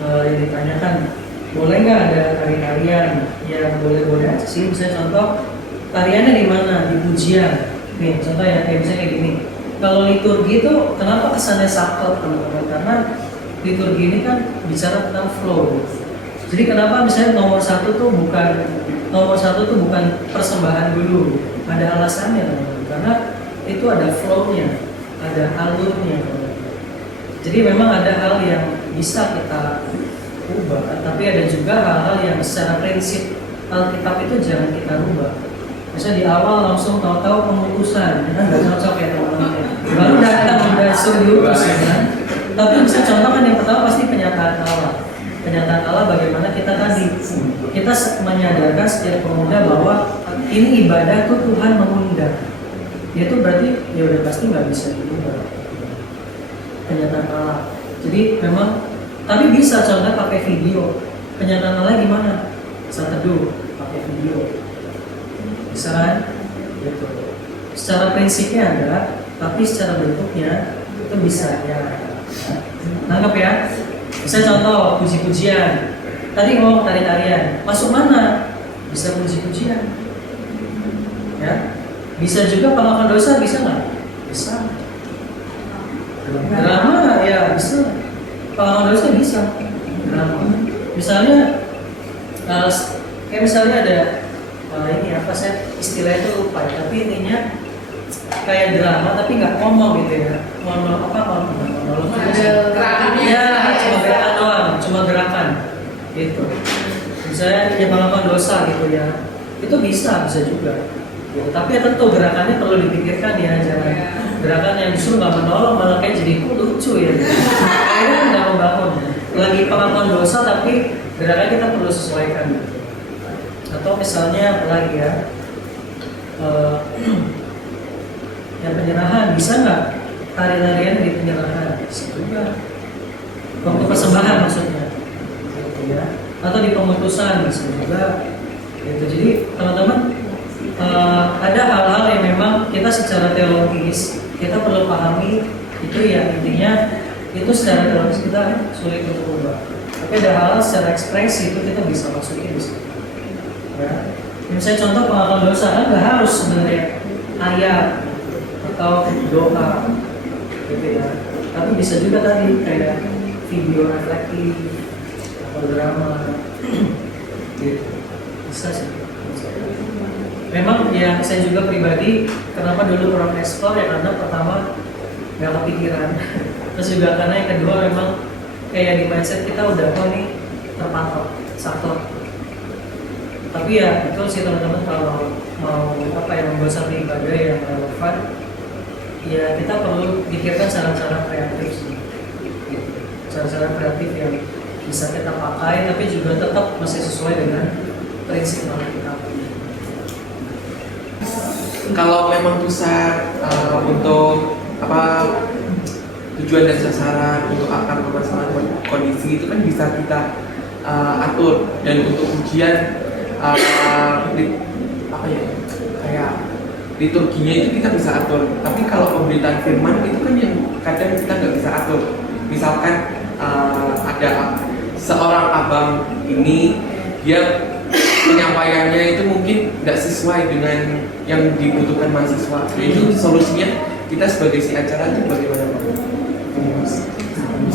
yang ditanyakan, boleh nggak ada tari-tarian? Ya boleh-boleh aja sih. Misalnya contoh tariannya di mana? Di pujian. Nih contoh ya kayak misalnya kayak gini. Kalau liturgi itu kenapa kesannya saklek teman-teman? Karena liturgi ini kan bicara tentang flow. Jadi kenapa misalnya nomor satu tuh bukan persembahan dulu, ada alasannya teman-teman. Karena itu ada flow-nya, ada alurnya. Jadi memang ada hal yang bisa kita ubah, tapi ada juga hal-hal yang secara prinsip Alkitab itu jangan kita ubah. Misalnya di awal langsung tahu-tahu pemutusan, kan nggak cocok ya teman-teman. Baru datang udah suruh diurus kan. Tapi bisa contoh kan yang pertama pasti penyataan Allah. Penyataan Allah bagaimana kita tadi kita menyadarkan setiap pemuda bahwa ini ibadah tuh Tuhan mengundang. Itu berarti ya udah pasti nggak bisa diubah. Penyataan Allah. Jadi memang tapi bisa contohnya pakai video. Penyataan Allah gimana? Saat teduh pakai video. Bisa kan? Gitu. Secara prinsipnya ada, tapi secara bentuknya itu bisa ya. Nangkep ya? Bisa contoh puji-pujian. Tadi ngomong tari-tarian, masuk mana? Bisa puji-pujian. Ya. Bisa juga pengakuan dosa, bisa nggak? Bisa. Drama ya bisa. Pengakuan dosa bisa. Drama. Misalnya, kayak misalnya ada ini apa saya istilah itu lupa ya, tapi intinya kayak drama tapi nggak ngomong gitu ya. Monolog Ada gerakannya. Ya, cuma gerakan doang, cuma gerakan gitu. Misalnya dia melakukan dosa gitu ya, itu bisa juga. Ya, tapi ya tentu gerakannya perlu dipikirkan ya, jangan gerakan yang justru nggak menolong malah kayak jadi lucu ya. Akhirnya nggak membangun. Lagi pengakuan dosa tapi gerakan kita perlu sesuaikan. Atau misalnya apa lagi ya, yang penyerahan bisa nggak? Tari-tarian di penyerahan bisa juga. Waktu persembahan maksudnya, gitu ya. Atau di pemutusan bisa juga. Gitu. Jadi teman-teman ada hal-hal yang memang kita secara teologis kita perlu pahami itu ya, intinya itu secara teologis kita sulit untuk ubah. Tapi ada hal secara ekspresi itu kita bisa masukin di situ. Ya. Misalnya contoh pengakuan dosa kan nggak harus sebenarnya ayat atau doa gitu ya, tapi bisa juga tadi kayak video reflektif atau drama gitu, bisa sih. Memang ya saya juga pribadi kenapa dulu kurang explore ya karena pertama nggak kepikiran, terus juga karena yang kedua memang kayak di mindset kita udah nih terpatok saklek. Tapi ya itu sih teman-teman, kalau mau apa ya membuat satu ibadah yang relevan, ya kita perlu pikirkan cara-cara kreatif sih. Cara-cara kreatif yang bisa kita pakai tapi juga tetap masih sesuai dengan prinsip kita. Kalau memang pusat untuk apa tujuan dan sasaran untuk akar permasalahan kondisi itu kan bisa kita atur, dan untuk ujian apa ya kayak liturginya itu kita bisa atur. Tapi kalau pemberitaan firman itu kan yang kadang kita nggak bisa atur. Misalkan ada seorang abang ini dia penyampaiannya itu mungkin tidak sesuai dengan yang dibutuhkan mahasiswa. Itu solusinya kita sebagai si acara itu bagaimana Pak?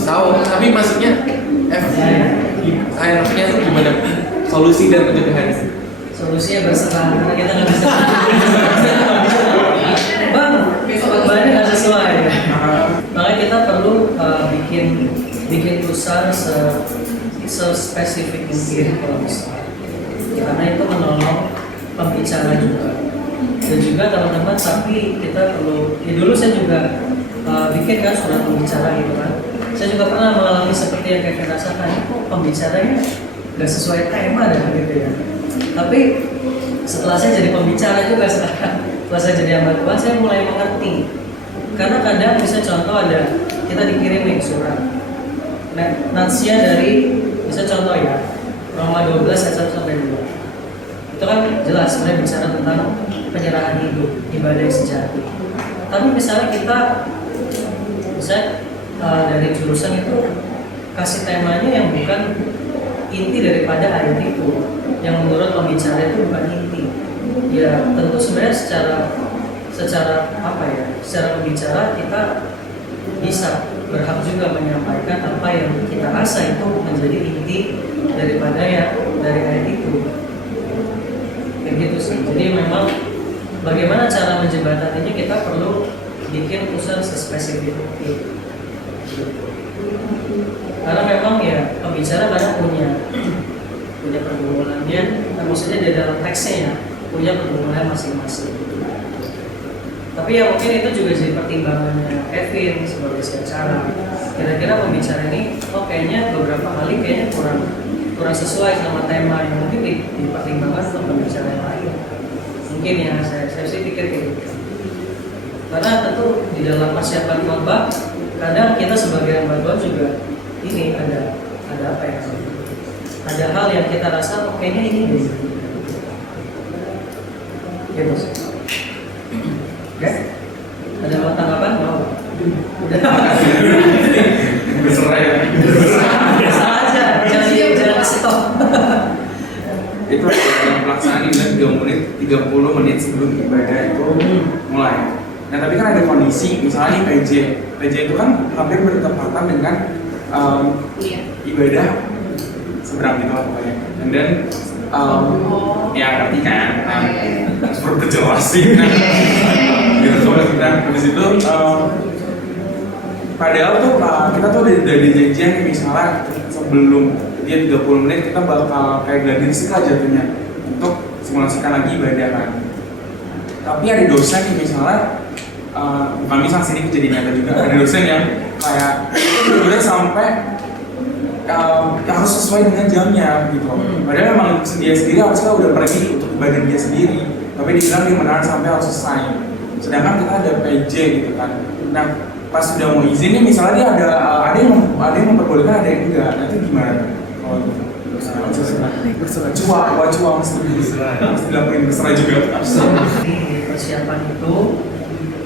Tahu, tapi maksudnya akhirnya itu gimana? Solusi dan pencegahan. Solusinya berserah karena kita nggak bisa. Bang, bahannya nggak sesuai. Makanya kita perlu bikin usaha spesifik mungkin kalau bisa. Karena itu menolong pembicara juga. Dan juga teman-teman, tapi kita perlu. Dulu saya juga bikin kan surat pembicara gitu kan. Saya juga pernah mengalami seperti yang kayak rasakan. Pembicaranya nggak sesuai tema dan gitu ya. Tapi setelah saya jadi pembicara juga sekarang, setelah saya jadi ambatuan, saya mulai mengerti. Karena kadang bisa contoh ada kita dikirim nih surat, natsnya dari bisa contoh ya Roma 12 ayat 1 sampai 2. Itu kan jelas sebenarnya bicara tentang penyerahan hidup, ibadah yang sejati. Tapi misalnya kita dari jurusan itu kasih temanya yang bukan inti daripada ayat itu, yang menurut pembicara itu bukan inti. Ya tentu sebenarnya secara apa ya, secara pembicara kita bisa berhak juga menyampaikan apa yang kita rasa itu menjadi inti daripada ya dari ayat itu. Kayak gitu sih. Jadi memang bagaimana cara menjembataninya kita perlu bikin usaha spesifik itu. Karena memang ya pembicara kadang punya pergumulannya, maksudnya di dalam teksnya ya punya pergumulan masing-masing. Tapi ya mungkin itu juga jadi pertimbangannya Kevin sebagai acara. Kira-kira pembicara ini, kayaknya beberapa kali kayaknya kurang sesuai sama tema yang mungkin dipertimbangkan untuk pembicara yang lain. Mungkin ya saya sih pikir kayak gitu. Karena tentu di dalam persiapan khotbah, kadang kita sebagai ambatuan juga ini ada apa ya? Ada hal yang kita rasa kayaknya ini deh. Gitu sih. Oke? Ada mau tanggapan? Mau? Udah. Berserah ya. Salah aja, jangan stop. Itu dalam pelaksanaan bilang 30 menit sebelum ibadah itu mulai. Nah tapi kan ada kondisi, misalnya nih PJ itu kan hampir bertepatan dengan ibadah seberang gitu lah pokoknya. And then ya ngerti kan, perlu kejelasin kan. Gitu soalnya kita habis itu padahal tuh kita tuh dari janjian misalnya sebelum dia 30 menit kita bakal kayak gladi risiko jatuhnya untuk simulasikan lagi ibadah kan. Tapi ada dosen nih misalnya bukan misal sini jadi nyata juga, ada dosen yang kayak bener-bener sampai harus sesuai dengan jamnya gitu. Padahal memang dia sendiri harusnya udah pergi untuk ibadah dia sendiri, tapi dibilang dia menahan sampai harus selesai. Sedangkan kita ada PJ gitu kan. Nah pas sudah mau izin nih misalnya dia ada yang memperbolehkan, ada yang enggak. Nanti gimana kalau gitu? Berserah. Cua mesti dilakuin berserah juga. Di persiapan itu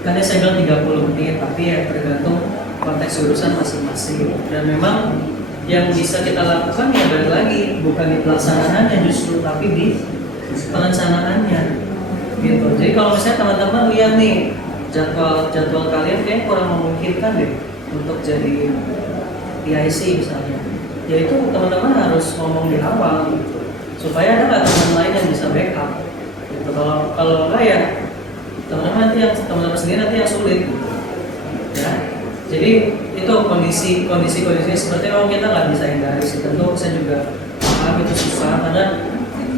kan saya bilang 30 menit, tapi ya tergantung konteks jurusan masing-masing. Dan memang yang bisa kita lakukan ya balik lagi bukan di pelaksanaannya justru, tapi di perencanaannya gitu. Jadi kalau misalnya teman-teman lihat nih jadwal kalian kayaknya kurang memungkinkan deh untuk jadi PIC misalnya, ya itu teman-teman harus ngomong di awal gitu, supaya ada nggak teman lain yang bisa backup gitu. Kalau enggak ya teman-teman sendiri nanti yang sulit gitu. Ya jadi itu kondisi seperti kita nggak bisa hindari sih. Tentu saya juga paham itu susah karena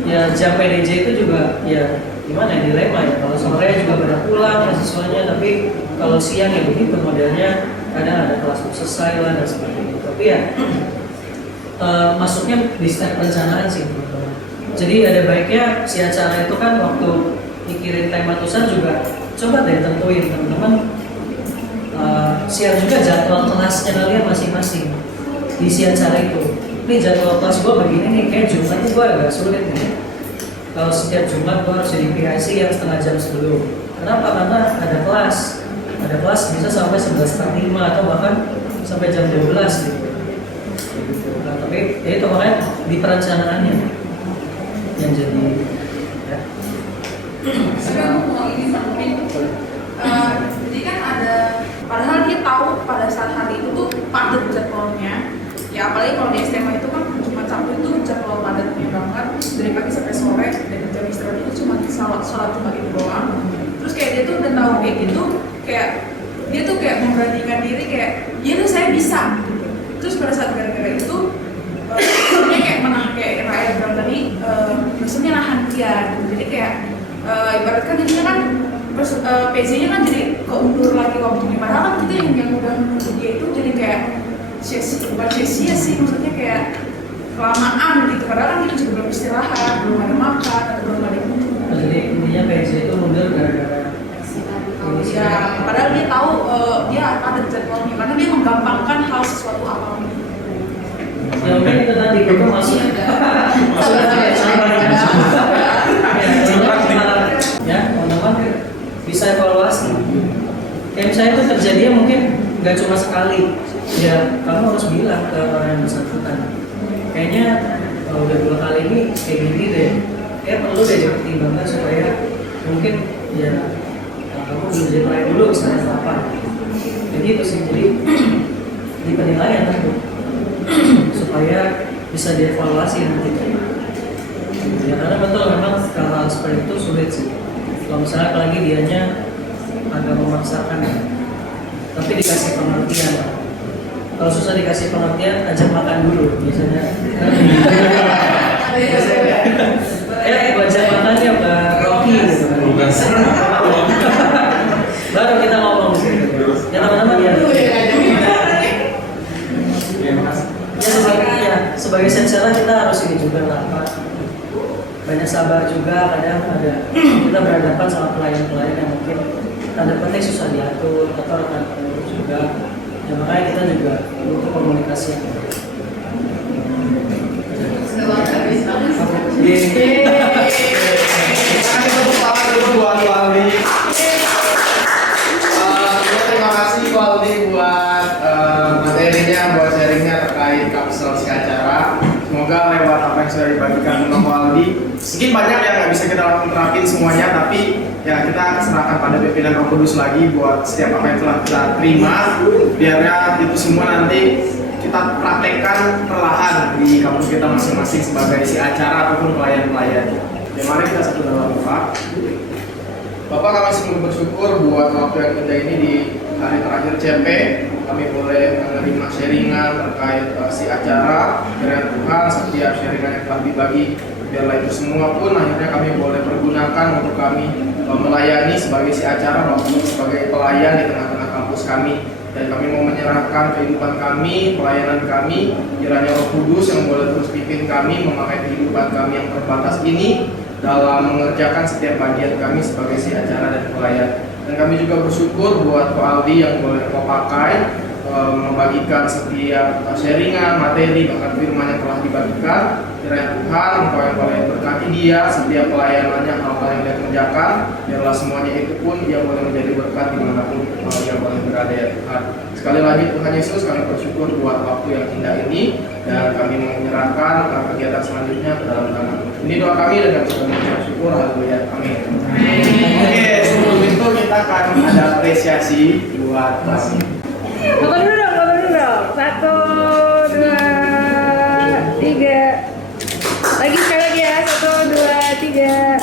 ya jam PDJ itu juga ya gimana ya, dilema ya. Kalau sore juga pada pulang mahasiswanya, tapi kalau siang ya begitu modelnya, kadang ada kelas selesai lah dan sebagainya. Tapi ya masuknya di step perencanaan sih teman-teman. Jadi ada baiknya si acara itu kan waktu mikirin tema tulisan juga coba deh tentuin teman-teman share juga jadwal kelasnya kalian masing-masing di si acara itu. Ini jadwal kelas gue begini nih, kayak Jumat itu gue agak sulit nih. Kalau setiap Jumat gue harus jadi PIC yang setengah jam sebelum. Kenapa? Karena ada kelas bisa sampai 11.45 atau bahkan sampai jam 12 gitu. Nah, tapi Tapi ya itu makanya di perencanaannya yang jadi ya. Tapi aku mau ini sampai jadi kan ada, padahal dia tahu pada saat hari itu tuh padat jadwalnya. Ya apalagi kalau di SMA itu kan cuma Sabtu itu jadwal padatnya banget, dari pagi sampai sore, dan jam istirahat itu cuma sholat cuma itu doang. Terus kayak dia tuh udah tahu kayak gitu, kayak dia tuh kayak memberanikan diri kayak, ya tuh saya bisa gitu. Terus pada saat gara-gara itu dia kayak kayak Raya bilang tadi, maksudnya nahan dia gitu. Jadi kayak ibaratkan jadinya kan PC-nya kan jadi keundur lagi waktunya. Padahal kan kita yang udah menunggu dia itu jadi kayak bukan sia-sia sih, maksudnya kayak kelamaan gitu. Padahal kan kita juga belum istirahat, belum ada makan, atau belum ada minum. Jadi intinya PC itu mundur gara-gara Ya, padahal dia tahu dia ada jadwalnya, karena dia menggampangkan hal sesuatu apapun. ya mungkin itu tadi kita masuk ya teman-teman bisa evaluasi. Kayak misalnya itu terjadinya mungkin nggak cuma sekali, ya kamu harus bilang ke orang yang bersangkutan, kayaknya udah 2 kali ini kayak gini deh, perlu deh dipertimbangkan supaya mungkin ya kamu belum jadi lain dulu misalnya apa. Jadi itu sih, jadi di penilaian tentu supaya bisa dievaluasi nanti. Ya karena betul memang hal seperti itu sulit sih. Kalau misalnya apalagi dianya agak memaksakan, tapi dikasih pengertian. Kalau susah dikasih pengertian, ajak makan dulu biasanya. Ajak makan ya Mbak Rocky gitu kan. Baru kita ngomong gitu. Ya teman-teman ya. Ya sebagai sensela kita harus ini juga lah Pak. Banyak sabar juga, kadang ada kita berhadapan sama klien-klien yang mungkin tanda petik susah diatur atau rekan pengurus juga. Ya makanya kita juga butuh komunikasi yang baik. Terima kasih Bu Aldi buat materinya, buat sharingnya terkait kapsul si acara. Semoga lewat apa yang sudah dibagikan sama Bu Aldi, mungkin banyak yang nggak bisa kita terapin semuanya, tapi ya kita serahkan pada pimpinan Roh Kudus lagi buat setiap apa yang telah kita terima, biarnya itu semua nanti kita praktekkan perlahan di kampus kita masing-masing sebagai si acara ataupun pelayan-pelayan. Ya mari kita satu dalam doa. Bapak, kami sungguh bersyukur buat waktu yang indah ini di hari terakhir CP. Kami boleh menerima sharingan terkait si acara. Kiranya Tuhan setiap sharingan yang telah dibagi, biarlah itu semua pun akhirnya kami boleh pergunakan untuk kami melayani sebagai si acara, maupun sebagai pelayan di tengah-tengah kampus kami. Dan kami mau menyerahkan kehidupan kami, pelayanan kami, kiranya Roh Kudus yang boleh terus pimpin kami memakai kehidupan kami yang terbatas ini dalam mengerjakan setiap bagian kami sebagai si acara dan pelayan. Dan kami juga bersyukur buat Pak Aldi yang boleh Kau pakai membagikan setiap sharingan, materi, bahkan firman yang telah dibagikan. Kiranya Tuhan Engkau yang boleh berkati dia, setiap pelayanannya, hal-hal yang dia kerjakan, biarlah semuanya itu pun dia boleh menjadi berkat dimanapun dia boleh berada ya Tuhan. Sekali lagi Tuhan Yesus, kami bersyukur buat waktu yang indah ini, dan kami menyerahkan kegiatan selanjutnya ke dalam tangan. Ini doa kami dan kami mengucap syukur. Haleluya. Amin. Oke, sebelum itu kita akan ada apresiasi buat kami. Foto dulu dong. 1, 2, 3. Lagi sekali lagi ya. 1, 2, 3.